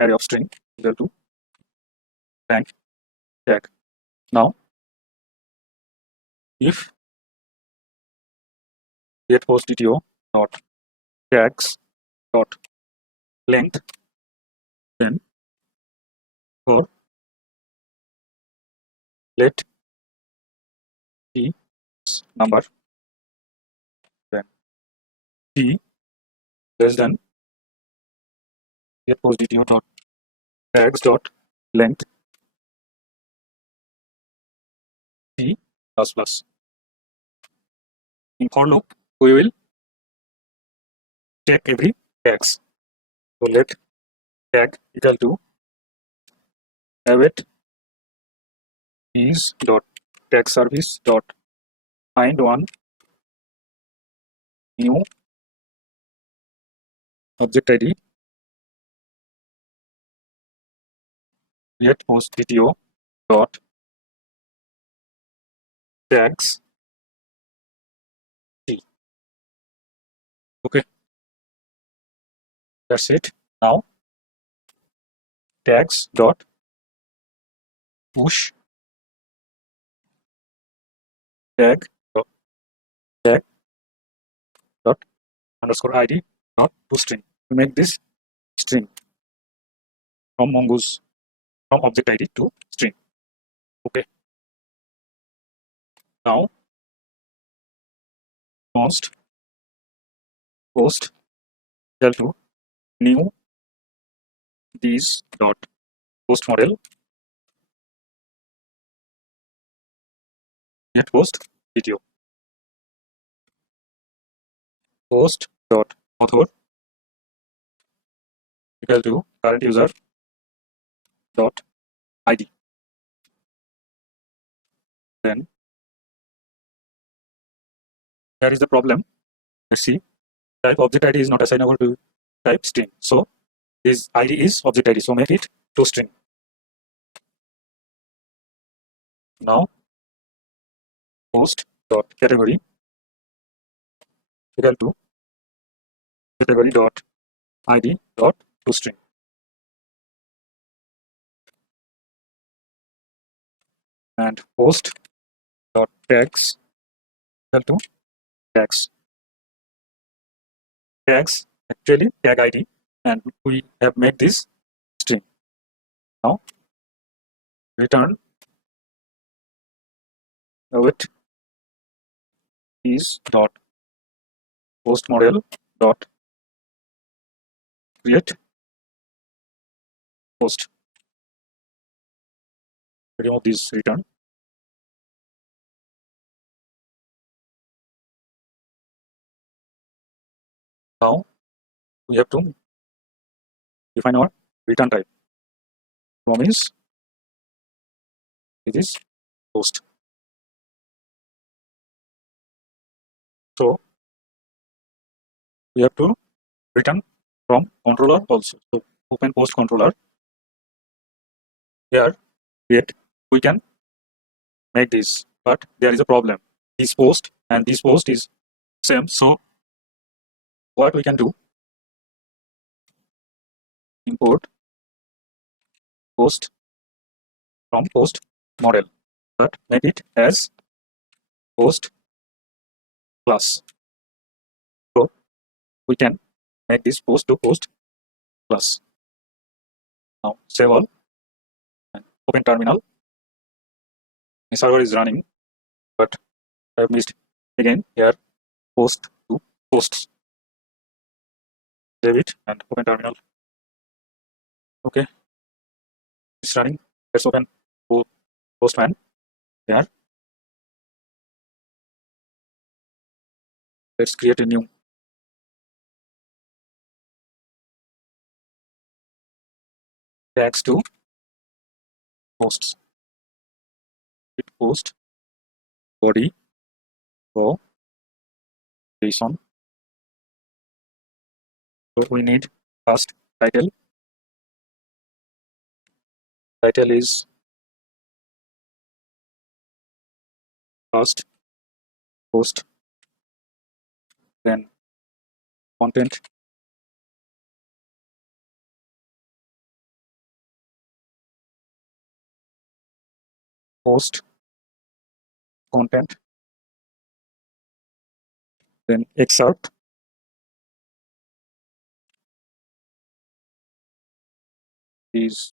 array of string equal to blank tag. Now if get host DTO dot tags dot length, then for let t number, then t less than get host DTO dot tags dot length t plus plus. In for loop, we will check every tags. So let tag equal to await is dot tag service dot find one new object ID get host DTO dot tags t. Okay, that's it. Now tags dot push tag dot tag dot underscore ID dot to string. We make this string from mongoose from object ID to string. Okay. Now const post equal to new these dot post model get post DTO post dot author equal to current user dot ID. Then here is the problem. Let's see. Type object ID is not assignable to type string. So this ID is object ID. So make it to string. Now post dot category equal to category dot ID dot to string. And post dot tags equal to tags. Tags actually tag ID, and we have made this string. Now return await is dot post model dot create post. remove this return. Now we have to define our return type. Promise it is post. So we have to return from controller also. So open post controller. Here we can make this, but there is a problem. This post and this post is same. So what we can do? Import post from post model, but make it as post class. So we can make this post to post class. Now save all and open terminal. My server is running, but I have missed again here post to posts. Save it and open terminal. Okay, it's running. Let's open postman here. Let's create a new tags to posts. It post body row JSON. So we need first title. Title is first post, then content, post, content, then excerpt, is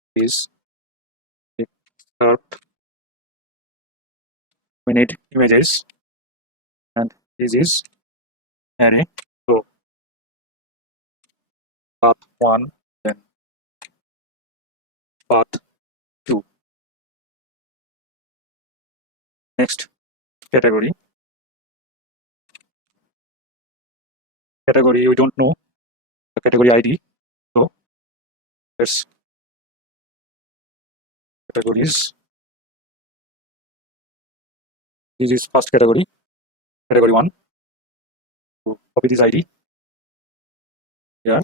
excerpt. We need images, and this is array. So part 1, then part 2. Next, category. Category, we don't know the category ID. So let's categories. This is first category, category 1. So copy this ID here,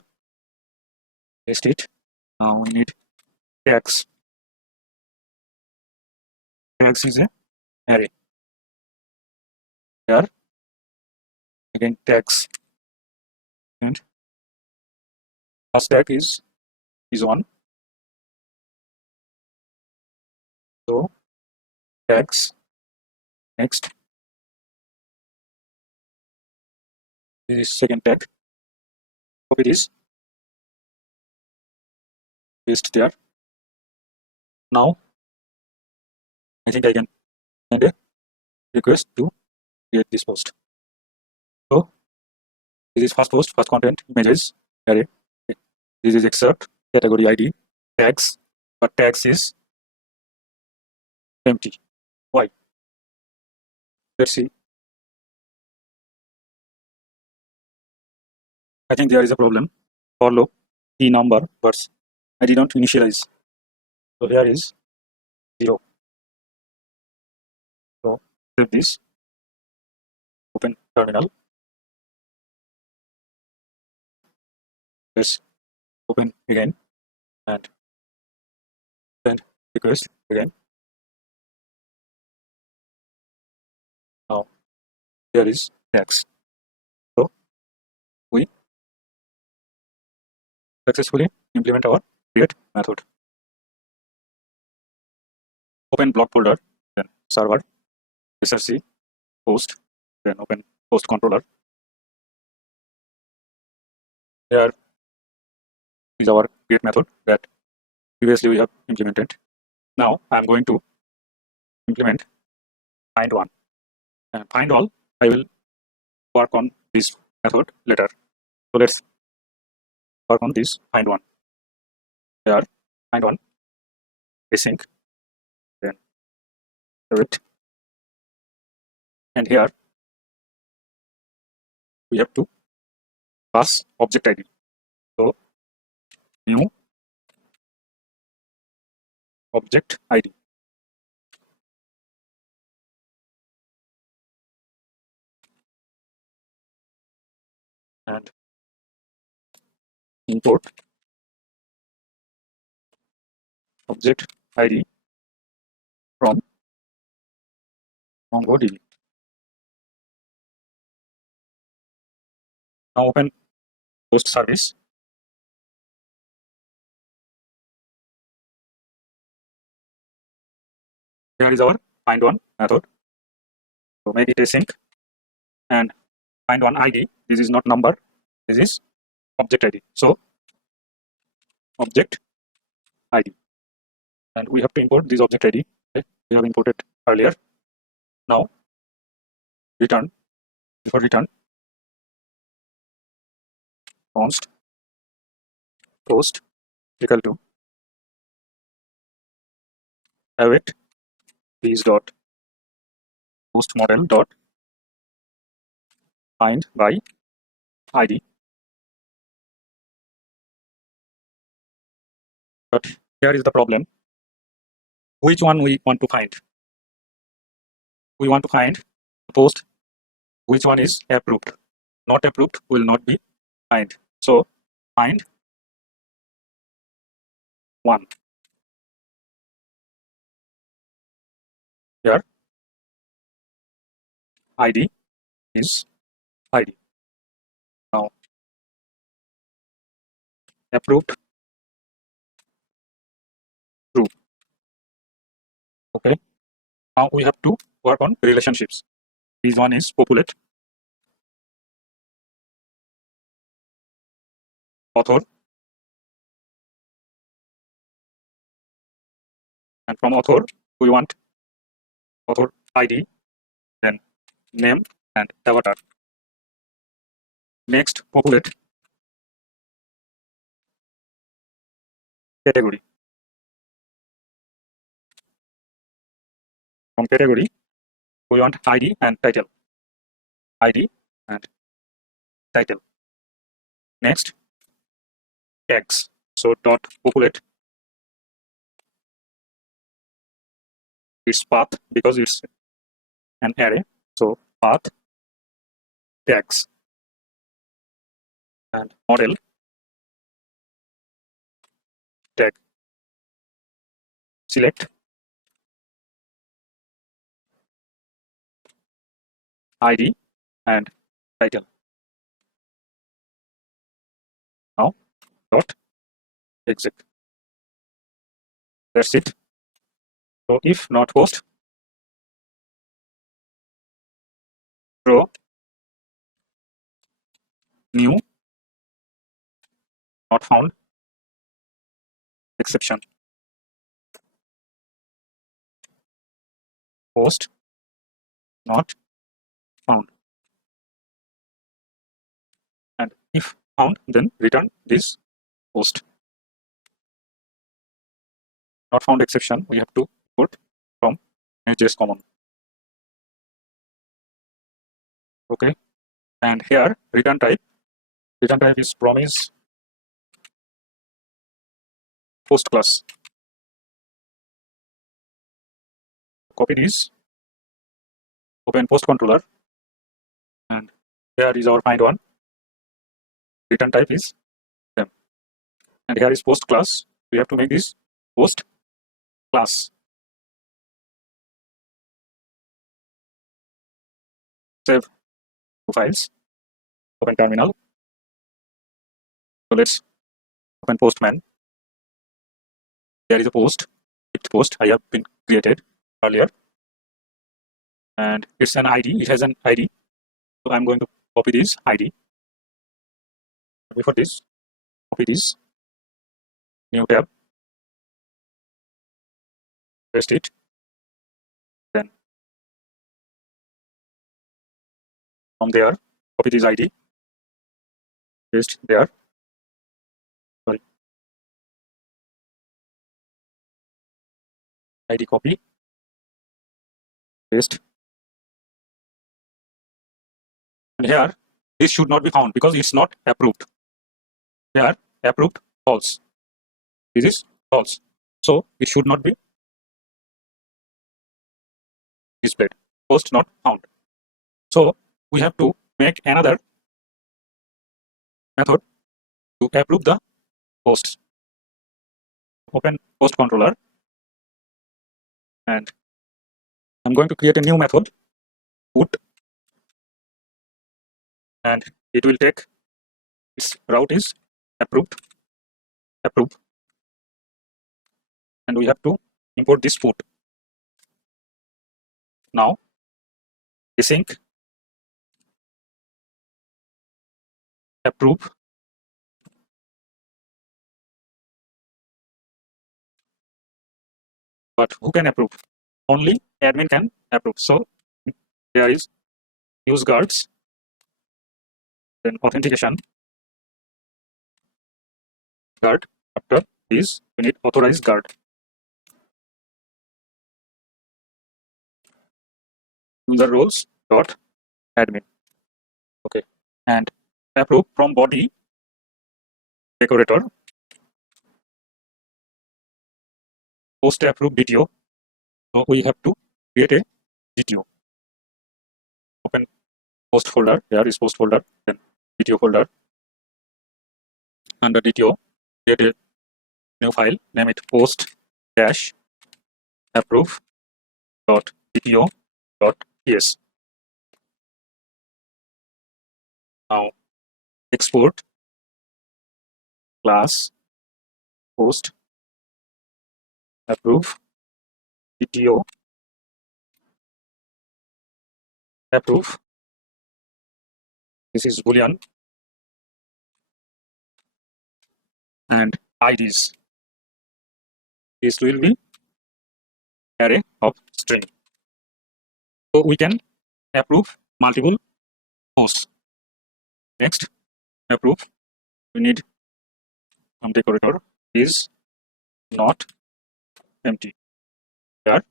paste it. Now we need tags. Tags is a array. Here again tags, and first tag is 1. So tags. Next, this is second tag. Copy this, paste there. Now I think I can send a request to create this post. So this is first post, first content, images, array. This is excerpt, category ID, tags, but tags is empty. Why? Let's see. I think there is a problem. For loop the number, but I did not initialize. So here is 0. So save this, open terminal. Let's open again and send request again. Now here is tags. So we successfully implement our create method. Open block folder, then server, src, post, then open post controller. Here is our create method that previously we have implemented. Now I am going to implement find one, and find all I will work on this method later. So let's work on this find one. Here find one async, then Wait. And here we have to pass object ID. So new object ID. And import object ID from Mongodb. Now open post service. Here is our find one method. So make it async and find one ID. This is not number. This is object ID. So object ID. And we have to import this object ID. Okay? We have imported earlier. Now return. Before return, const post equal to await these dot post model dot find by ID. But here is the problem. Which one we want to find? We want to find the post which one is approved. Not approved will not be find. So find one. Here ID is ID. Now approved true. Okay. Now we have to work on relationships. This one is populate author, and from author we want author ID, then name and avatar. Next populate category. From category we want ID and title. ID and title. Next tags. So dot populate its path because it's an array. So path tags and model tag. Select ID and title. Now dot exit. That's it. So if not post, throw new not found exception. Post not found. And if found, then return this post. Not found exception we have to import from Nestjs common. Okay. And here return type is promise post class. Copy this, open post controller, and here is our find one. Return type is them. And here is post class. We have to make this post class. Save files. Open terminal. So let's open postman. There is a post. Post I have been created earlier, and it's an ID. It has an ID. So I'm going to copy this ID. Before this, copy this new tab, paste it, then from there copy this ID, paste there. Sorry, ID copy, paste. And here, this should not be found because it's not approved. Here, approved, false. This is false. So it should not be displayed. Post not found. So we have to make another method to approve the posts. Open post controller, and I'm going to create a new method, put, and it will take its route is approved, approve, and we have to import this put. Now async approve, but who can approve? Only admin can approve. So there is use guards, then authentication guard. After this, we need authorize guard. User roles dot admin. Okay, and approve from body decorator post approve DTO. So we have to create a DTO. Open post folder. There is post folder, then DTO folder. Under DTO, create a new file, name it post dash approve dot DTO dot ts. Now export class post approve DTO approve. This is boolean and IDs. This will be array of string. So we can approve multiple posts. Next, approve. We need decorator is not empty. Here,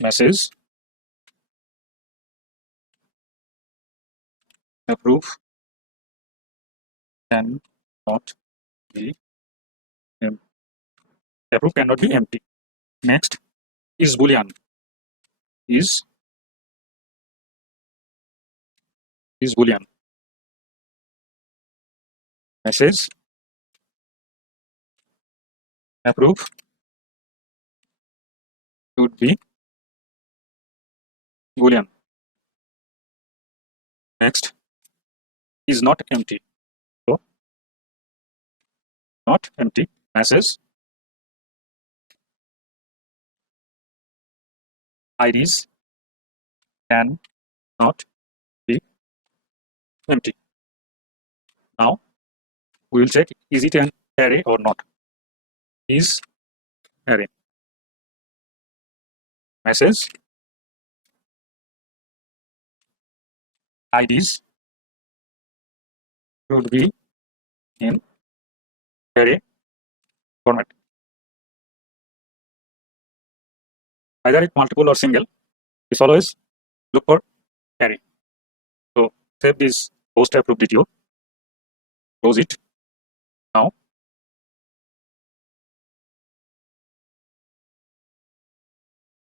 message approve cannot be empty. Approve cannot be empty. Next is boolean is boolean. Message approve should be boolean. Next is not empty. So not empty. Message IDs can not be empty. Now we will check, is it an array or not? Is array. Message IDs should be in array format. Either it multiple or single, it's always look for array. So save this post approve DTO, close it. Now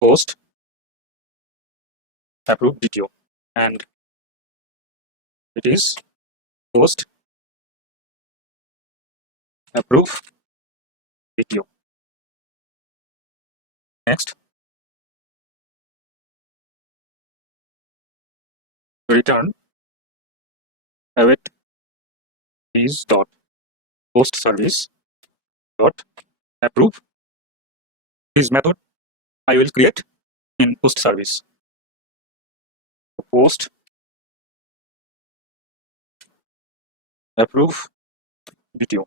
post approve DTO, and it is post approve DTO. Next, return await is dot post service dot approve. This method I will create in post service. Post approve DTO.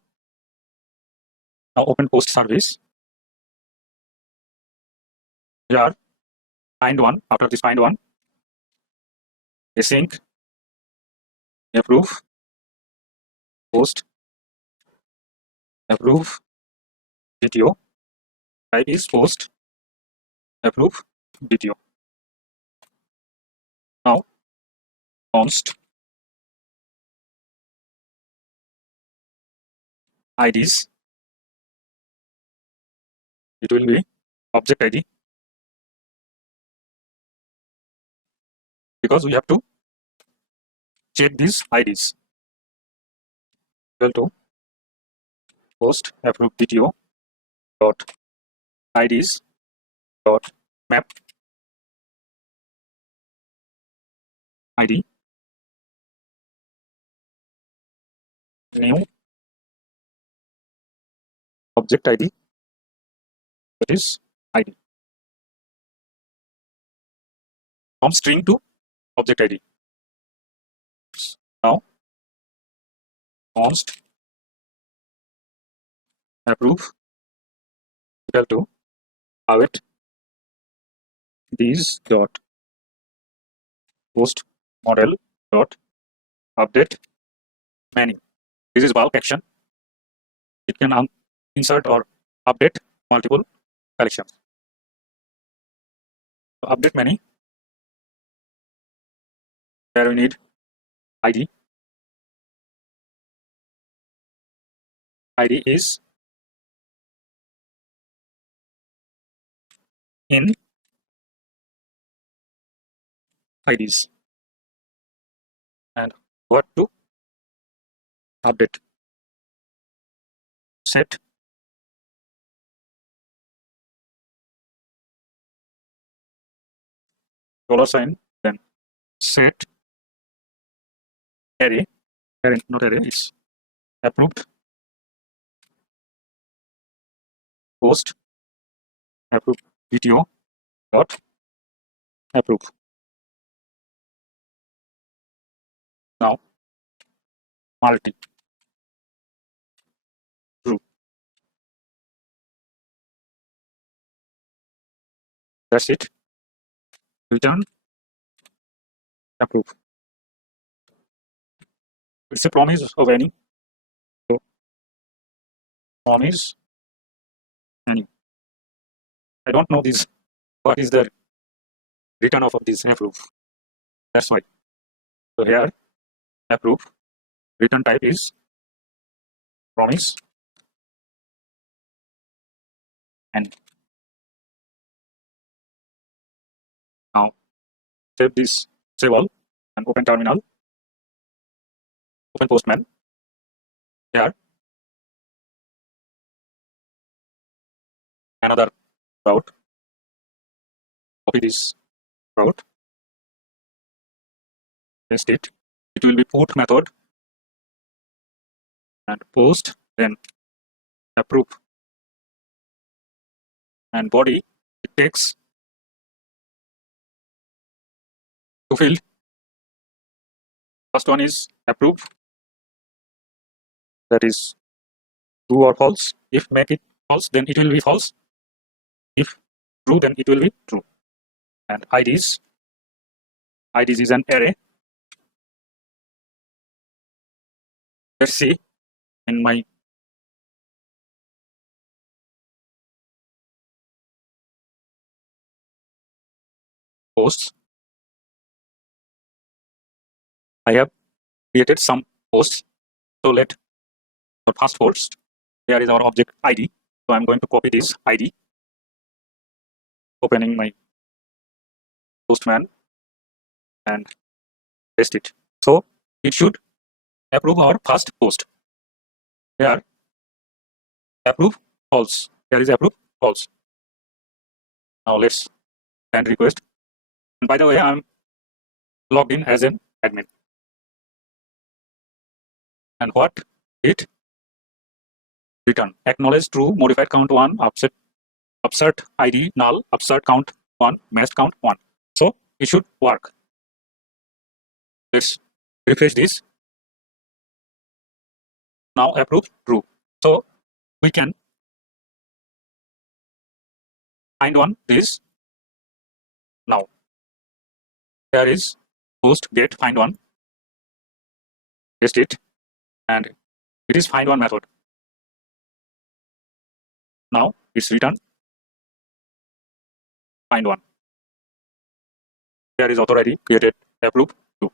Now open post service. Here find one. After this find one, async approve post approve DTO. Type is post approve video. Now const IDs, it will be object ID, because we have to check these IDs. Equal to post approve video dot IDs dot map ID new object ID, that is ID, from string to object ID. Now const approve equal to await these dot post model dot update menu. This is bulk action. It can insert or update multiple collections. So update many, where we need ID. ID is in IDs, and what to update. Set $, then set array, not array, it's approved post approved video dot approve. Now multi true. That's it. Return approve. It's a promise of any. So promise any. I don't know this. What is the return of this approve? That's why. So here approve. Return type is promise and now save this, save all, and open terminal, open postman. Here another route, copy this route, paste it. It will be put method and post, then approve, and body it takes two field. First one is approve, that is true or false. If make it false, then it will be false. If true, then it will be true. And IDs is an array. Let's see in my posts, I have created some posts. So let the first post, here is our object ID. So I'm going to copy this ID, opening my postman and paste it. So it should approve our first post. Here approve false. Here is approve false. Now let's send request. And by the way, I'm logged in as an admin. And what it return? Acknowledge true, modified count 1, upsert ID null, upsert count 1, matched count 1. So it should work. Let's refresh this. Now approve true. So we can find one this. Now there is post get find one. Paste it, and it is find one method. Now it's return find one. Here is author ID created, approved too.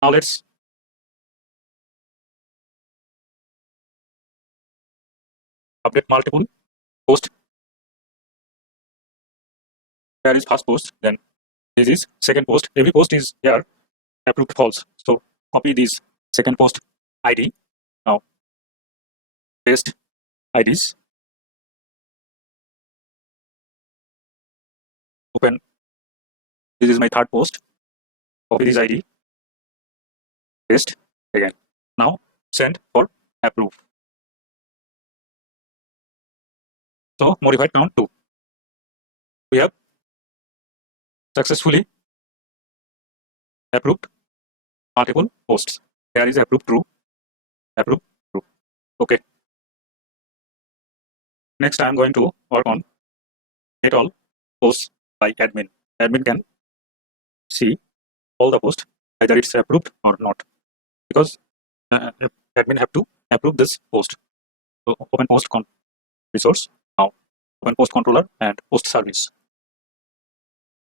Now let's update multiple post. Here is first post, then this is second post. Every post is here approved false. So copy this second post ID. Now paste IDs. Open. This is my third post. Copy this ID. Paste again. Now send for approve. So modified count 2. We have successfully approved multiple posts. Here is approved true, approved true. Okay. Next, I am going to work on get all posts by admin. Admin can see all the posts, either it's approved or not, because admin have to approve this post. So open post resource. Now open post controller and post service.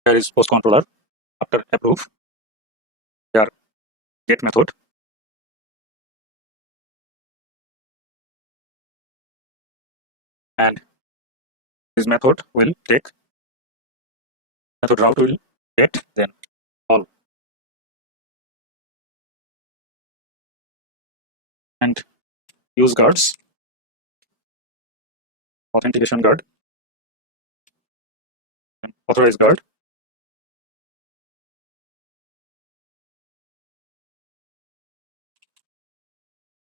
Here is post controller. After approve, here get method. And this method will take method route will get then all. And use guards, authentication guard, and authorize guard.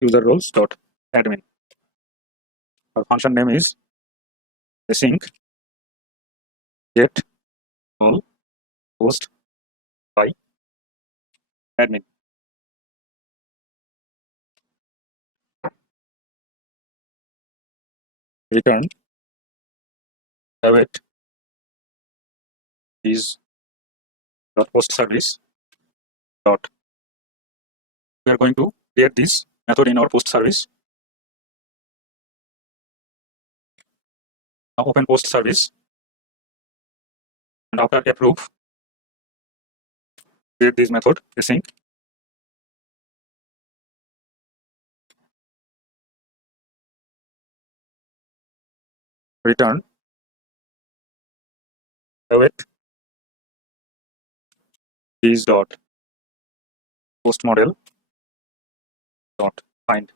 User roles dot admin. Our function name is async get all post by admin. Return await is dot post service dot. We are going to create this method in our post service. Now open post service, and after approve, create this method async return await is dot post model dot find.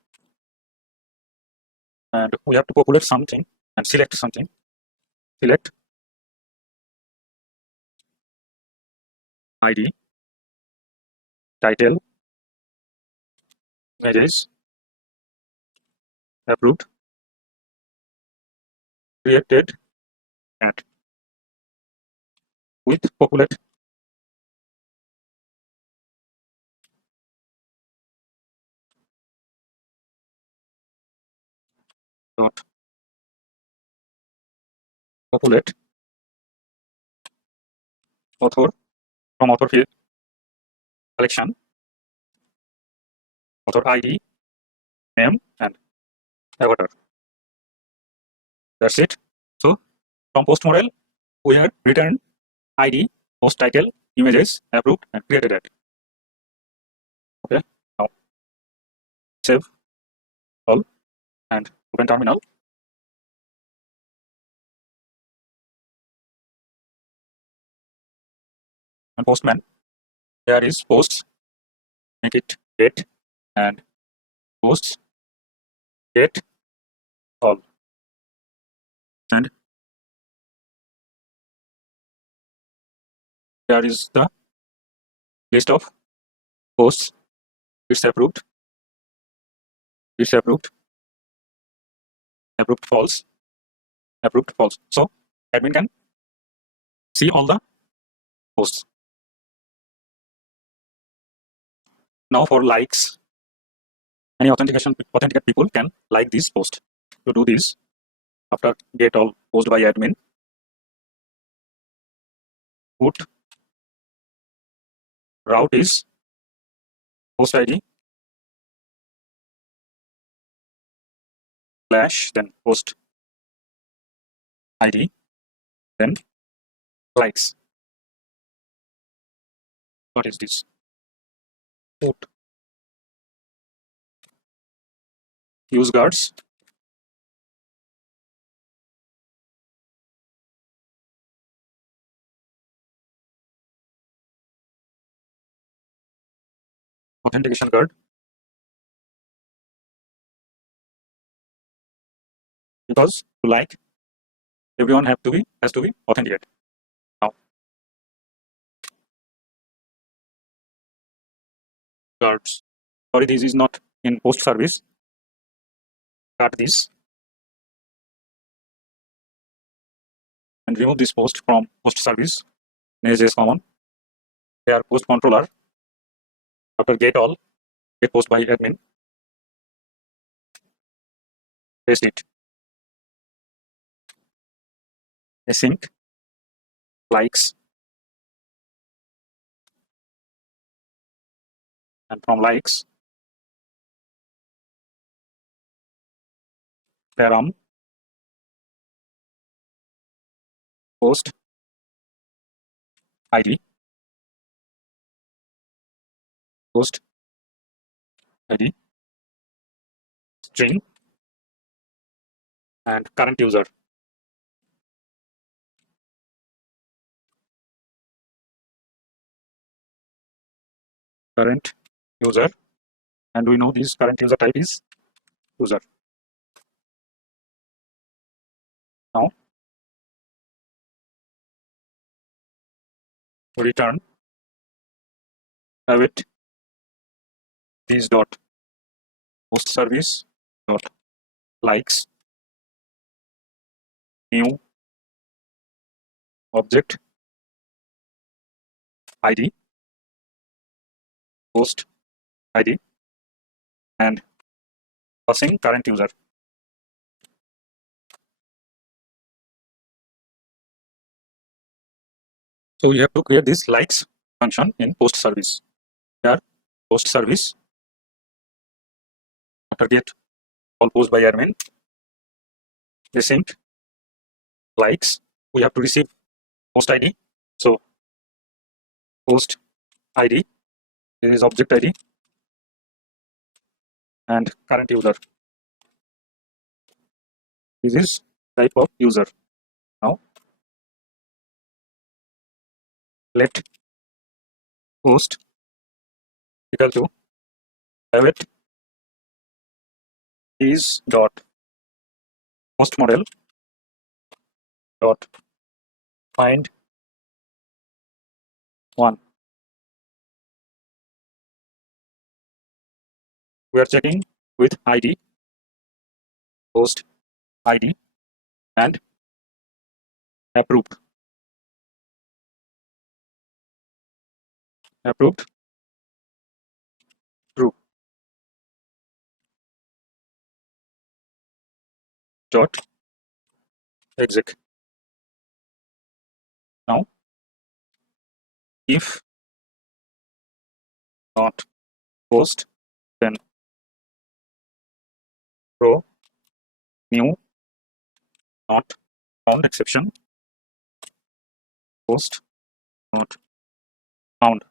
And we have to populate something and select something. Select ID, title, images, approved, created, and with populate dot populate author from author field collection, author ID, name, and avatar. That's it. So from post model, we have returned ID, post title, images, approved, and created it. Okay. Now save all and open terminal. And postman, there is posts, make it get, and posts get all. And there is the list of posts. It's approved, it's approved, approved false, approved false. So admin can see all the posts. Now for likes, any authenticate people can like this post. To do this, after get all post by admin, put route is post ID slash then post ID then likes. What is this? Put use guards. Authentication guard. Because to like everyone has to be authenticated. Now guards. Sorry, this is not in post service. Cut this and remove this post from post service. Nestjs common. Here post controller. After get all, get post by admin. Paste it. Async likes, and from likes param post id, post id string, and current user. Current user, and we know this current user type is user. Now return await this dot post service dot likes new object id post id and passing current user. So we have to create this likes function in post service. Here post service after get all post by admin async likes, we have to receive post id. So post id, this is object id, and current user, this is type of user. Now let post equal to await is dot post model dot find one. We are checking with id post id and approved true dot exec. Now if not post, then throw new not found exception post not found.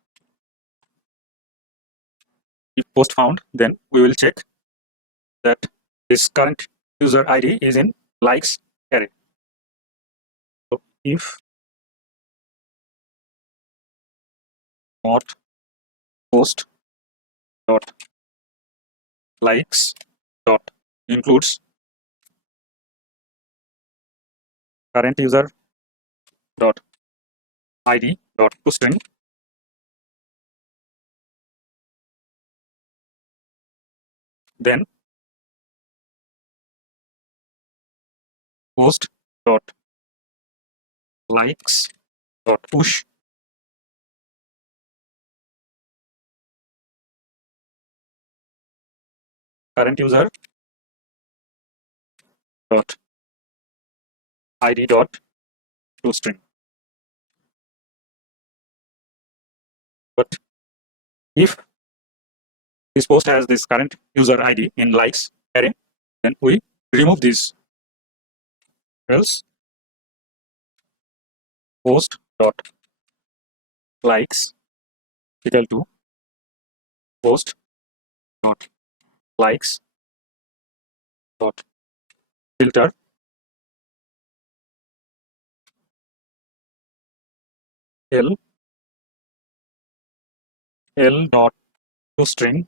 If post found, then we will check that this current user id is in likes array. So if not post dot likes dot includes current user dot id dot toString, then post dot likes dot push current user dot id dot toString. But if this post has this current user id in likes array, then we remove this, else post dot likes equal to post dot likes dot filter l dot toString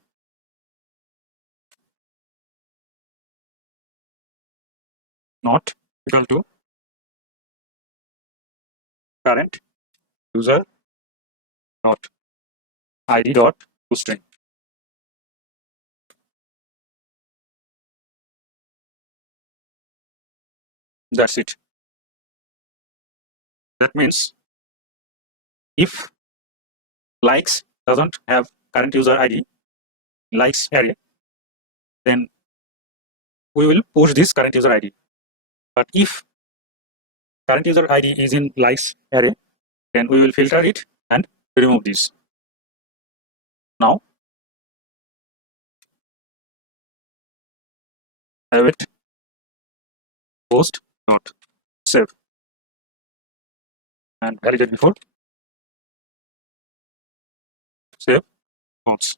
not equal to current user dot id dot toString. That's it. That means if likes doesn't have current user id likes array, then we will push this current user id. But if current user id is in likes array, then we will filter it and remove this. Now await post dot save and validate before save false.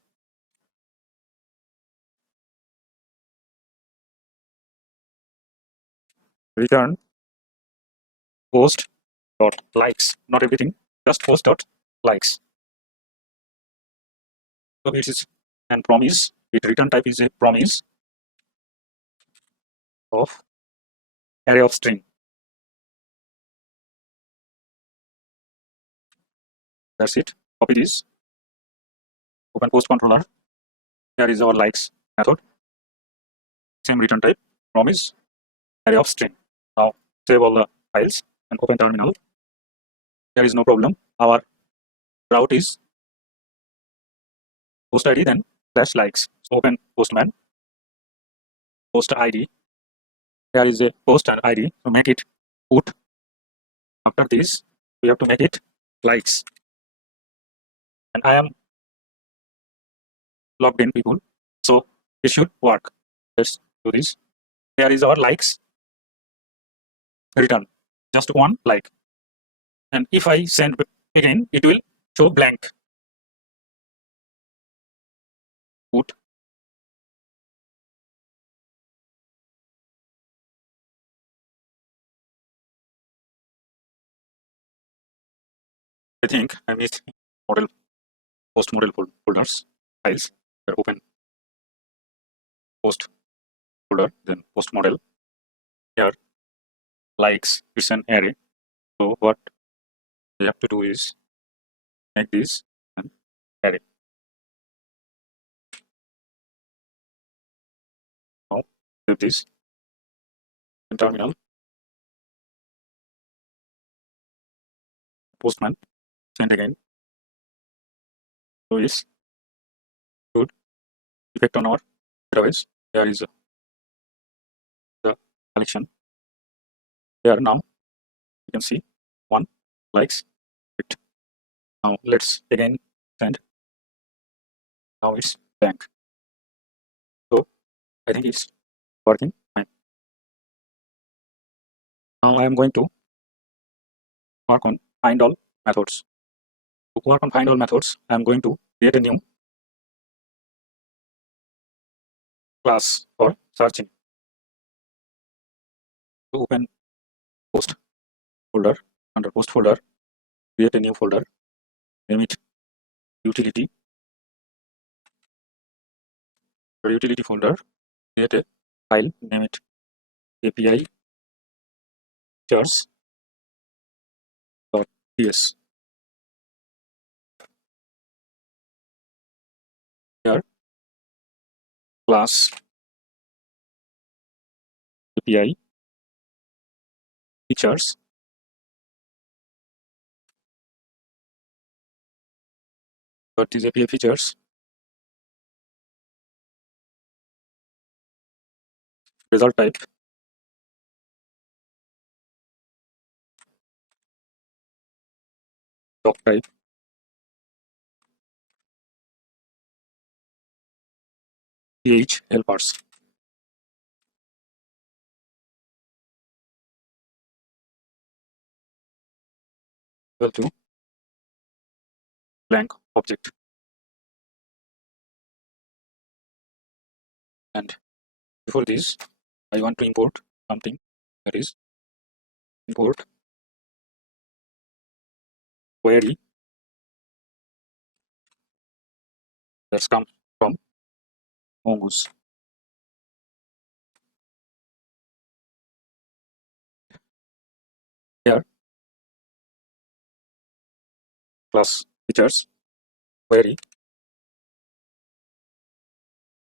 Return post dot likes, not everything, just post dot likes. So it is and promise. Its return type is a promise of array of string. That's it. Copy this. Open post controller. Here is our likes method. Same return type, promise, array of string. Now save all the files and open terminal. There is no problem. Our route is post ID then slash likes. So open postman, post ID. There is a post and ID. So make it put. After this, we have to make it likes. And I am logged in people. So it should work. Let's do this. Here is our likes return. Just one like. And if I send again, it will show blank. Put. I think I missed model post model folders files. Here open post folder, then post model. Here likes, it's an array. So what we have to do is make this an array. Now save this in terminal. Postman send again. So it's good effect on our database. There is the collection. There now you can see one likes it. Now let's again send. Now it's blank. So I think it's working fine. Now I am going to work on find all methods. To work on find all methods, I am going to create a new class for searching. To open post folder, under post folder, create a new folder, name it utility. For utility folder, create a file, name it API features.ts. Here class API features. What is API features? Result type doc type ch helpers. Equal to blank object. And before this, I want to import something, that is import query that's come from Mongoose. Here, class features query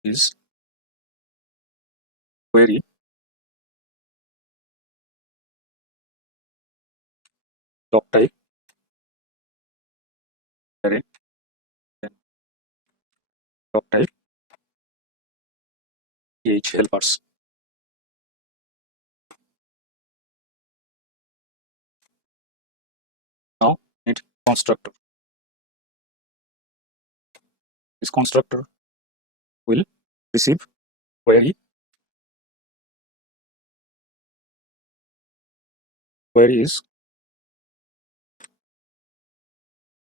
is query doc type array, then doc type ph helpers. Now need constructor. This constructor will receive query. Query is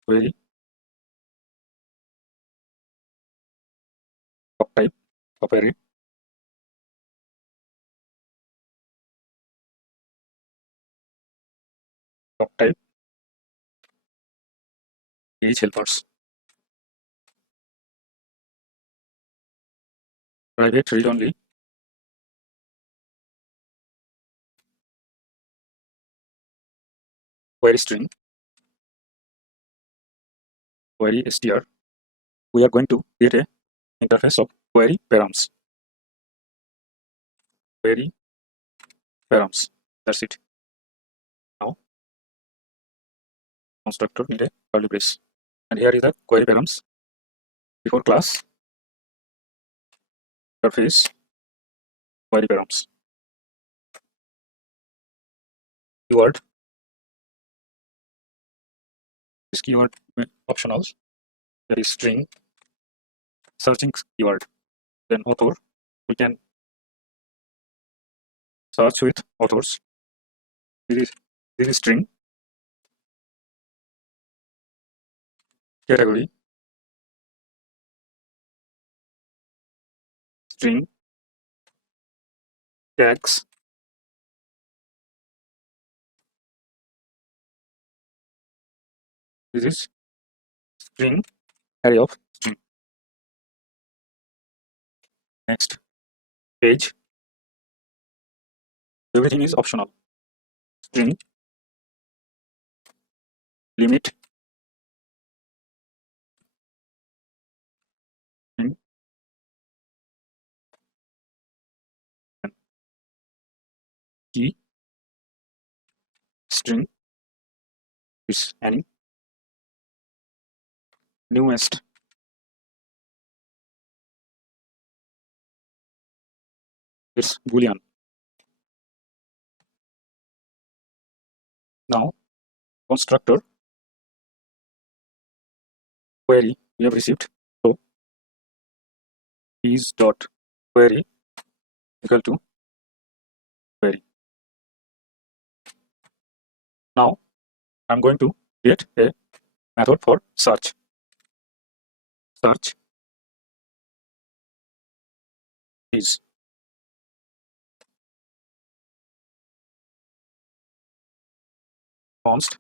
query doc type of array, doc type ph helpers. Private read only query string query str. We are going to create a interface of query params. Query params. That's it. Now constructor need a curly brace. And here is the query params. Before class interface query params. Keyword. This keyword optional. There is string searching keyword. Then author. We can search with authors. This is string. Category string tags. This is string array of string. Next page. Everything is optional. String limit string key string is any newest it's boolean. Now constructor query we have received, so is dot query equal to query. Now I'm going to create a method for search. Search is const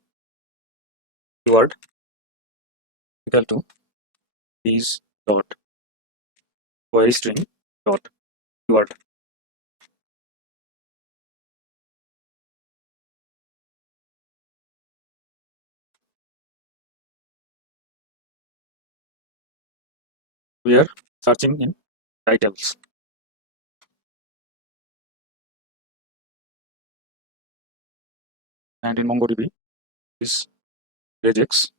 keyword equal to is dot query string dot keyword. We are searching in titles. And in Mongodb is regex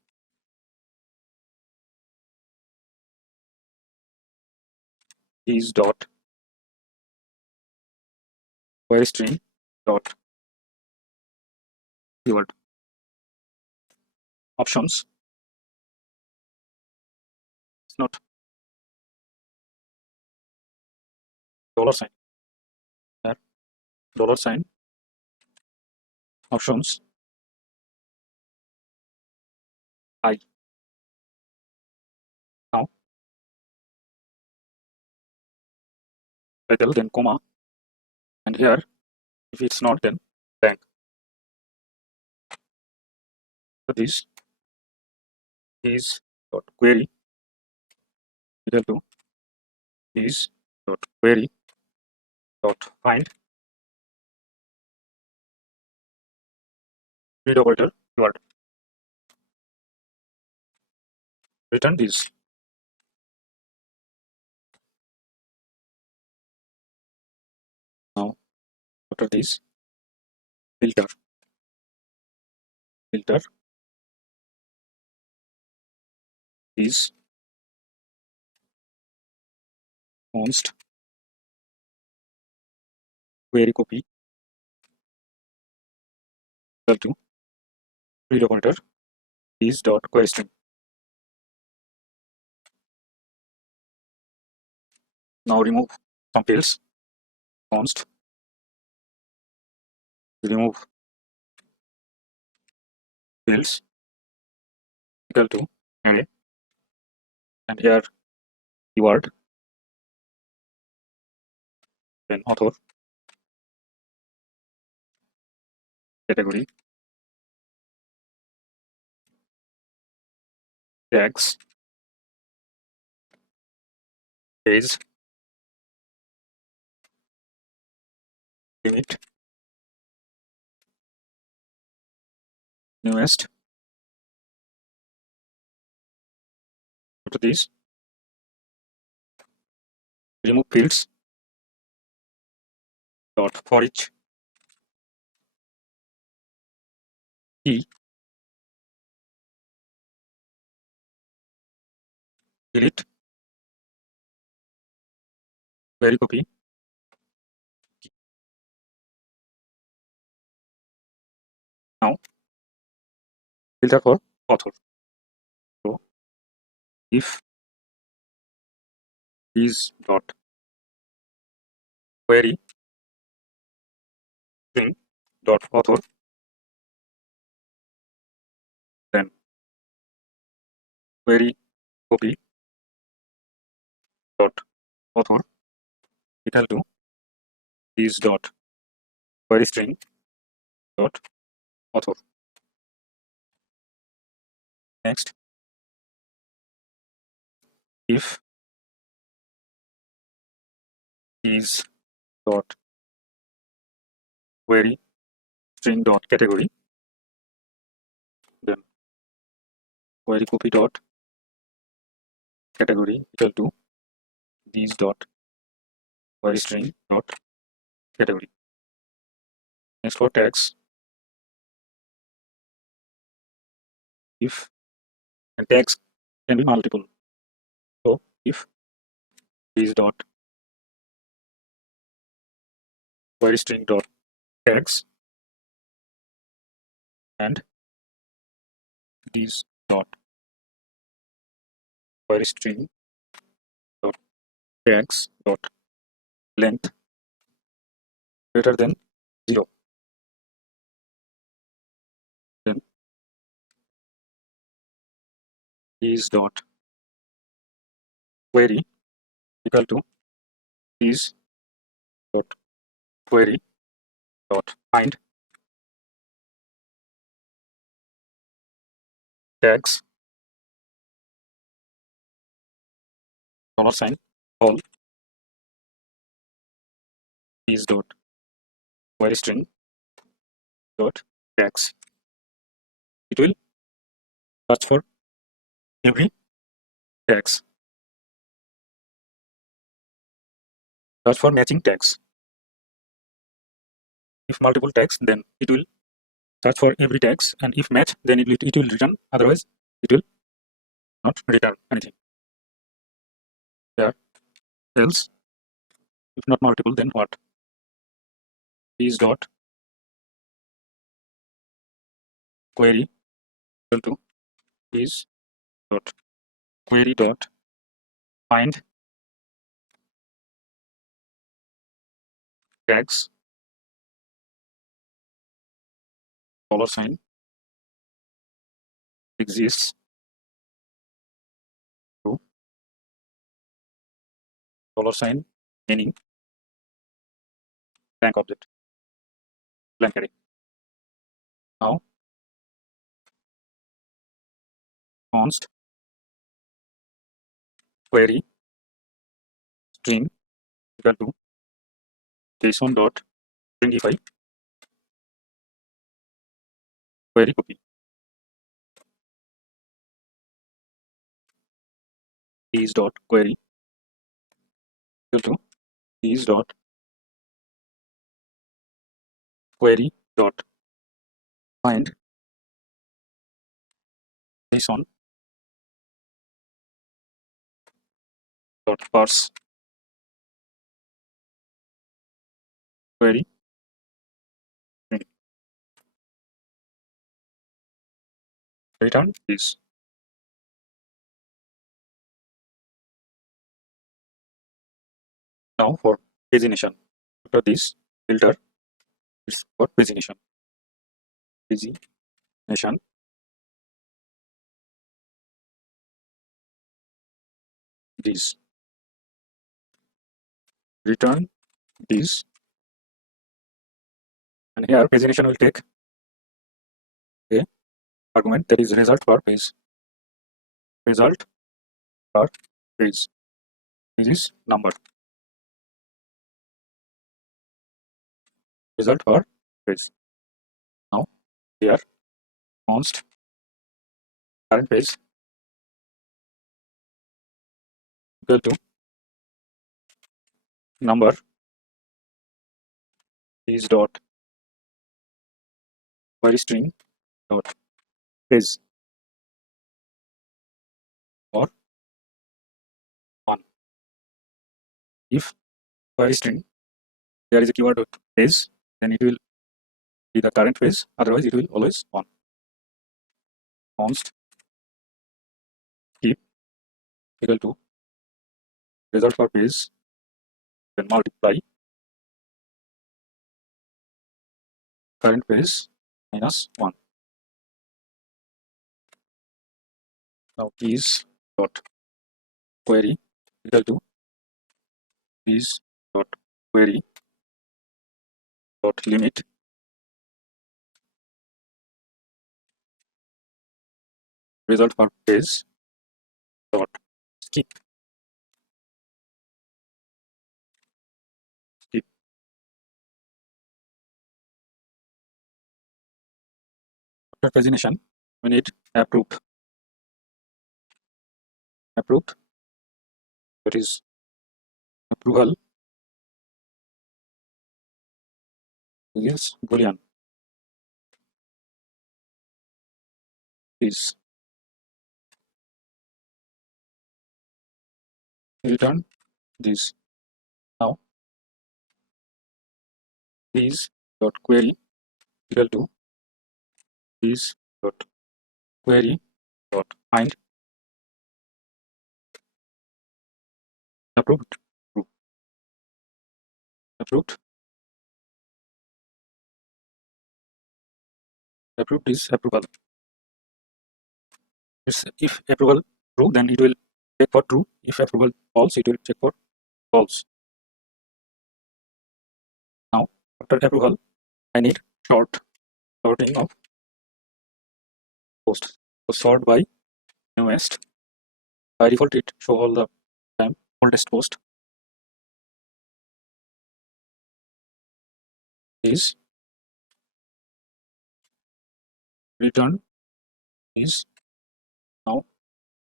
is dot query string dot keyword. Options. It's not dollar sign. Here dollar sign options I. Now title, then comma, and here if it's not, then blank. So this is dot query equal to is dot query dot find read operator keyword. Return this. Now after this, filter is const query copy equal to read operator is dot query string. Now remove some fields. Const remove fields equal to array, and here keyword, then author, category, tags, page, limit, newest. After this, remove fields dot for each key, delete query copy. Now filter for author. So if is dot query string dot author, then query copy dot author equal to is dot query string dot author. Next, if is dot query string dot category, then query copy dot category equal to these dot query string dot category. Next, for tags, if, and tags can be multiple. So if these dot query string dot tags and these dot query string dot tags dot length greater than 0, then is dot query equal to is dot query dot find tags dollar sign all is dot query string dot tags. It will search for every tags, search for matching tags. If multiple tags, then it will search for every tags, and if match, then it will return. Otherwise, it will not return anything. Yeah. Else, if not multiple, then what? Is dot query equal to is dot query dot find tags dollar sign exists to dollar sign meaning blank object, blank array. Now const query string equal to json dot stringify query copy is dot query equal to is dot query dot find json dot parse query string. Return this. Now for pagination. After this filter, it's for pagination. Pagination this. Return this. And here pagination will take a argument that is result per page. Result per page. This is number. Result per page. Now here const current page equal to number is dot query string dot page or 1. If query string there is a keyword dot page, then it will be the current page, otherwise it will always 1. Const keep equal to result per page, then multiply current page minus 1. Now is dot query equal to is dot query dot limit result per page dot skip. Skip. After pagination, we need approved. Approved, that is approval is boolean is return this. Now is dot query equal to is dot query dot find approved. Approved. Approved is approval. If approval true, then it will check for true. If approval false, it will check for false. Now after approval, I need sorting of posts. So sort by newest. By default, it show all the time oldest post is return is now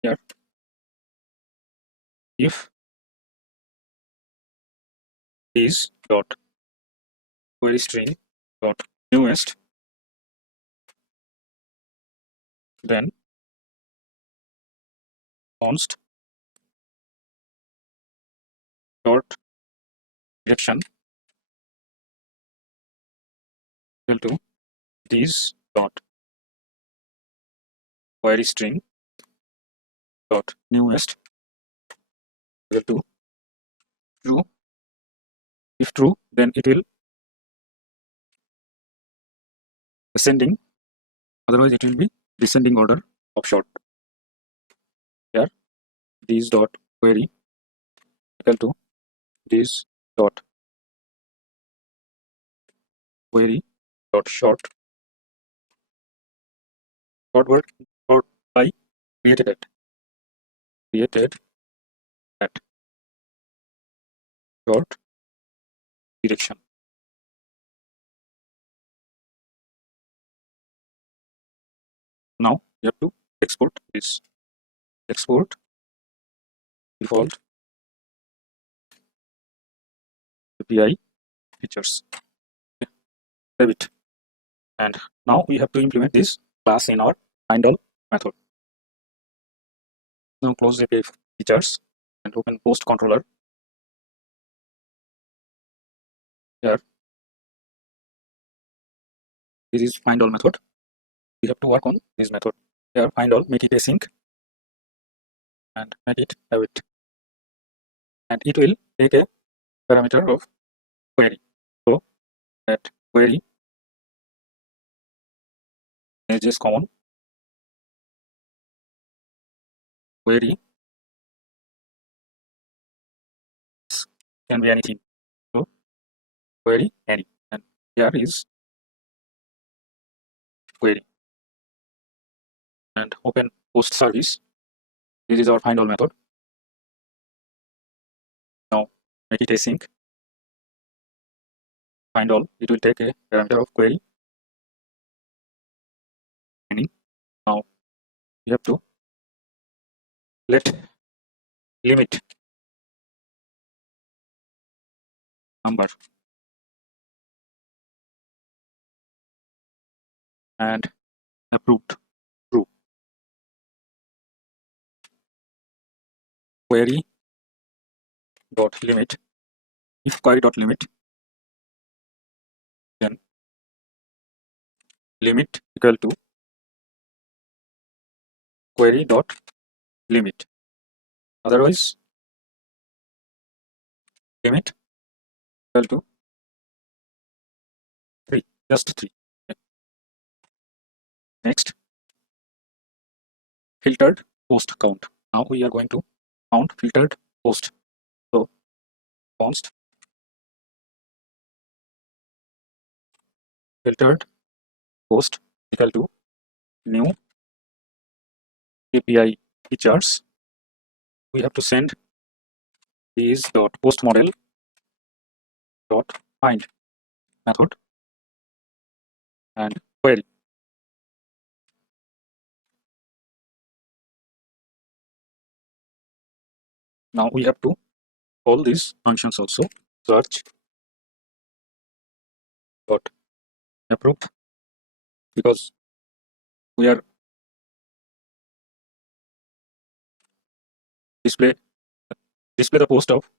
here. If is dot query string dot newest, then const dot direction equal to this dot query string dot newest equal to true. If true, then it will ascending, otherwise it will be descending order of sort. Here this dot query equal to this dot query dot short word short by created at short direction. Now you have to export this. Export default API features. Save it. And now we have to implement this class in our find_all method. Now close API features and open post controller. Here, this is find_all method. We have to work on this method. Here, find_all, make it async and make it await. And it will take a parameter of query. So that query Nestjs common query can be anything. So query any, and here is query and open post service. This is our find_all method. Now make it async. Find_all, it will take a parameter of query any. Now we have to let limit number and approved true. Query dot limit. If query dot limit, then limit equal to query dot limit. Otherwise, limit equal to 3, just 3. Okay. Next, filtered post count. Now we are going to count filtered post. So const filtered post equal to new API features. We have to send these dot post model dot find method and query. Now we have to call these functions also. Search dot approve, because we are display the post of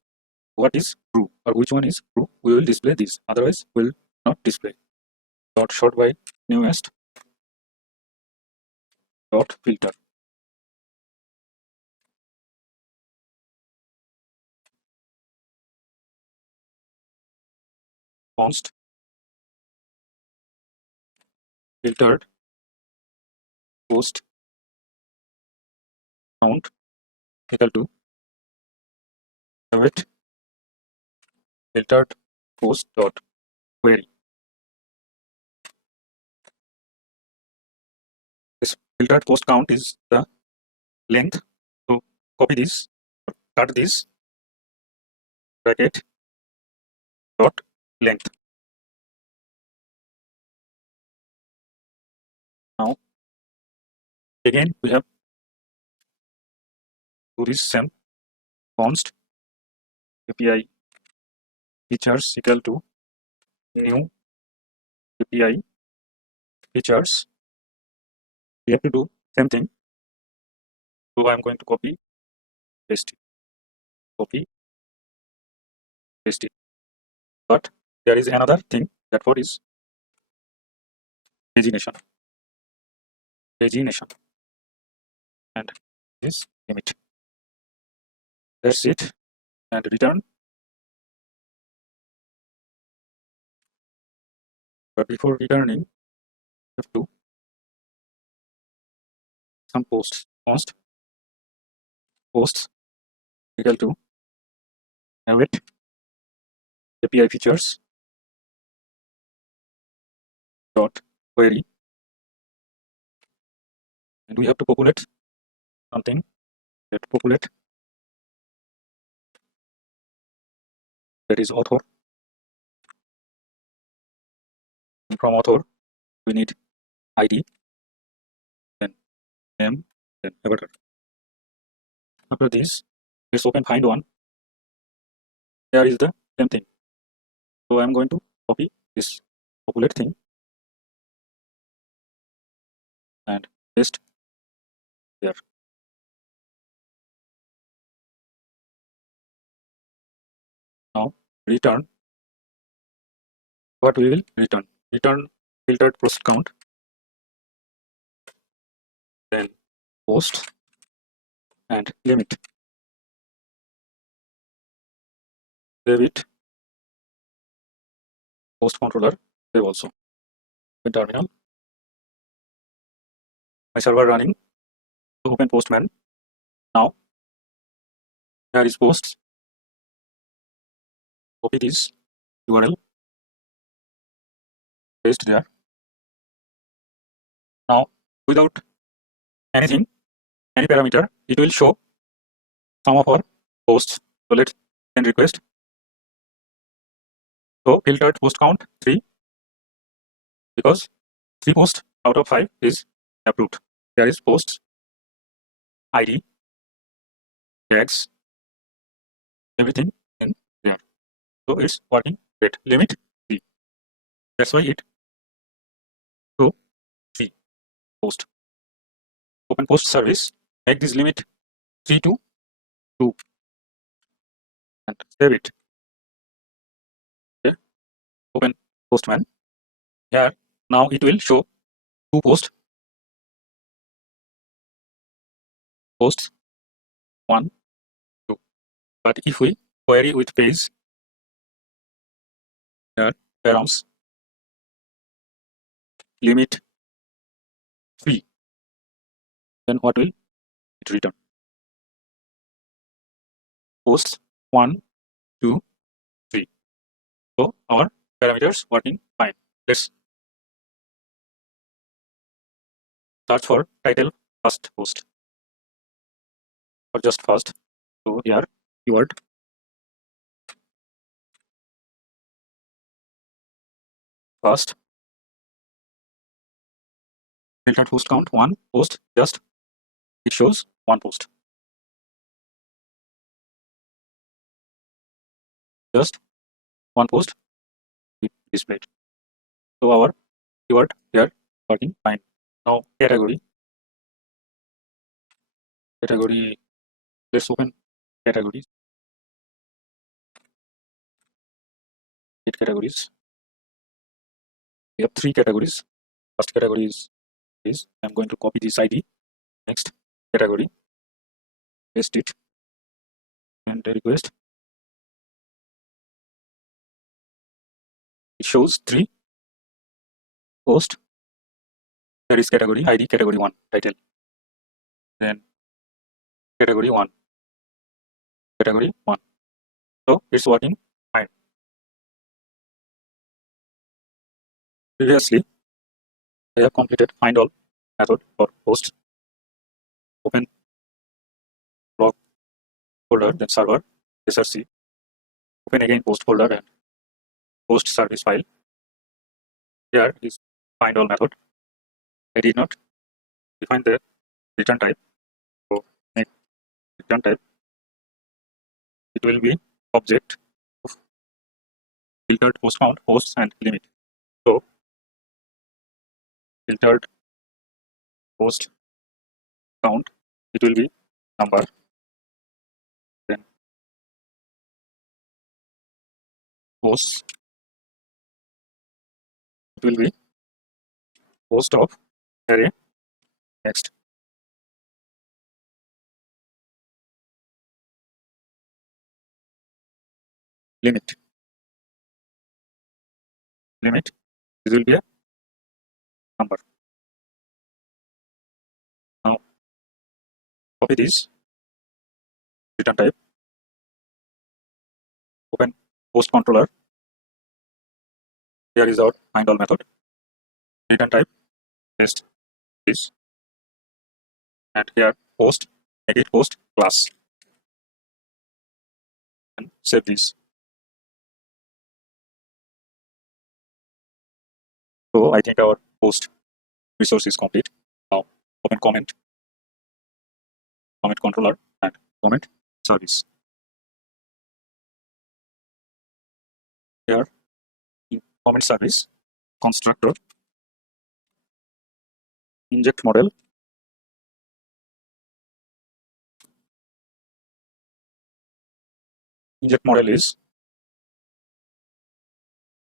what is true or which one is true. We will display this, otherwise we will not display. Dot sort by newest dot filter. Const filtered post count equal to await filtered post dot query. This filtered post count is the length. So copy this, cut this bracket dot length. Now again we have to do this same. Const API features equal to new API features. We have to do same thing. So I'm going to copy paste it. Copy paste it. But there is another thing, that what is pagination. And this limit. That's it. And return. But before returning, we have to some posts. Const posts equal to await API features dot query, and we have to populate something. Let populate, that is author. And from author we need ID, then name, then avatar. After this, let's open find one. Here is the same thing. So I am going to copy this populate thing and paste here. Now return. What we will return? Return filtered post count, then post and limit. Save it. Post controller save also. In terminal, my server running. Open postman. Now here is posts. Copy this URL, paste there. Now without anything, any parameter, it will show some of our posts. So let's send request. So filtered post count 3, because 3 posts out of 5 is approved. There is posts, ID, tags, everything in there. So it's working great. Limit 3. That's why it to 3 post. Open post service. Make this limit 3 to 2 and save it. Okay. Open postman. Here now it will show 2 posts. Posts 1, 2. But if we query with page, here params limit 3, then what will it return? Posts 1, 2, 3. So our parameters working fine. Let's search for title first post or just first. So here keyword first, filtered post count 1 post, just it shows 1 post, just 1 post displayed. So our keyword here working fine. Now category, let's open categories. Categories, we have 3 categories. First category is I'm going to copy this ID. Next category, paste it and request. It shows 3 post. There is category ID, category 1 title, then category 1, category 1. So it's working fine. Previously I have completed find all method for post. Open blog folder, then server, src. Open again post folder and post service file. Here is find all method. I did not define the return type. So make return type. It will be object of filtered post count, posts and limit. So filtered post count, it will be number. Then posts, it will be post of array. Next limit. Limit, this will be a number. Now copy this return type. Open post controller. Here is our find all method. return type test this, and here post, make it post class, and save this. So I think our post resource is complete. Now open comment controller and comment service. Here in comment service, constructor inject model, inject model is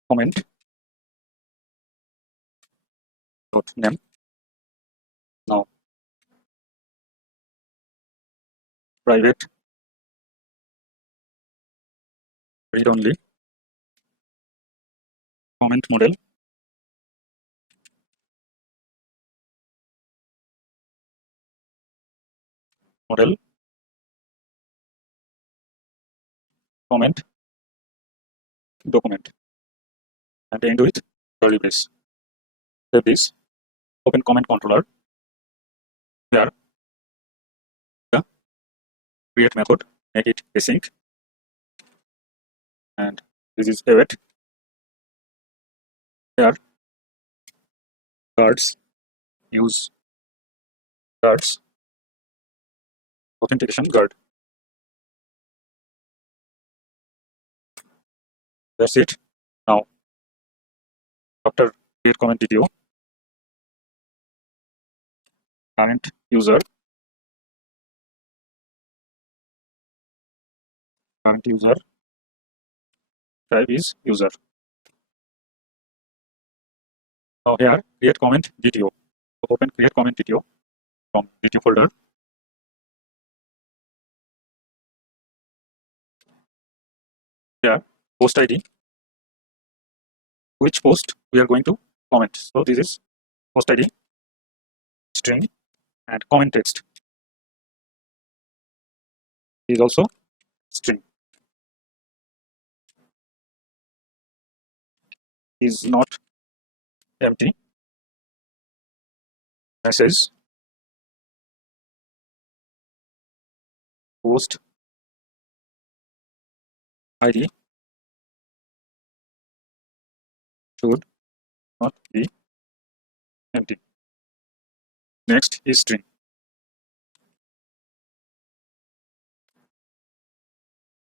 comment dot name. Now private read only comment model, comment document, and end with curly brace. Save this. Open comment controller. Here the create method, make it async, and this is await. Here guards, use guards, authentication guard. That's it. Now after create comment video, current user type is user. Now here create comment DTO. So open create comment DTO from DTO folder. Here post ID, which post we are going to comment. So this is post ID, string, and comment text is also string. Is not empty. Message post ID should not be empty. Next is string.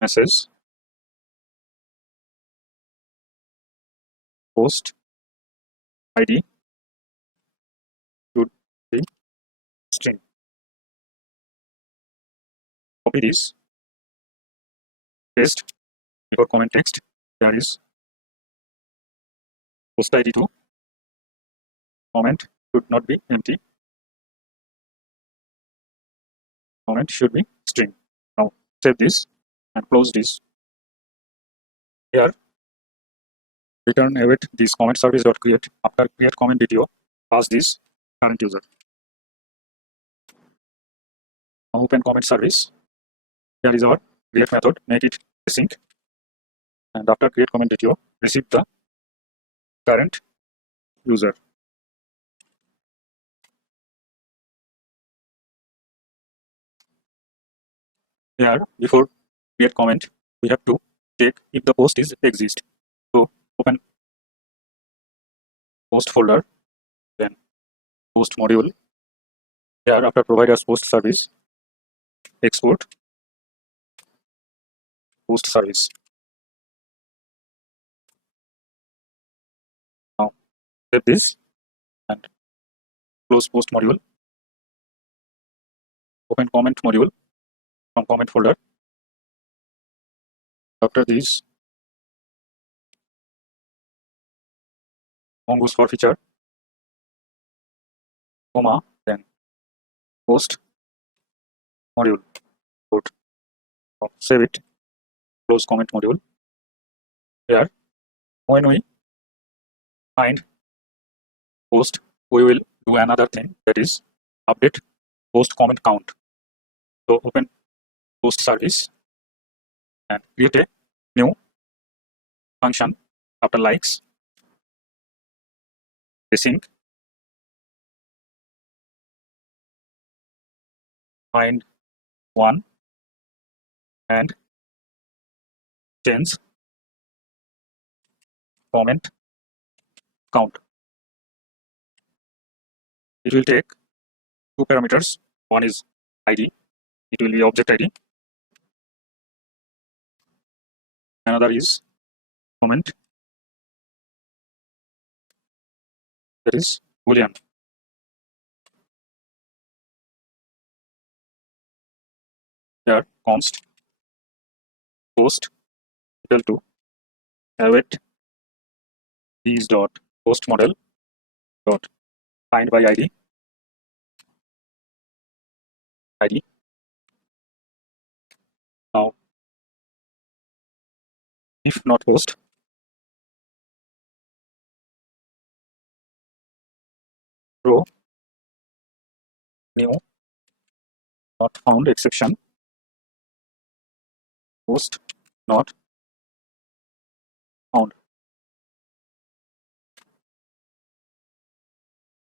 Message post ID should be string. Copy this, paste before comment text. There is post ID to comment should not be empty. Comment should be string. Now save this and close this. Here return await this comment service dot create. After create comment DTO, pass this current user. Now open comment service. Here is our create method, make it async, and after create comment DTO, receive the current user. Here before create comment, we have to check if the post is exist. So open post folder, then post module. Here after providers post service, export post service. Now save this and close post module. Open comment module from comment folder. After this, mongoose for feature, comma, then post module. Good. Now save it. Close comment module. Here, when we find post, we will do another thing, that is update post comment count. So open post service and create a new function after likes, async find one and change comment count. It will take two parameters. One is ID, it will be object ID. Another is comment, that is boolean. Here const post equal to await these dot post model dot find by ID ID. Now if not post, row new not found exception post not found.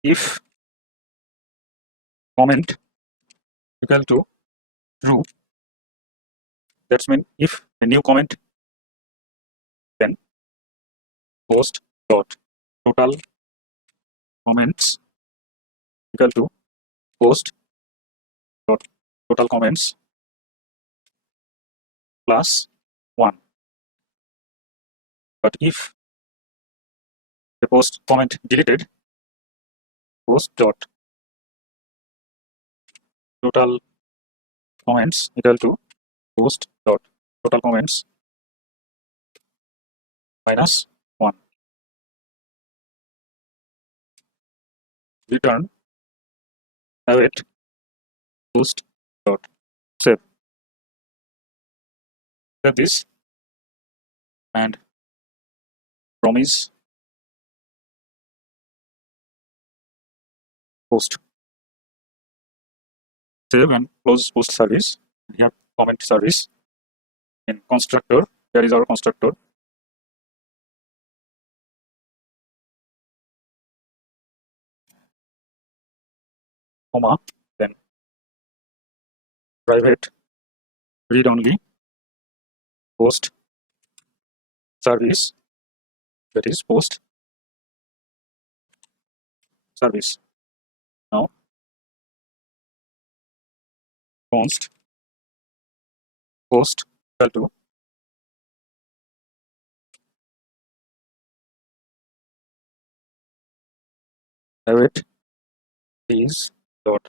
If comment equal to true, that's mean if a new comment, then post dot total comments equal to post dot total comments plus 1. But if the post comment deleted, post dot total comments equal to post dot total comments minus 1. Return await post dot save. Save this and promise post. Save and close post service. We have comment service in constructor. There is our constructor. Comma, then private read only post service, that is post service. Now const post equal to await is dot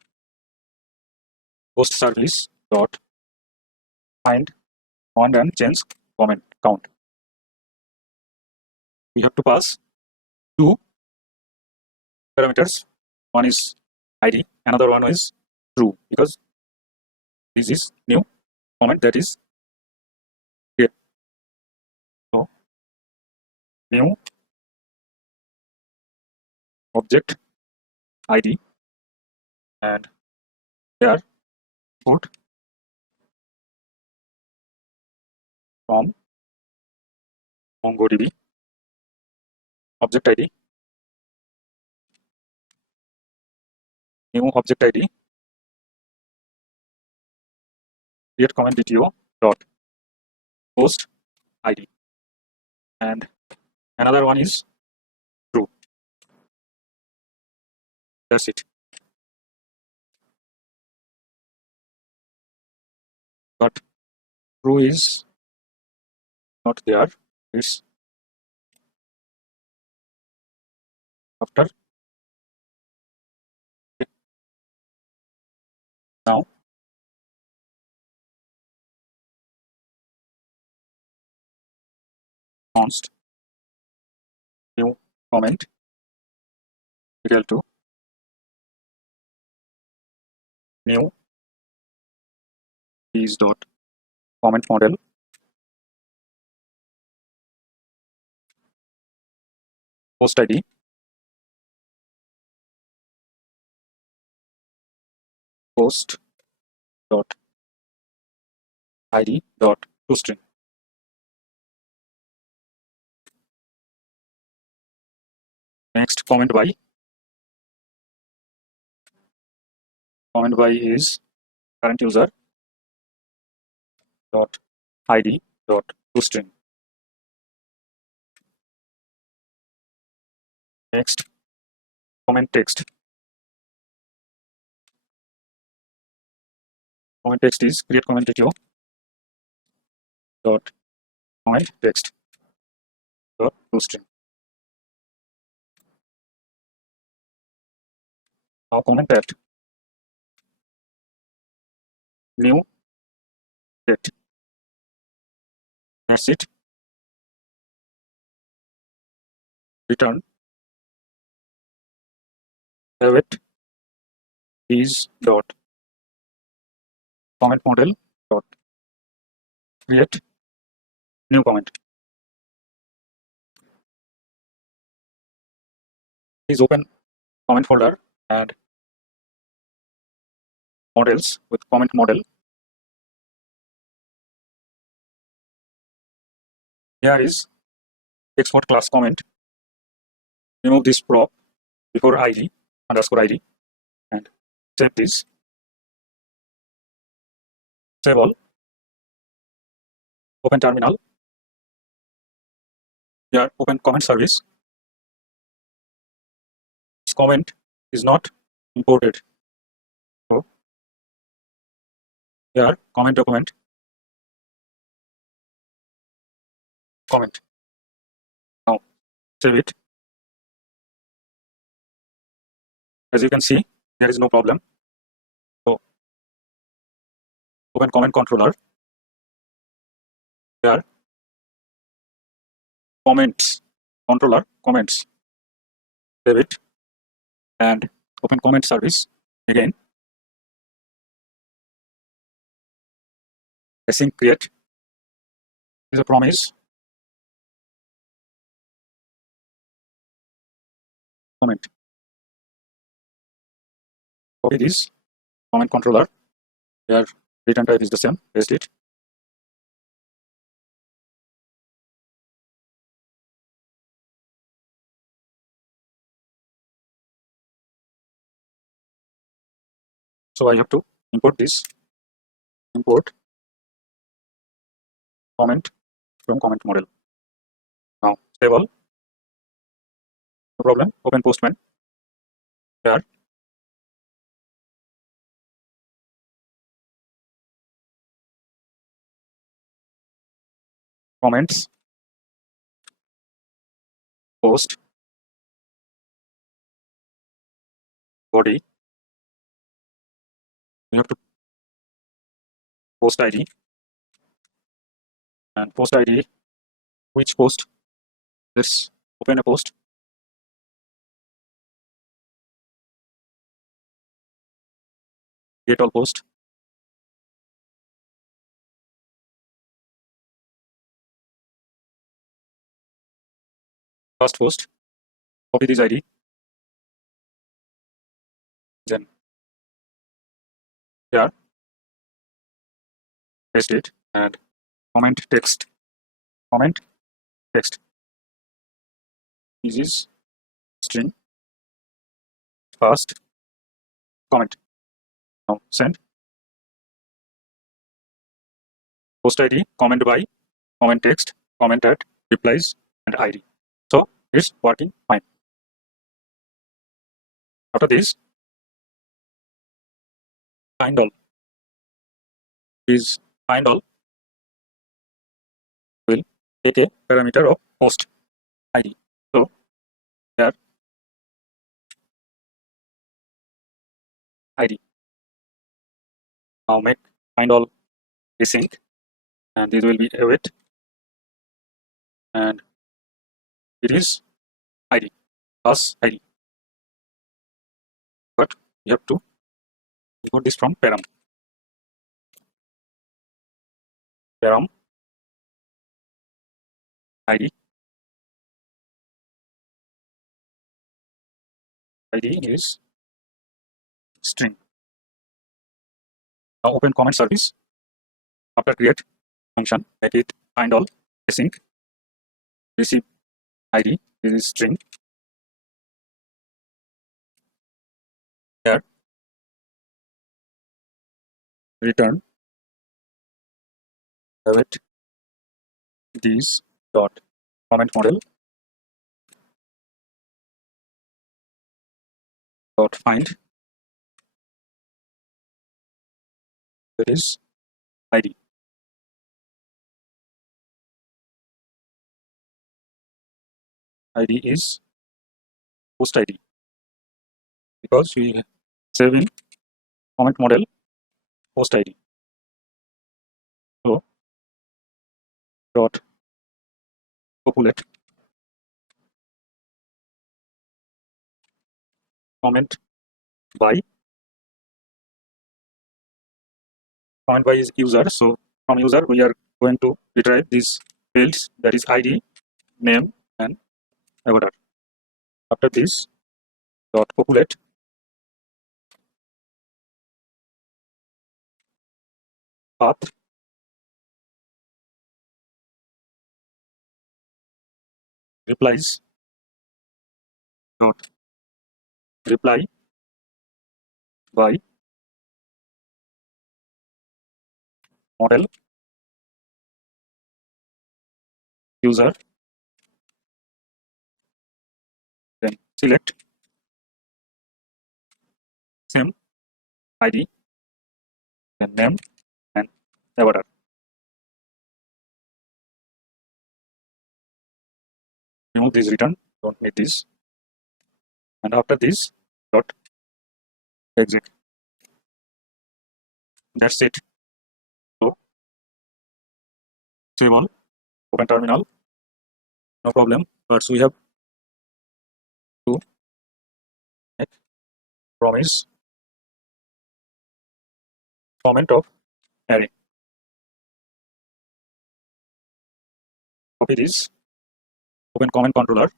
post service dot find on and change comment count. We have to pass two parameters. One is ID, another one is true, because this is new comment that is here. So new object ID and here put from Mongodb object ID, new object ID, create comment DTO dot post ID, and another one is true. That's it. But true is not there. It's after. Now const new comment equal to new is dot comment model post ID post dot ID dot toString. Next comment by is current user dot id dot toString. Next, comment text. Comment text is create comment video dot comment text dot toString. Now comment that new get message return await is dot comment model dot create new comment. Please open comment folder and models with comment model. Here is export class comment. Remove this prop before id underscore id and save this. Save all. Open terminal. Here open comment service. This comment is not imported. So here comment document comment. Now save it. As you can see, there is no problem. So open comment controller. Here comments controller comments. Save it and open comment service again. Async create is a promise. Comment. Copy this comment controller. Here return type is the same. Paste it. So I have to import this. Import comment from comment model. Now save all. No problem. Open Postman. Here comments post body. You have to post ID and post ID. Which post? Let's open a post. Get all post. First post. Copy this ID. Then here paste it and comment text. Comment text. This is string. First comment. Now send. Post ID, comment by, comment text, comment at, replies, and ID. So it's working fine. After this, find all. Is find all will take a parameter of post ID. So here ID. Now make find all async, and this will be await, and it is ID plus ID. But you have to import this from param. Param ID. ID is string. Now open comment service. After create function, make it find all async. Receive ID. This is string. Here return await these dot comment model dot find that is ID. ID is post ID because we save in comment model post ID. So dot populate comment by is user. So from user we are going to retrieve these fields, that is ID, name and avatar. After this dot populate path replies dot reply by model user, then select same ID, then name and avatar. Remove this return, don't need this. And after this dot exit. That's it. So save all, open terminal, no problem. But we have to make promise comment of array. Copy this, open comment controller.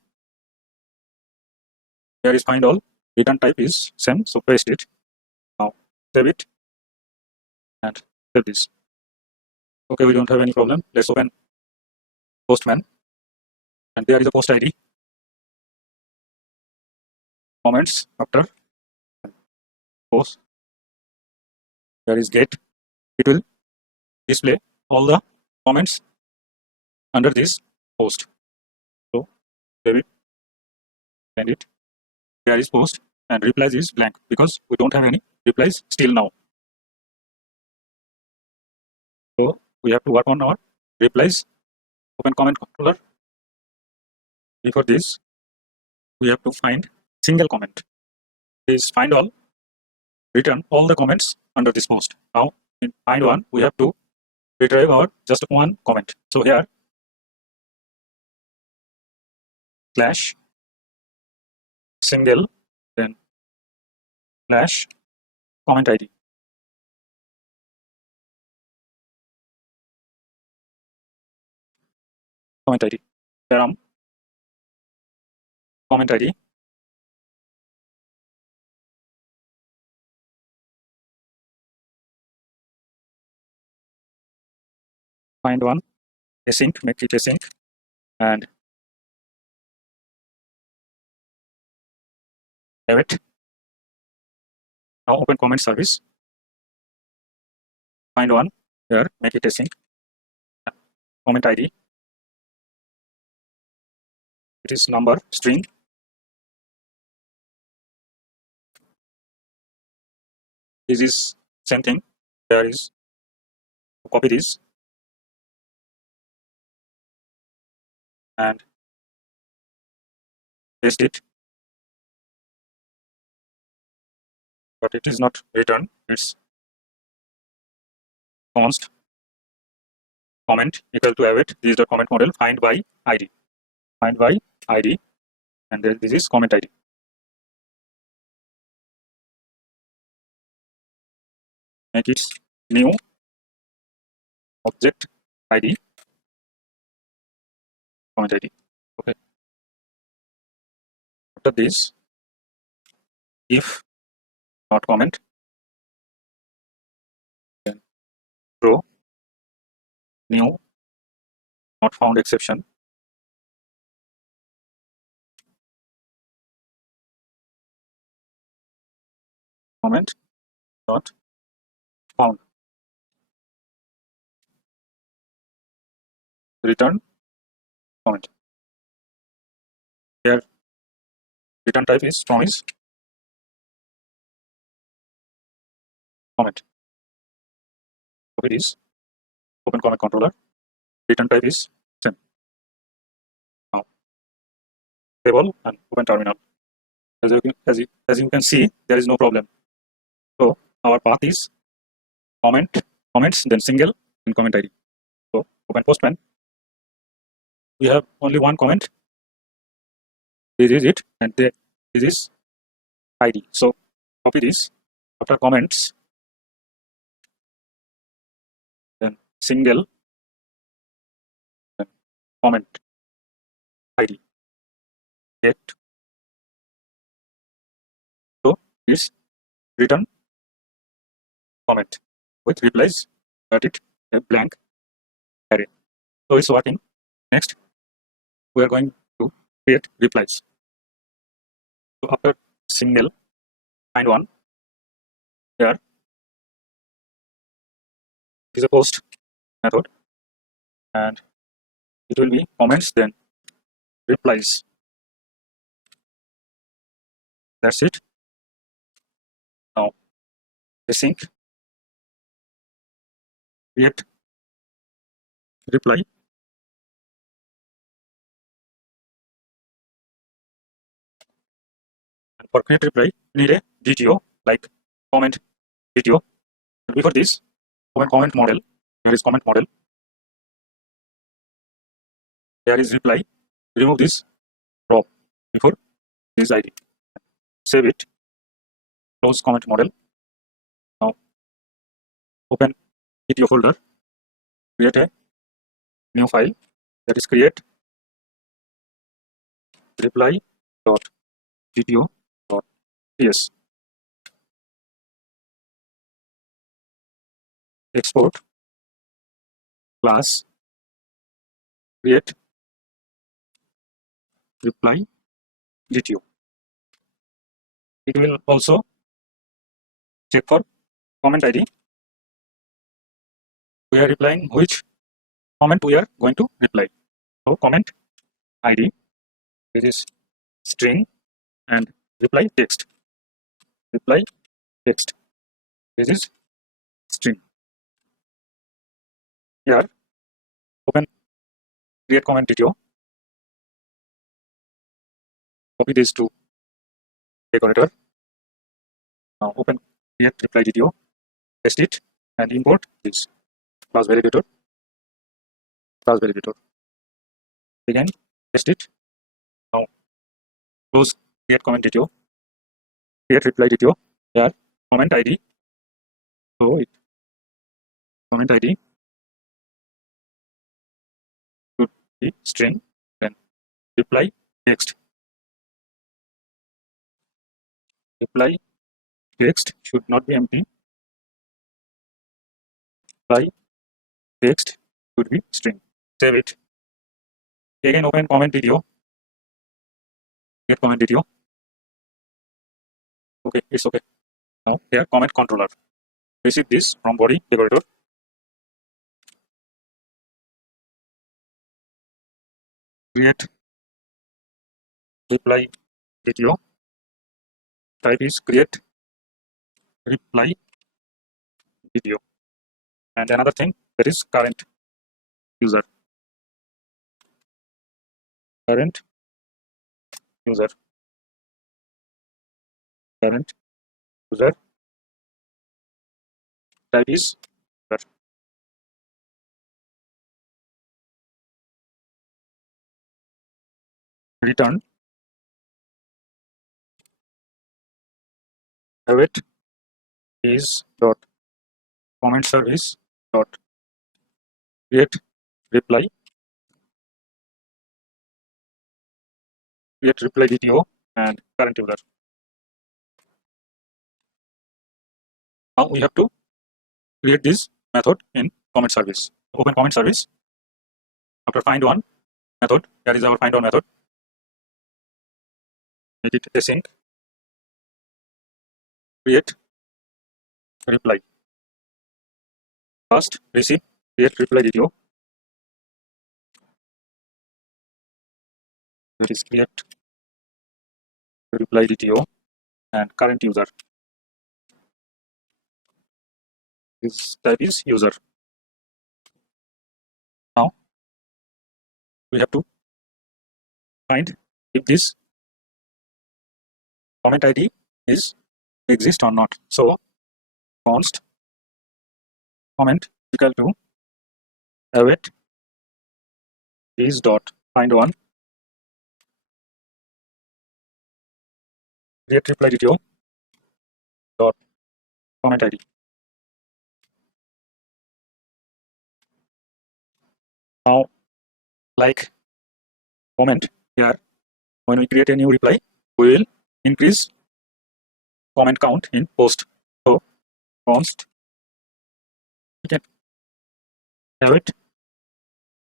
Here is find all, return type is same, so paste it. Now save it and save this. Okay, we don't have any problem. Let's open Postman, and there is a post ID. Comments after post. There is get. It will display all the comments under this post. So save it, send it. There is post and replies is blank because we don't have any replies still now. So we have to work on our replies. Open comment controller. Before this, we have to find single comment. Is find all, return all the comments under this post. Now in find one, we have to retrieve our just one comment. So here slash single, then slash comment ID. Comment ID. Param comment ID. Find one async, make it async, and await. Now open comment service. Find one here, make it async. Comment ID. It is number string. This is same thing. There is copy this and paste it, but it is not return. It's const comment equal to await. This is the comment model find by ID. Find by ID, and then this is comment ID. Make it new object ID, comment ID. Okay. After this, if not comment, then throw new not found exception. Comment not found. return comment. Here return type is promise comment. Copy this, open comment controller, return type is same. Now save all and open terminal. As you can see, there is no problem. So our path is comments, then single, then comment ID. So open postman. We have only one comment. This is it, and this is ID. So copy this. After comments, then single, then comment ID. Get. So it's return comment with replies. Got it? A blank array. So it's working. Next, we are going to create replies. So after single, find one. Here is a post method, and it will be comments, then replies. That's it. Now async create reply. And for create reply, we need a DTO like comment DTO. And before this, open comment model. Here is comment model. Here is reply. Remove this drop before this ID. Save it. Close comment model. Now open DTO folder. Create a new file, that is create reply.dto.ts. Export class create reply DTO. It will also check for comment ID. We are replying which comment we are going to reply. So comment ID, this is string, and reply text. Reply text, this is string. Here open create comment DTO. Copy this to decorator. Now open create reply DTO. Paste it and import this class validator. Class validator. Again paste it. Now close create comment DTO. Create reply DTO. Here comment ID. So it comment ID should be string, then reply text. Reply text should not be empty. Reply text should be string. Save it. Again open comment DTO. Get comment DTO. Okay, it's okay. Now here comment controller. Receive this from body decorator. Create reply DTO. Type is create reply DTO. And another thing, that is current user. Current user. Current user. Type is user. Return await is dot comment service dot create reply DTO and current user. Now we have to create this method in comment service. Open comment service. After find one method, here is our find one method. Make it async. Create reply. First receive create reply DTO. That is create reply DTO and current user. This type is user. Now we have to find if this comment ID is exist or not. So const comment equal to await is dot find one create reply DTO dot comment ID. Now like comment here, when we create a new reply, we will increase comment count in post. So const we can have it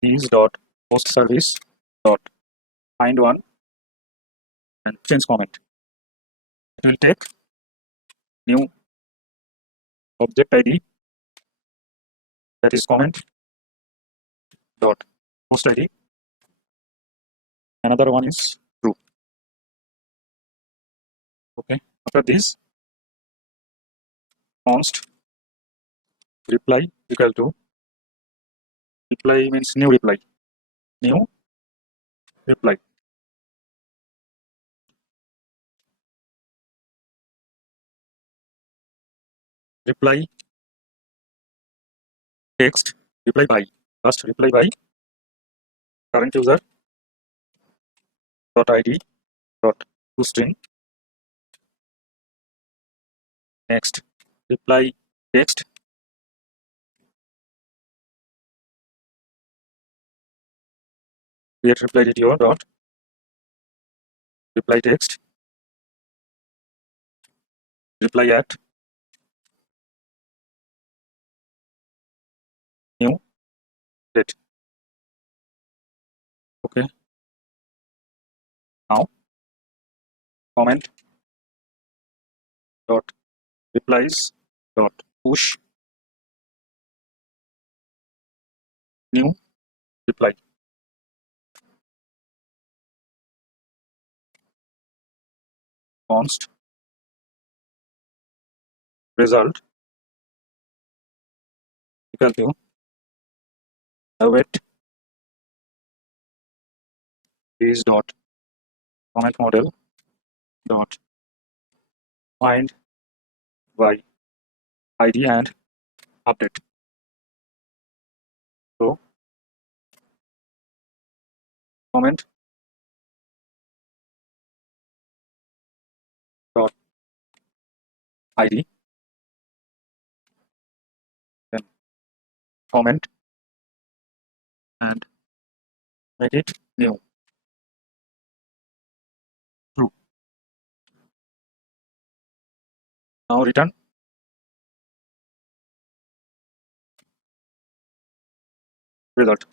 is dot post service dot find one and change comment. It will take new object ID, that is comment dot post ID. Another one is true. Okay. After this, const reply equal to reply means new reply. New reply. Reply text reply by. First reply by current user dot ID dot toString. Next reply text create reply DTO dot reply text reply at new date. Okay. Now comment dot replies dot push new reply. Const result equal to await is dot comment model dot find by ID and update. So comment dot ID, then comment and make it new true. Now return result.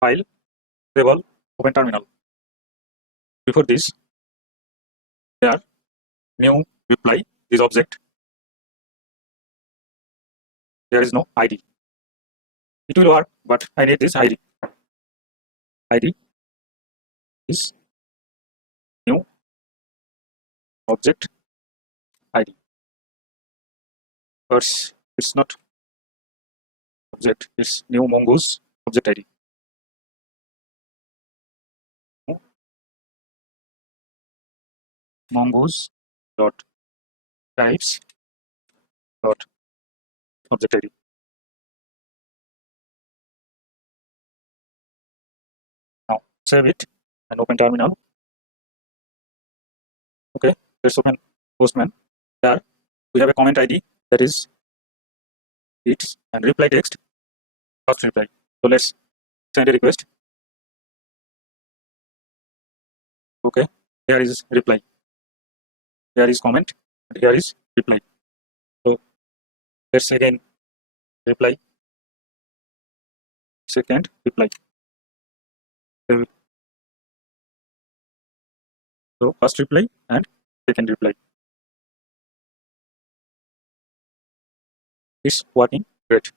File table open terminal. Before this, there new reply this object. There is no ID. It will work, but I need this ID. ID is new object ID. But it's not object, it's new mongoose object ID. Mongoose dot types dot object ID. Now save it and open terminal. Okay, let's open Postman. There we have a comment ID that is it and reply text first reply. So let's send a request. Okay, here is reply. Here is comment and here is reply. So let's again reply. Second reply. So first reply and second reply. It's working great.